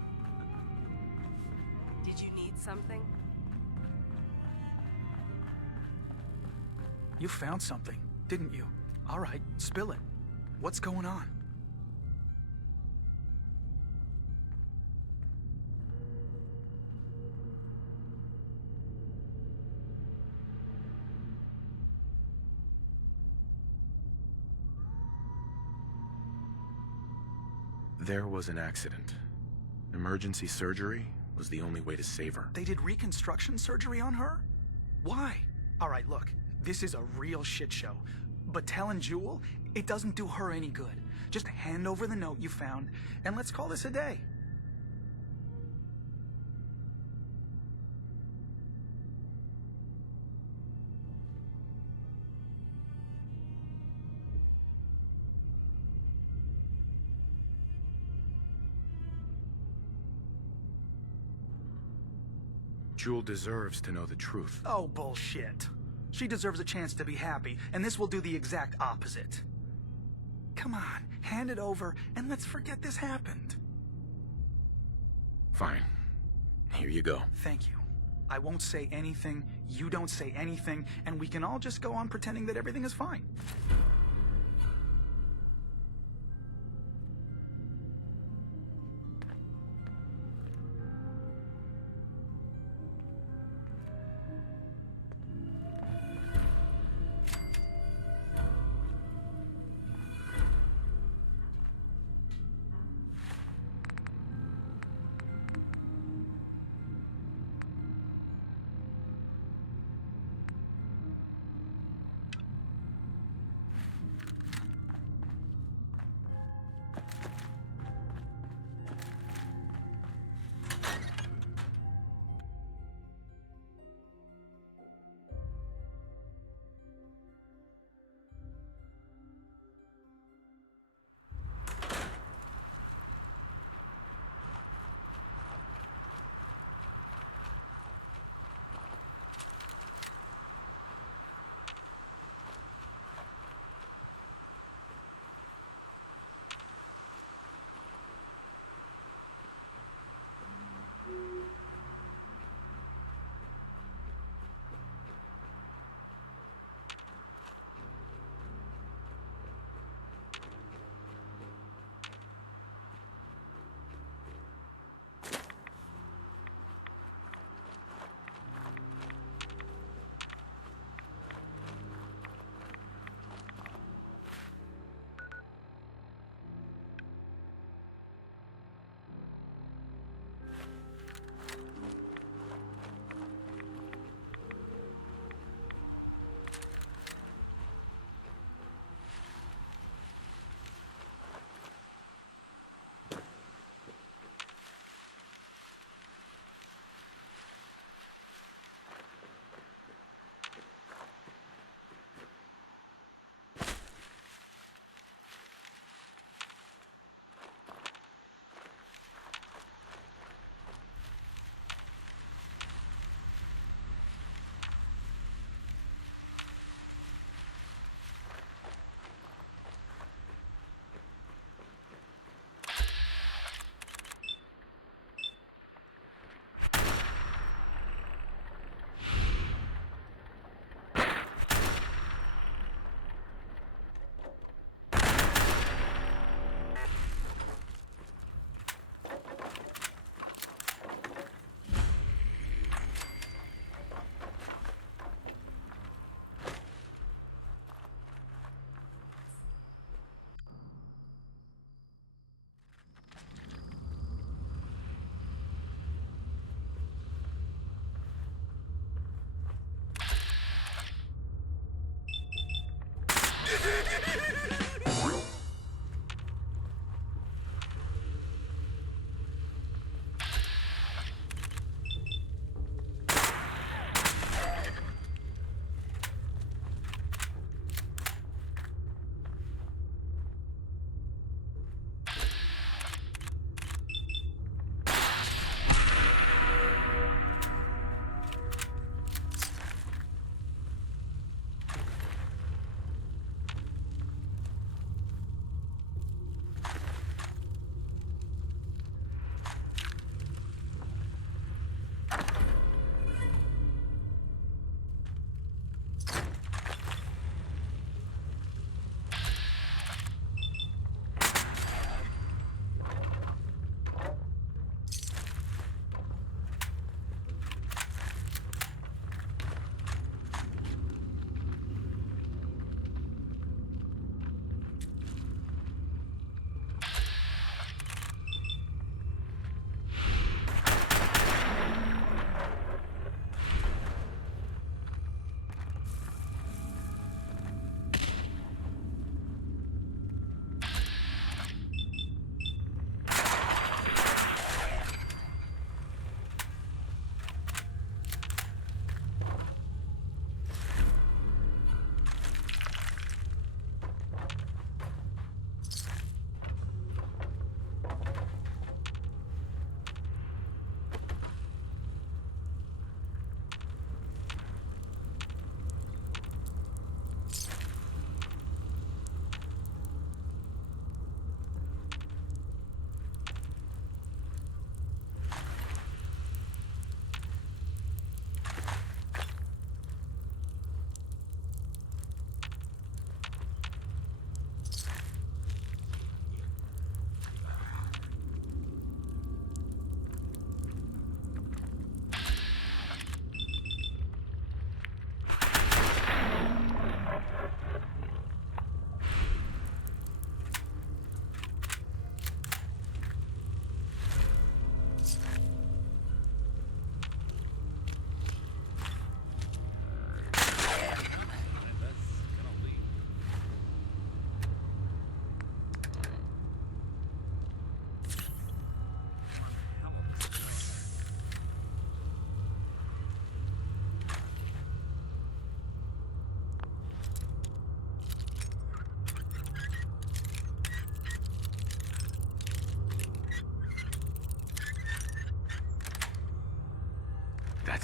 Did you need something? You found something, didn't you? All right, spill it. What's going on? There was an accident. Emergency surgery was the only way to save her. They did reconstruction surgery on her? Why? All right, look, this is a real shit show. But telling Jewel, it doesn't do her any good. Just hand over the note you found, and let's call this a day. Jewel deserves to know the truth. Oh, bullshit. She deserves a chance to be happy, and this will do the exact opposite. Come on, hand it over, and let's forget this happened. Fine. Here you go. Thank you. I won't say anything, you don't say anything, and we can all just go on pretending that everything is fine.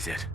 He's it.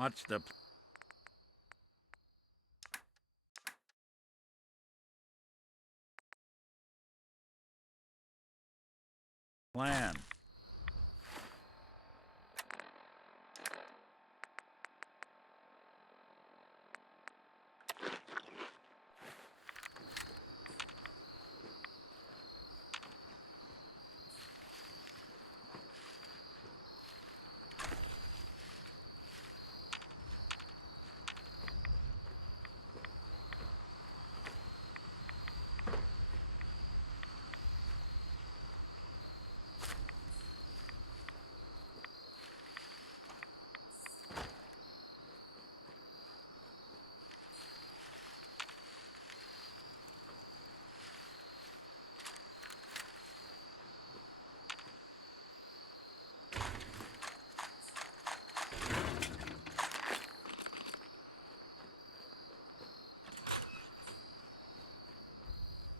What's the... plan?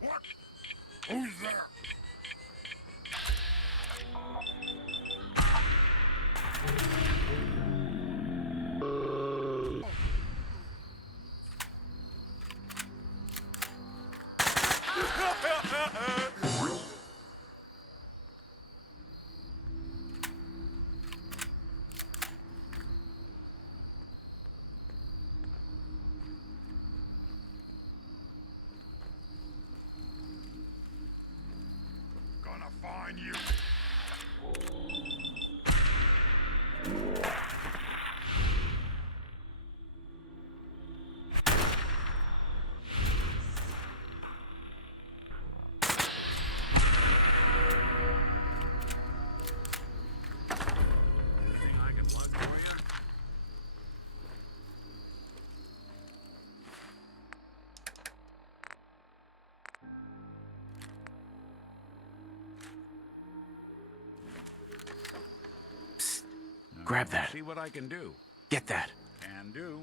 What? Who's there? Gonna find you. Anything I can plug for you? Grab that. See what I can do. Get that. Can do.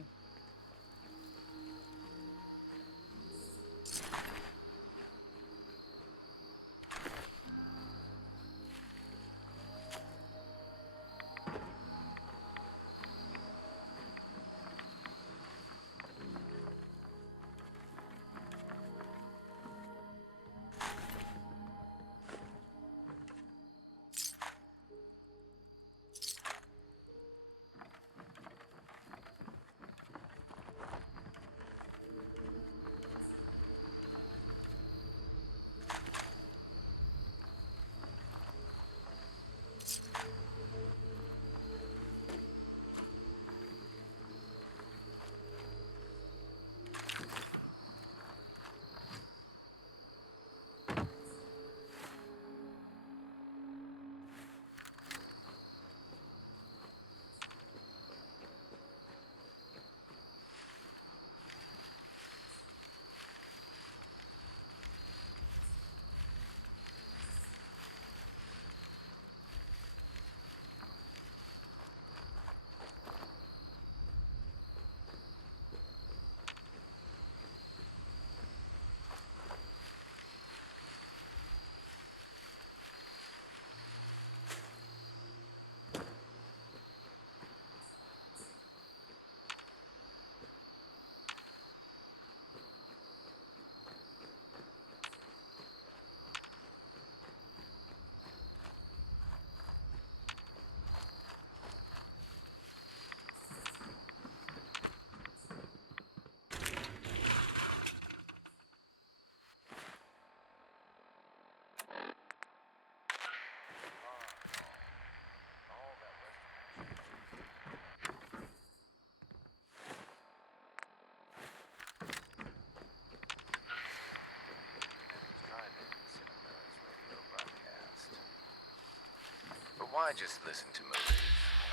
But why just listen to movies?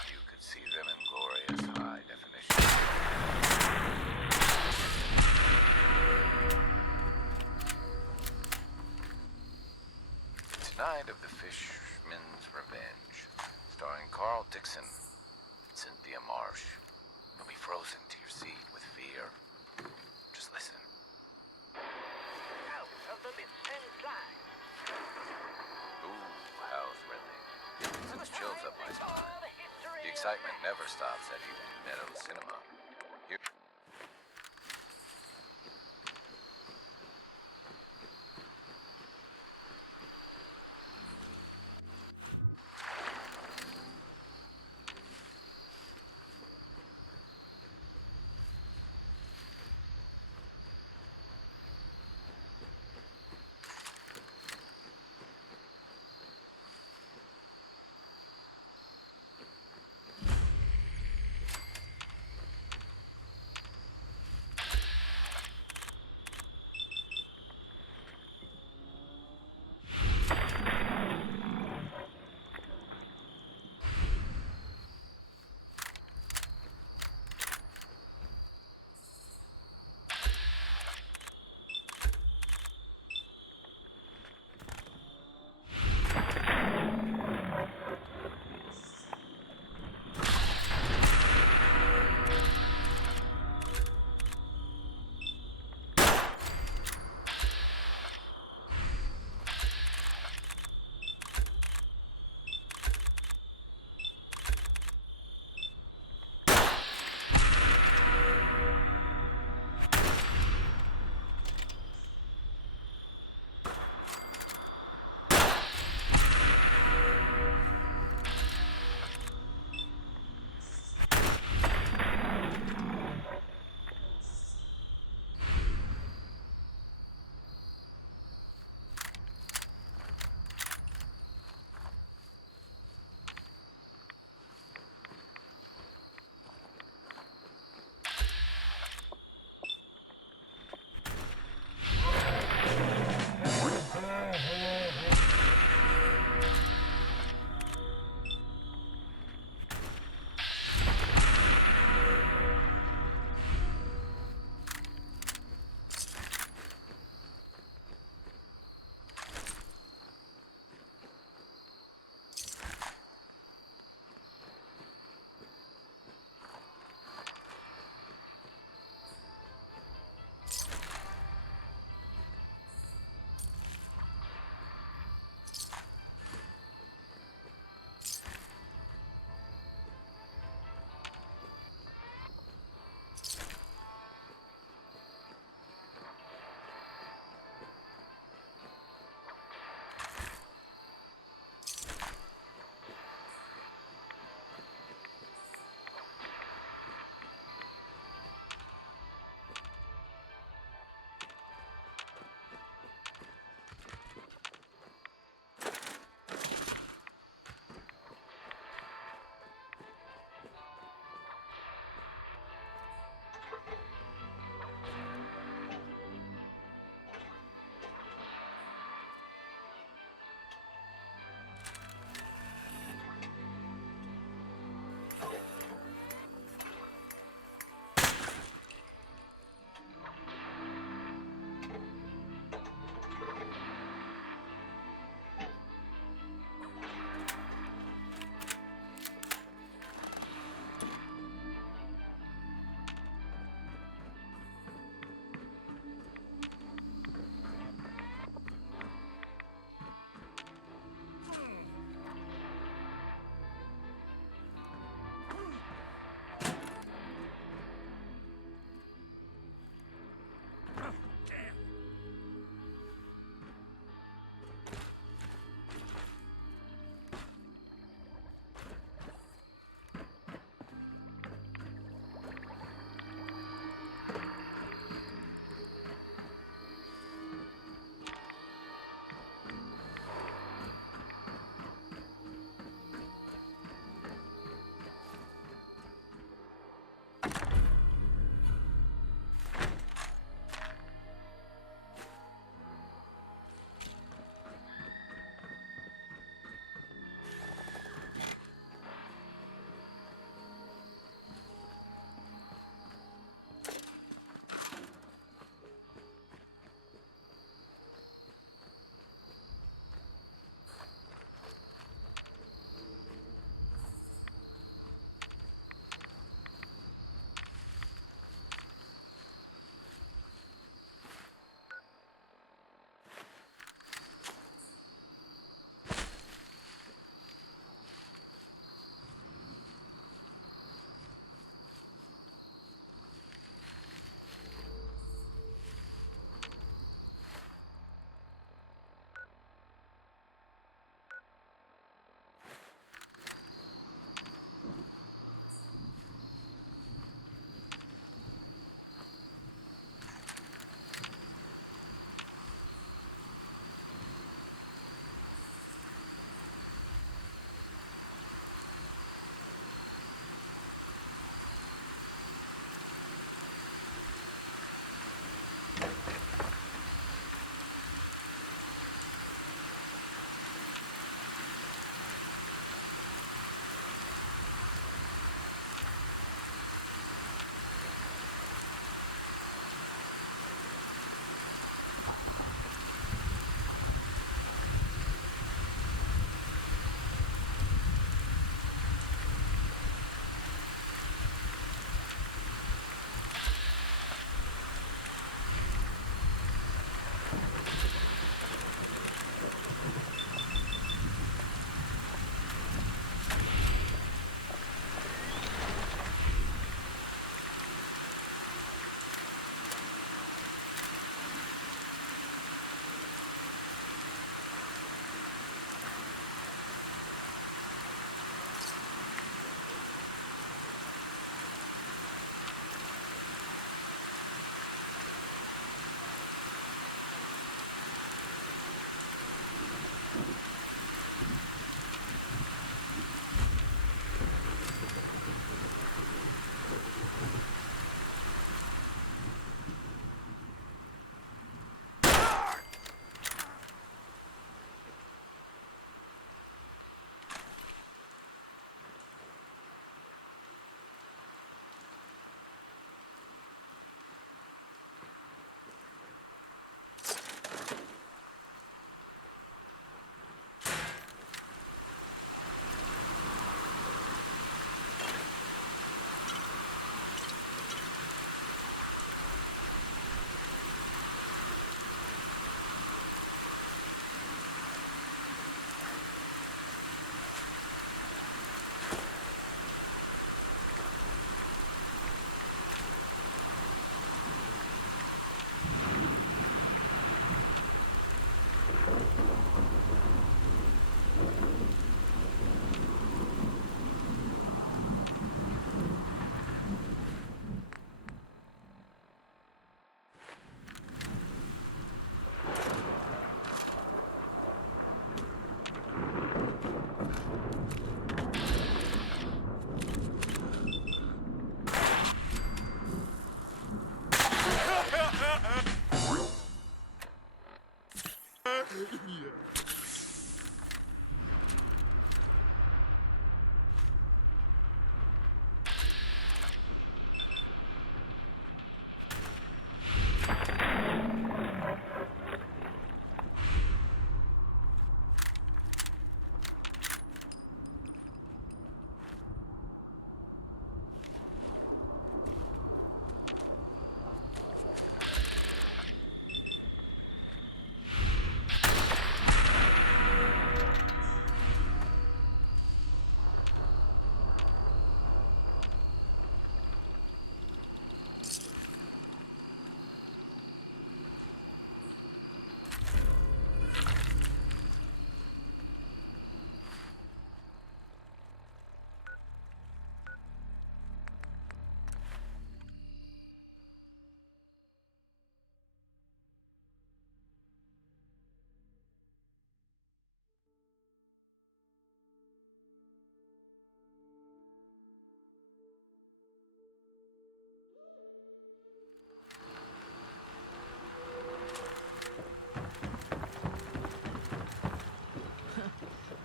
You could see them in glorious high definition. Tonight of the Fishman's Revenge, starring Carl Dixon, Cynthia Marsh. You'll be frozen to your seat with fear. Just listen. Ooh, how thrilling. Sends chills up my spine. The excitement never stops at Evening Meadows Cinema. Here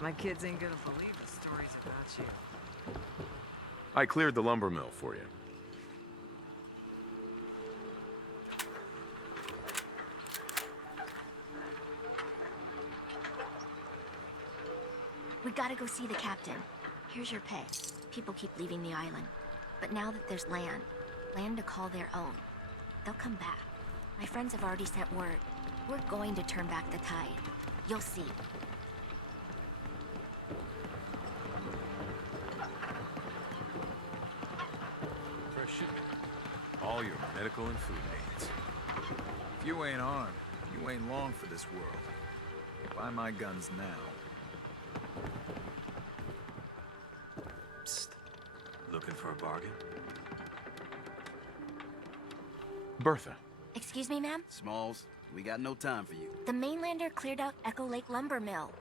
My kids ain't gonna believe the stories about you. I cleared the lumber mill for you. We gotta go see the captain. Here's your pay. People keep leaving the island. But now that there's land to call their own, they'll come back. My friends have already sent word. We're going to turn back the tide. You'll see. All your medical and food needs. If you ain't armed, you ain't long for this world. Buy my guns now. Looking for a bargain? Bertha. Excuse me, ma'am? Smalls, we got no time for you. The mainlander cleared out Echo Lake Lumber Mill.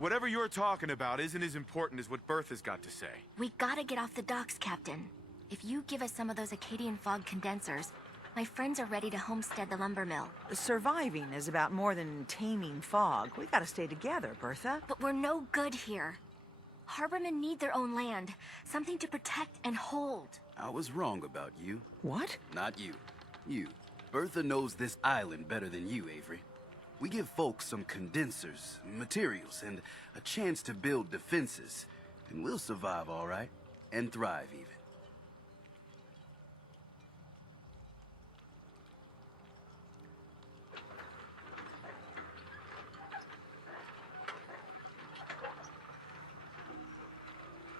Whatever you're talking about isn't as important as what Bertha's got to say. We gotta get off the docks, Captain. If you give us some of those Acadian fog condensers, my friends are ready to homestead the lumber mill. Surviving is about more than taming fog. We gotta stay together, Bertha. But we're no good here. Harbormen need their own land, something to protect and hold. I was wrong about you. What? Not you. You. Bertha knows this island better than you, Avery. We give folks some condensers, materials, and a chance to build defenses, and we'll survive all right, and thrive even.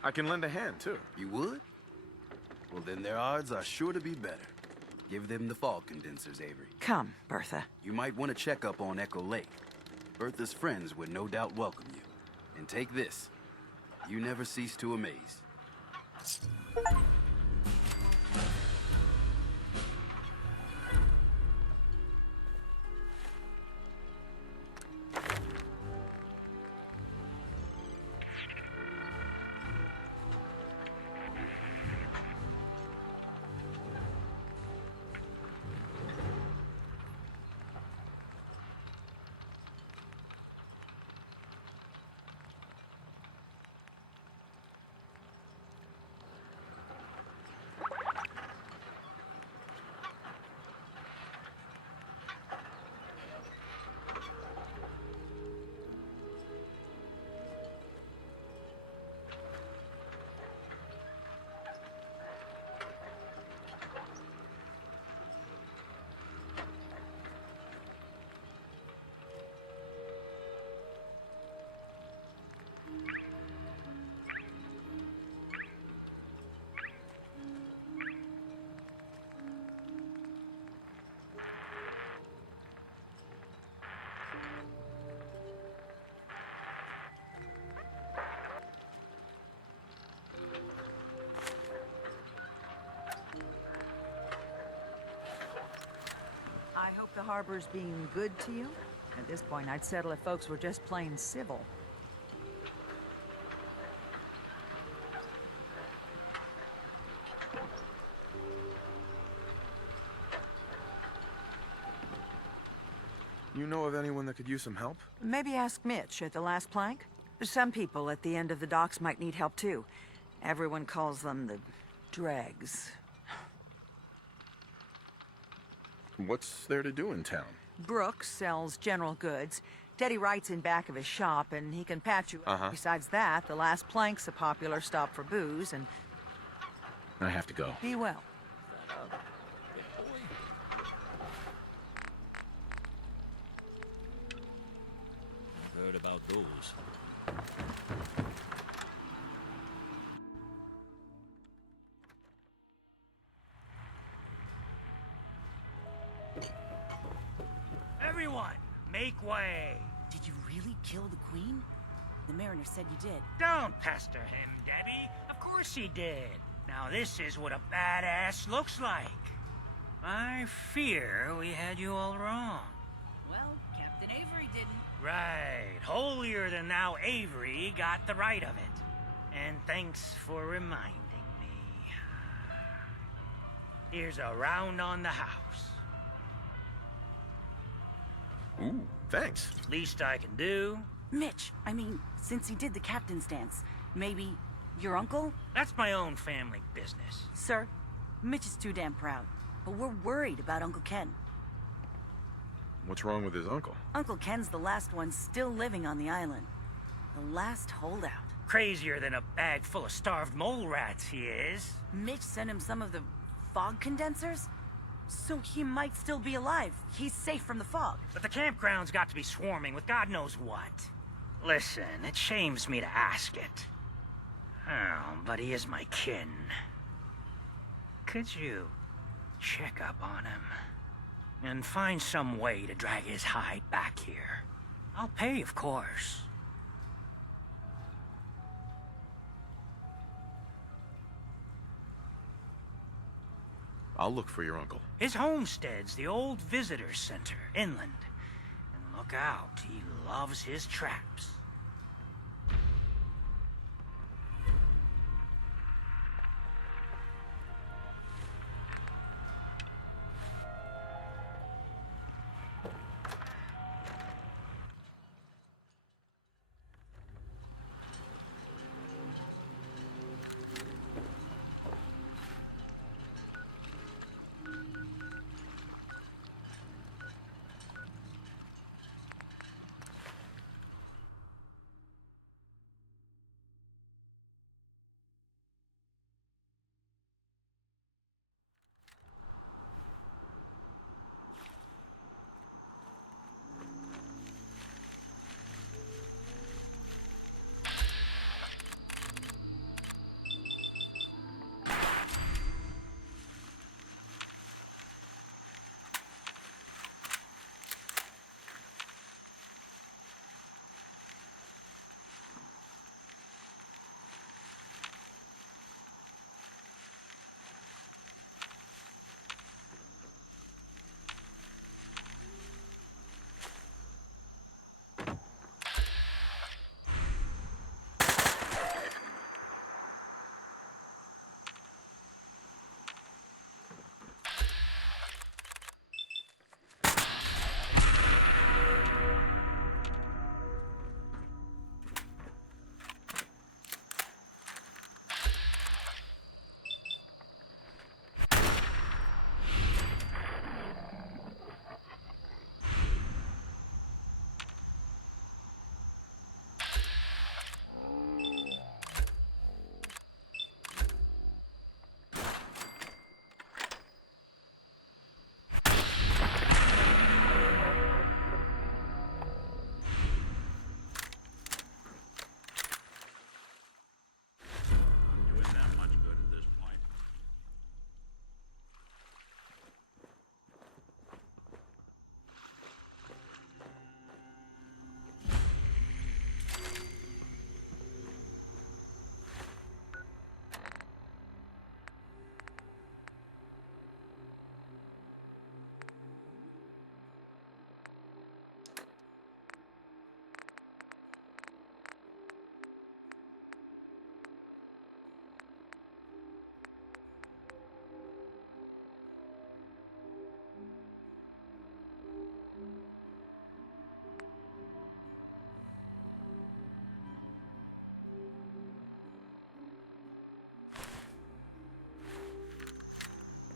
I can lend a hand, too. You would? Well, then their odds are sure to be better. Give them the fog condensers, Avery. Come, Bertha. You might want to check up on Echo Lake. Bertha's friends would no doubt welcome you. And take this. You never cease to amaze. I hope the harbor's being good to you. At this point, I'd settle if folks were just plain civil. You know of anyone that could use some help? Maybe ask Mitch at the last plank. Some people at the end of the docks might need help too. Everyone calls them the dregs. What's there to do in town? Brooks sells general goods. Teddy Wright's in back of his shop, and he can patch you. Besides that, the last plank's a popular stop for booze, and... I have to go. Be well. Good boy. I've heard about those. Everyone, make way. Did you really kill the Queen? The Mariner said you did. Don't pester him, Debbie. Of course he did. Now this is what a badass looks like. I fear we had you all wrong. Well, Captain Avery didn't. Right. Holier than thou Avery got the right of it. And thanks for reminding me. Here's a round on the house. Ooh, thanks. Least I can do. Mitch, I mean, since he did the captain's dance, maybe your uncle? That's my own family business. Sir, Mitch is too damn proud. But we're worried about Uncle Ken. What's wrong with his uncle? Uncle Ken's the last one still living on the island. The last holdout. Crazier than a bag full of starved mole rats, he is. Mitch sent him some of the fog condensers? So he might still be alive. He's safe from the fog. But the campground's got to be swarming with God knows what. Listen, it shames me to ask it. Oh, but he is my kin. Could you check up on him? And find some way to drag his hide back here? I'll pay, of course. I'll look for your uncle. His homestead's the old visitor center, inland. Look out, he loves his traps.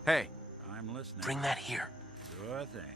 Hey, I'm listening. bring that here. Sure thing.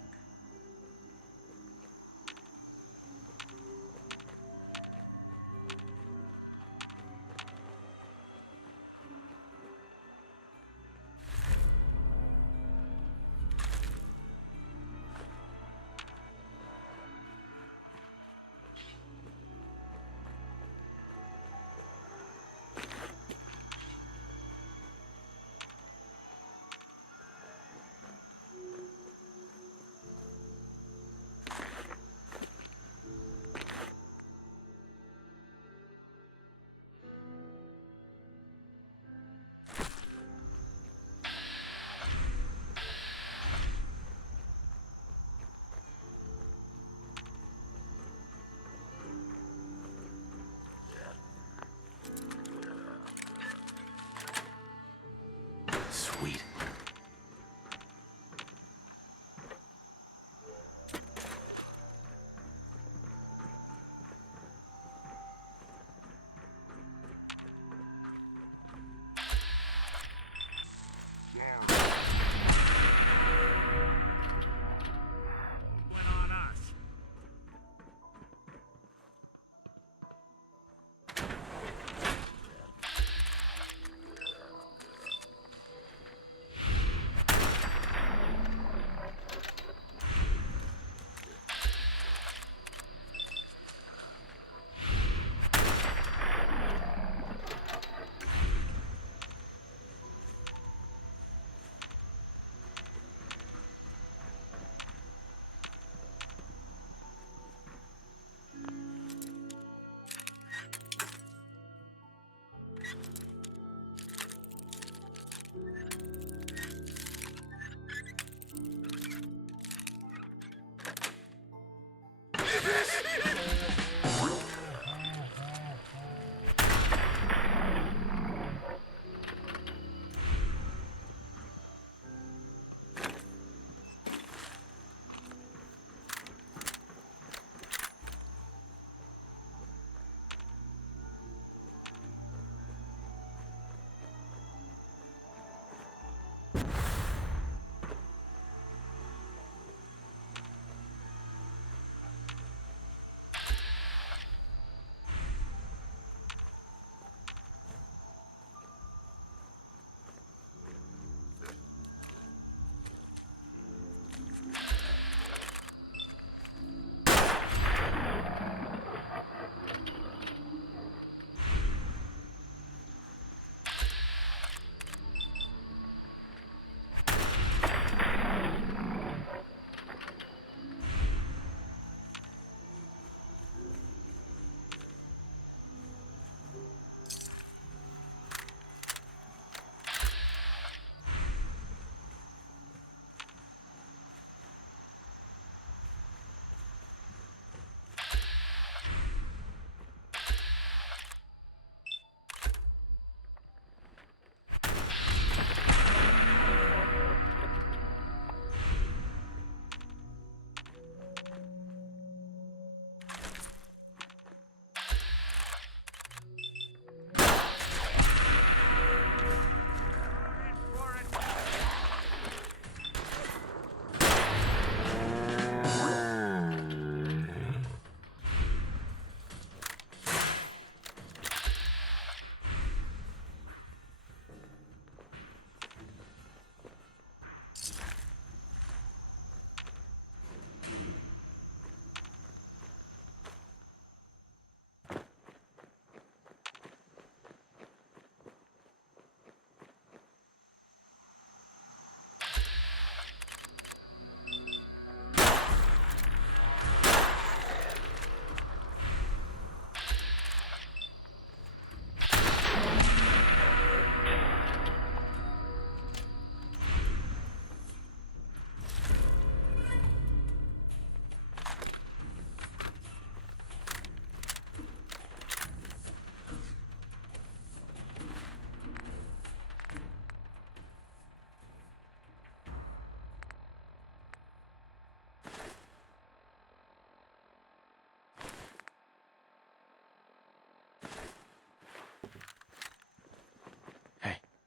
Sweet. sorry. Went on us.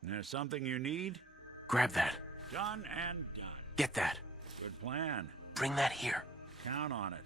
There's something you need? Grab that. Done and done. Get that. Good plan. Bring that here. Count on it.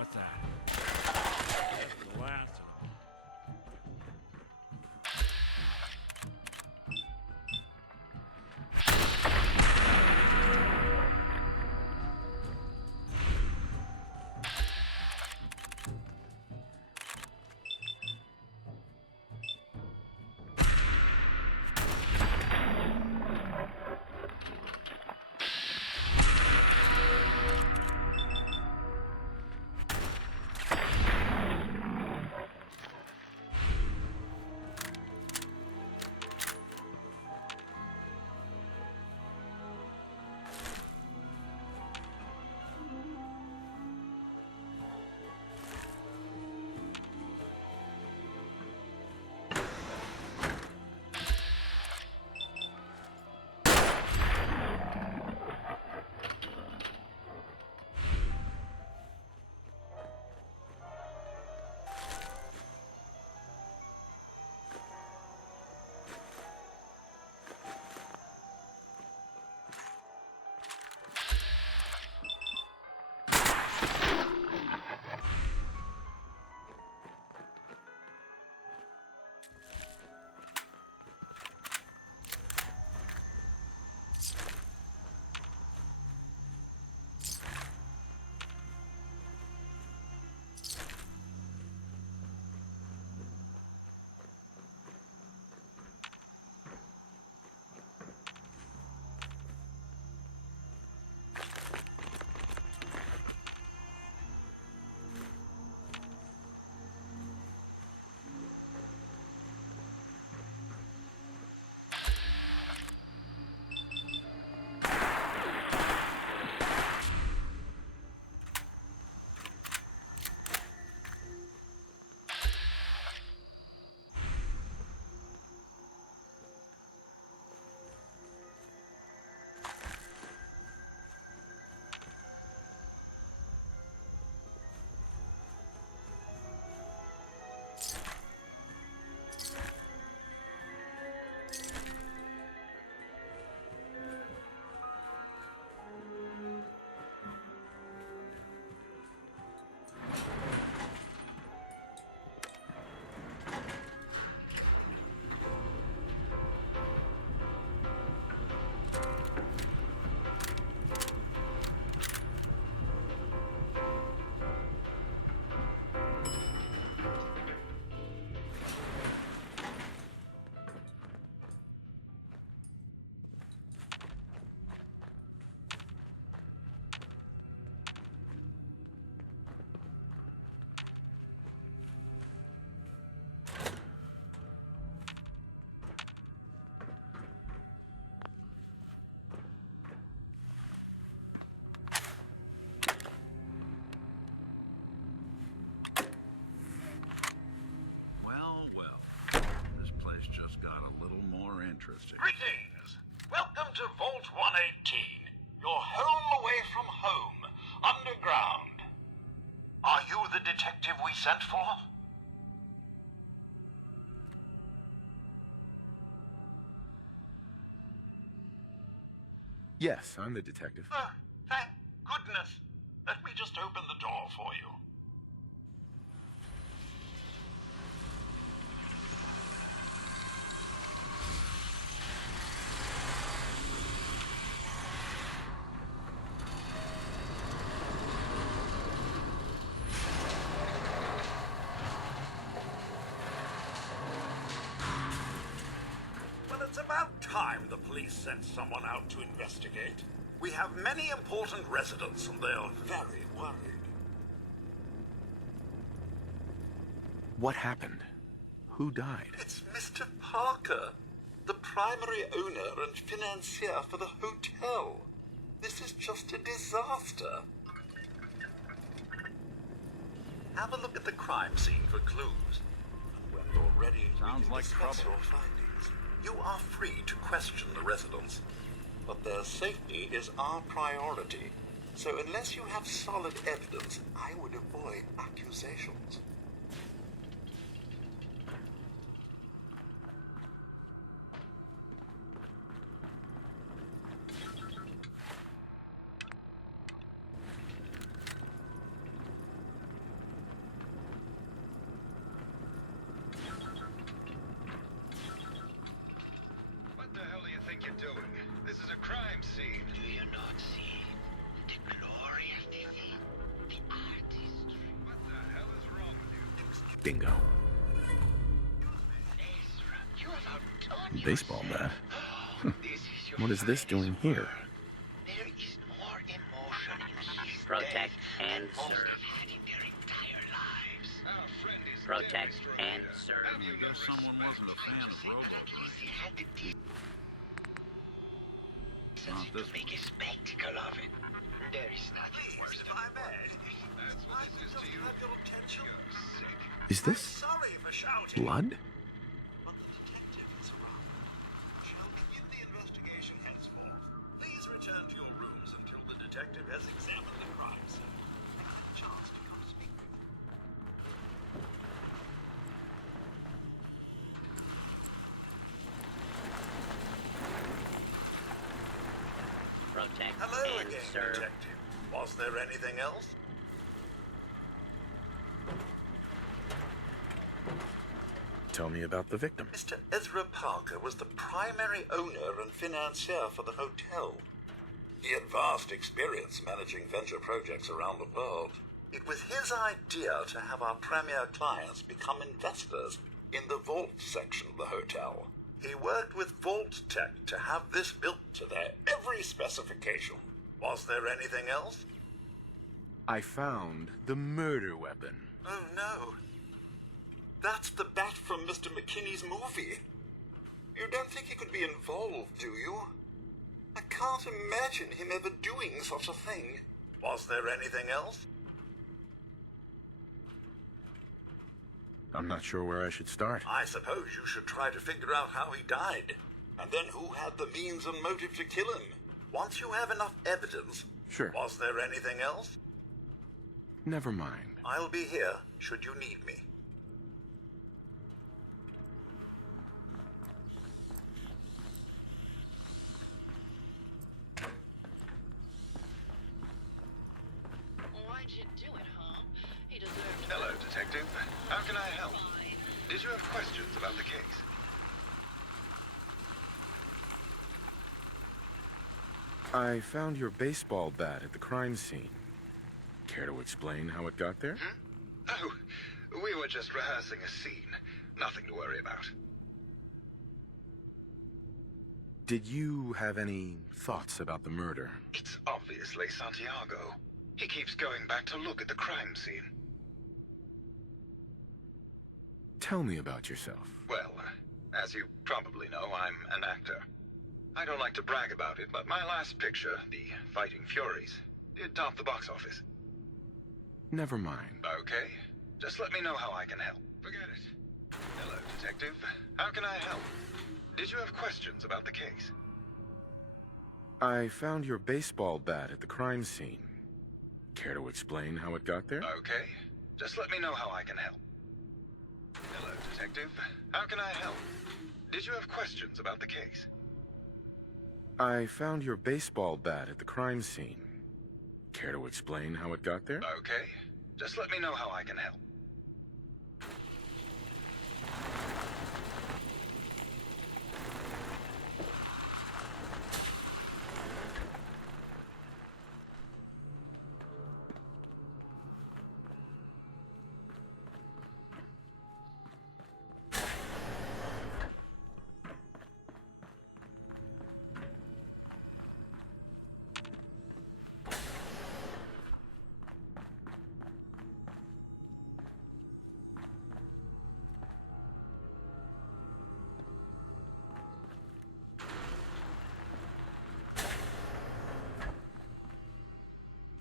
What's that? That's the last of them. Well, this place just got a little more interesting. Greetings! Welcome to Vault 118, your home away from home, underground. Are you the detective we sent for? Yes, I'm the detective. Thank goodness. Let me just open the door for you. Well, it's about time the police sent someone out to investigate. We have many important residents and they're very worried. What happened? Who died? It's Mr. Parker, the primary owner and financier for the hotel. This is just a disaster. Have a look at the crime scene for clues. When you're ready, sounds like trouble. You are free to question the residents, but their safety is our priority. So unless you have solid evidence, I would avoid accusations. not see the glory of the thing, the artistry. Bingo. You have outdone Baseball bat. What is this doing here? There is more emotion in Protect and serve. in their entire lives. Our friend is Protect and serve. I guess someone wasn't a fan of Robo-Brain. To make a spectacle of it. There is nothing worse than That's what this is to you. Have your attention. Is this Sorry for shouting. blood? But the detective is wrong. Shall begin the investigation henceforth. Please return to your rooms until the detective has examined the crime scene. They have a chance to come speak with you. Protect Hello and again, serve. detective. Was there anything else? Tell me about the victim. Mr. Ezra Parker was the primary owner and financier for the hotel. He had vast experience managing venture projects around the world. It was his idea to have our premier clients become investors in the vault section of the hotel. He worked with Vault Tech to have this built to their every specification. Was there anything else? I found the murder weapon. Oh no. That's the bat from Mr. McKinney's movie. You don't think he could be involved, do you? I can't imagine him ever doing such a thing. Was there anything else? I'm not sure where I should start. I suppose you should try to figure out how he died. And then who had the means and motive to kill him. Once you have enough evidence... Sure. Was there anything else? Never mind. I'll be here, should you need me. Why'd you do it, huh? He deserved Hello, better. Detective. How can I help? Fine. Did you have questions about the case? I found your baseball bat at the crime scene. Care to explain how it got there? Oh, we were just rehearsing a scene. Nothing to worry about. Did you have any thoughts about the murder? It's obviously Santiago. He keeps going back to look at the crime scene. Tell me about yourself. Well, as you probably know, I'm an actor. I don't like to brag about it, but my last picture, The Fighting Furies, it topped the box office. Never mind. Okay. Just let me know how I can help. Forget it. Hello, Detective. How can I help? Did you have questions about the case? I found your baseball bat at the crime scene. Care to explain how it got there? Okay. Just let me know how I can help. Hello, Detective. How can I help? Did you have questions about the case? I found your baseball bat at the crime scene. Care to explain how it got there? Okay. Just let me know how I can help.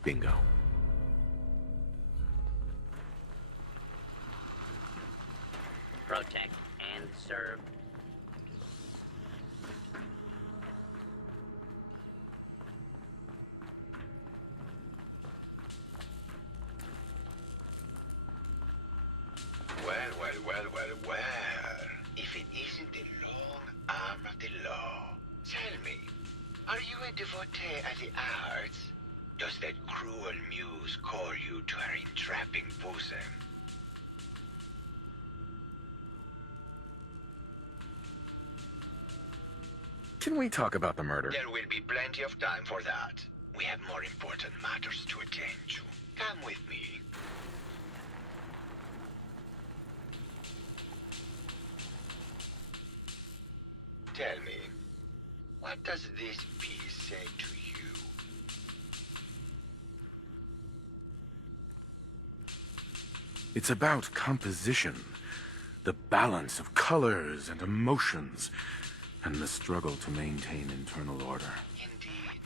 Bingo. Protect and serve. Well. If it isn't the long arm of the law. Tell me, are you a devotee of the arts? Does that cruel muse call you to her entrapping bosom? Can we talk about the murder? There will be plenty of time for that. We have more important matters to attend to. Come with me. Tell me, what does this piece say to you? It's about composition, the balance of colors and emotions, and the struggle to maintain internal order. Indeed.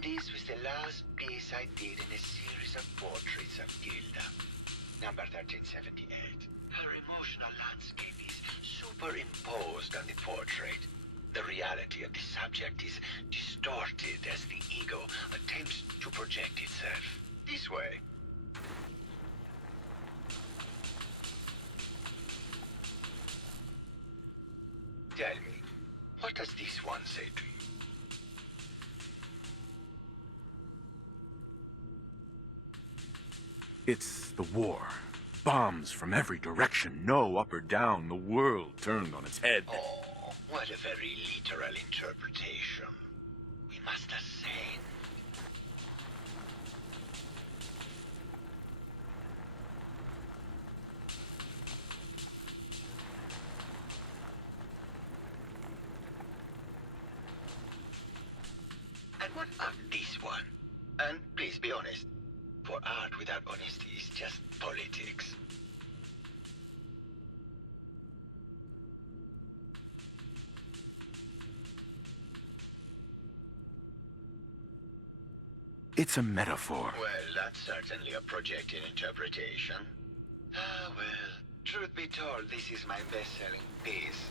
This was the last piece I did in a series of portraits of Gilda, number 1378. Her emotional landscape is superimposed on the portrait. The reality of the subject is distorted as the ego attempts to project itself. This way. Tell me, what does this one say to you? It's the war. Bombs from every direction, no up or down, the world turned on its head. Oh, what a very literal interpretation. We must ascend. And what about this one? And please be honest, for art without honesty is just politics. It's a metaphor. Well, that's certainly a projected interpretation. Ah, well, truth be told, this is my best-selling piece.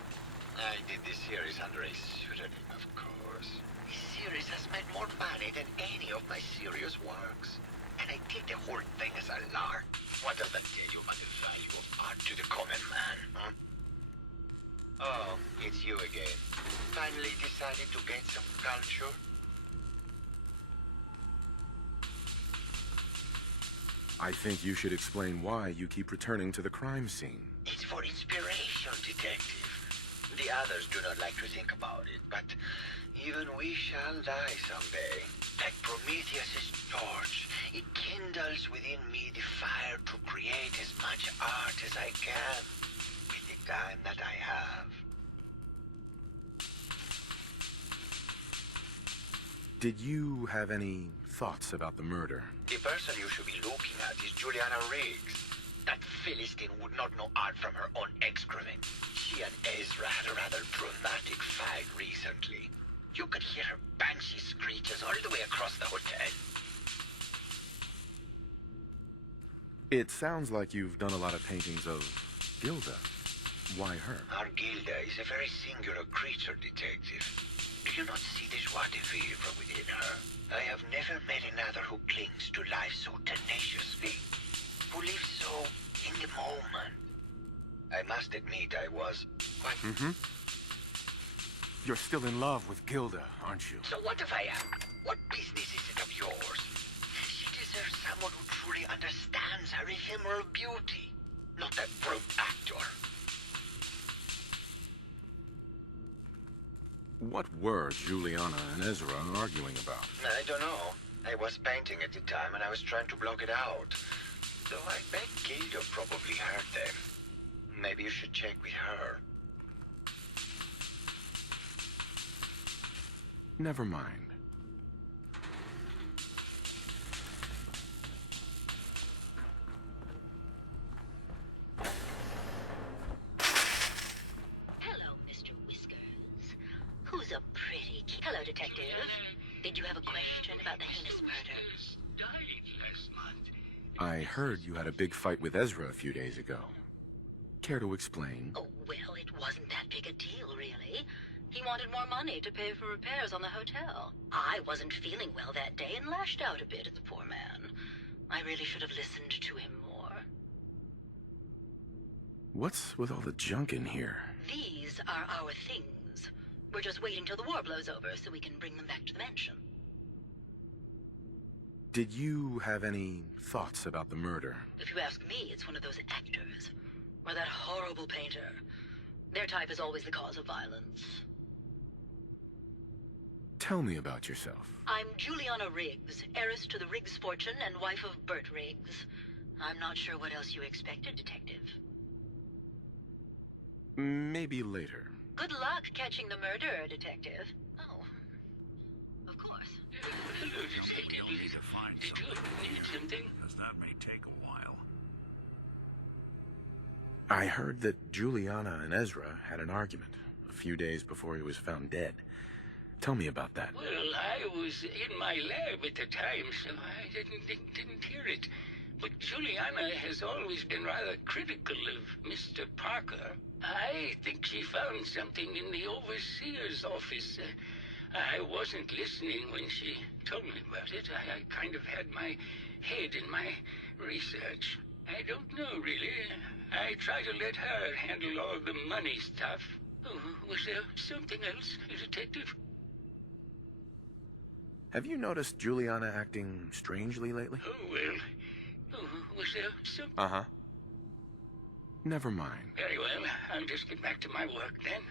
I did this series under a pseudonym, of course. This series has made more money than any of my serious works. And I did the whole thing as a lark. What does that tell you about the value of art to the common man, huh? Oh, it's you again. Finally decided to get some culture? I think you should explain why you keep returning to the crime scene. It's for inspiration, detective. The others do not like to think about it, but even we shall die someday. Like Prometheus's torch, it kindles within me the fire to create as much art as I can with the time that I have. Did you have any thoughts about the murder? The person you should be looking at is Juliana Riggs. That Philistine would not know art from her own excrement. She and Ezra had a rather dramatic fight recently. You could hear her banshee screeches all the way across the hotel. It sounds like you've done a lot of paintings of Gilda. Why her? Our Gilda is a very singular creature, detective. Do you not see the joie de vivre within her? I have never met another who clings to life so tenaciously, who lives so in the moment. I must admit I was quite... You're still in love with Gilda, aren't you? So what if I am? What business is it of yours? She deserves someone who truly understands her ephemeral beauty, not that broke actor. What were Juliana and Ezra arguing about? I don't know. I was painting at the time and I was trying to block it out. Though I bet Gilda probably heard them. Maybe you should check with her. Never mind. Hello, Mr. Whiskers. Who's a pretty... Hello, Detective. Did you have a question about the heinous murder? Died last month. I heard you had a big fight with Ezra a few days ago. Care to explain? Oh, well, it wasn't that big a deal, really. He wanted more money to pay for repairs on the hotel. I wasn't feeling well that day and lashed out a bit at the poor man. I really should have listened to him more. What's with all the junk in here? These are our things. We're just waiting till the war blows over so we can bring them back to the mansion. Did you have any thoughts about the murder? If you ask me, it's one of those actors. Or that horrible painter. Their type is always the cause of violence. Tell me about yourself. I'm Juliana Riggs, heiress to the Riggs fortune and wife of Bert Riggs. I'm not sure what else you expected, Detective. Maybe later. Good luck catching the murderer, Detective. Oh, of course. Tell me we don't need to find something here, because that may take a while. I heard that Juliana and Ezra had an argument a few days before he was found dead. Tell me about that. Well, I was in my lab at the time, so I didn't hear it. But Juliana has always been rather critical of Mr. Parker. I think she found something in the overseer's office. I wasn't listening when she told me about it. I kind of had my head in my research. I don't know, really. I try to let her handle all the money stuff. Oh, was there something else, Detective? Have you noticed Juliana acting strangely lately? Oh, well. Oh, was there something? Uh-huh. Never mind. Very well. I'll just get back to my work then.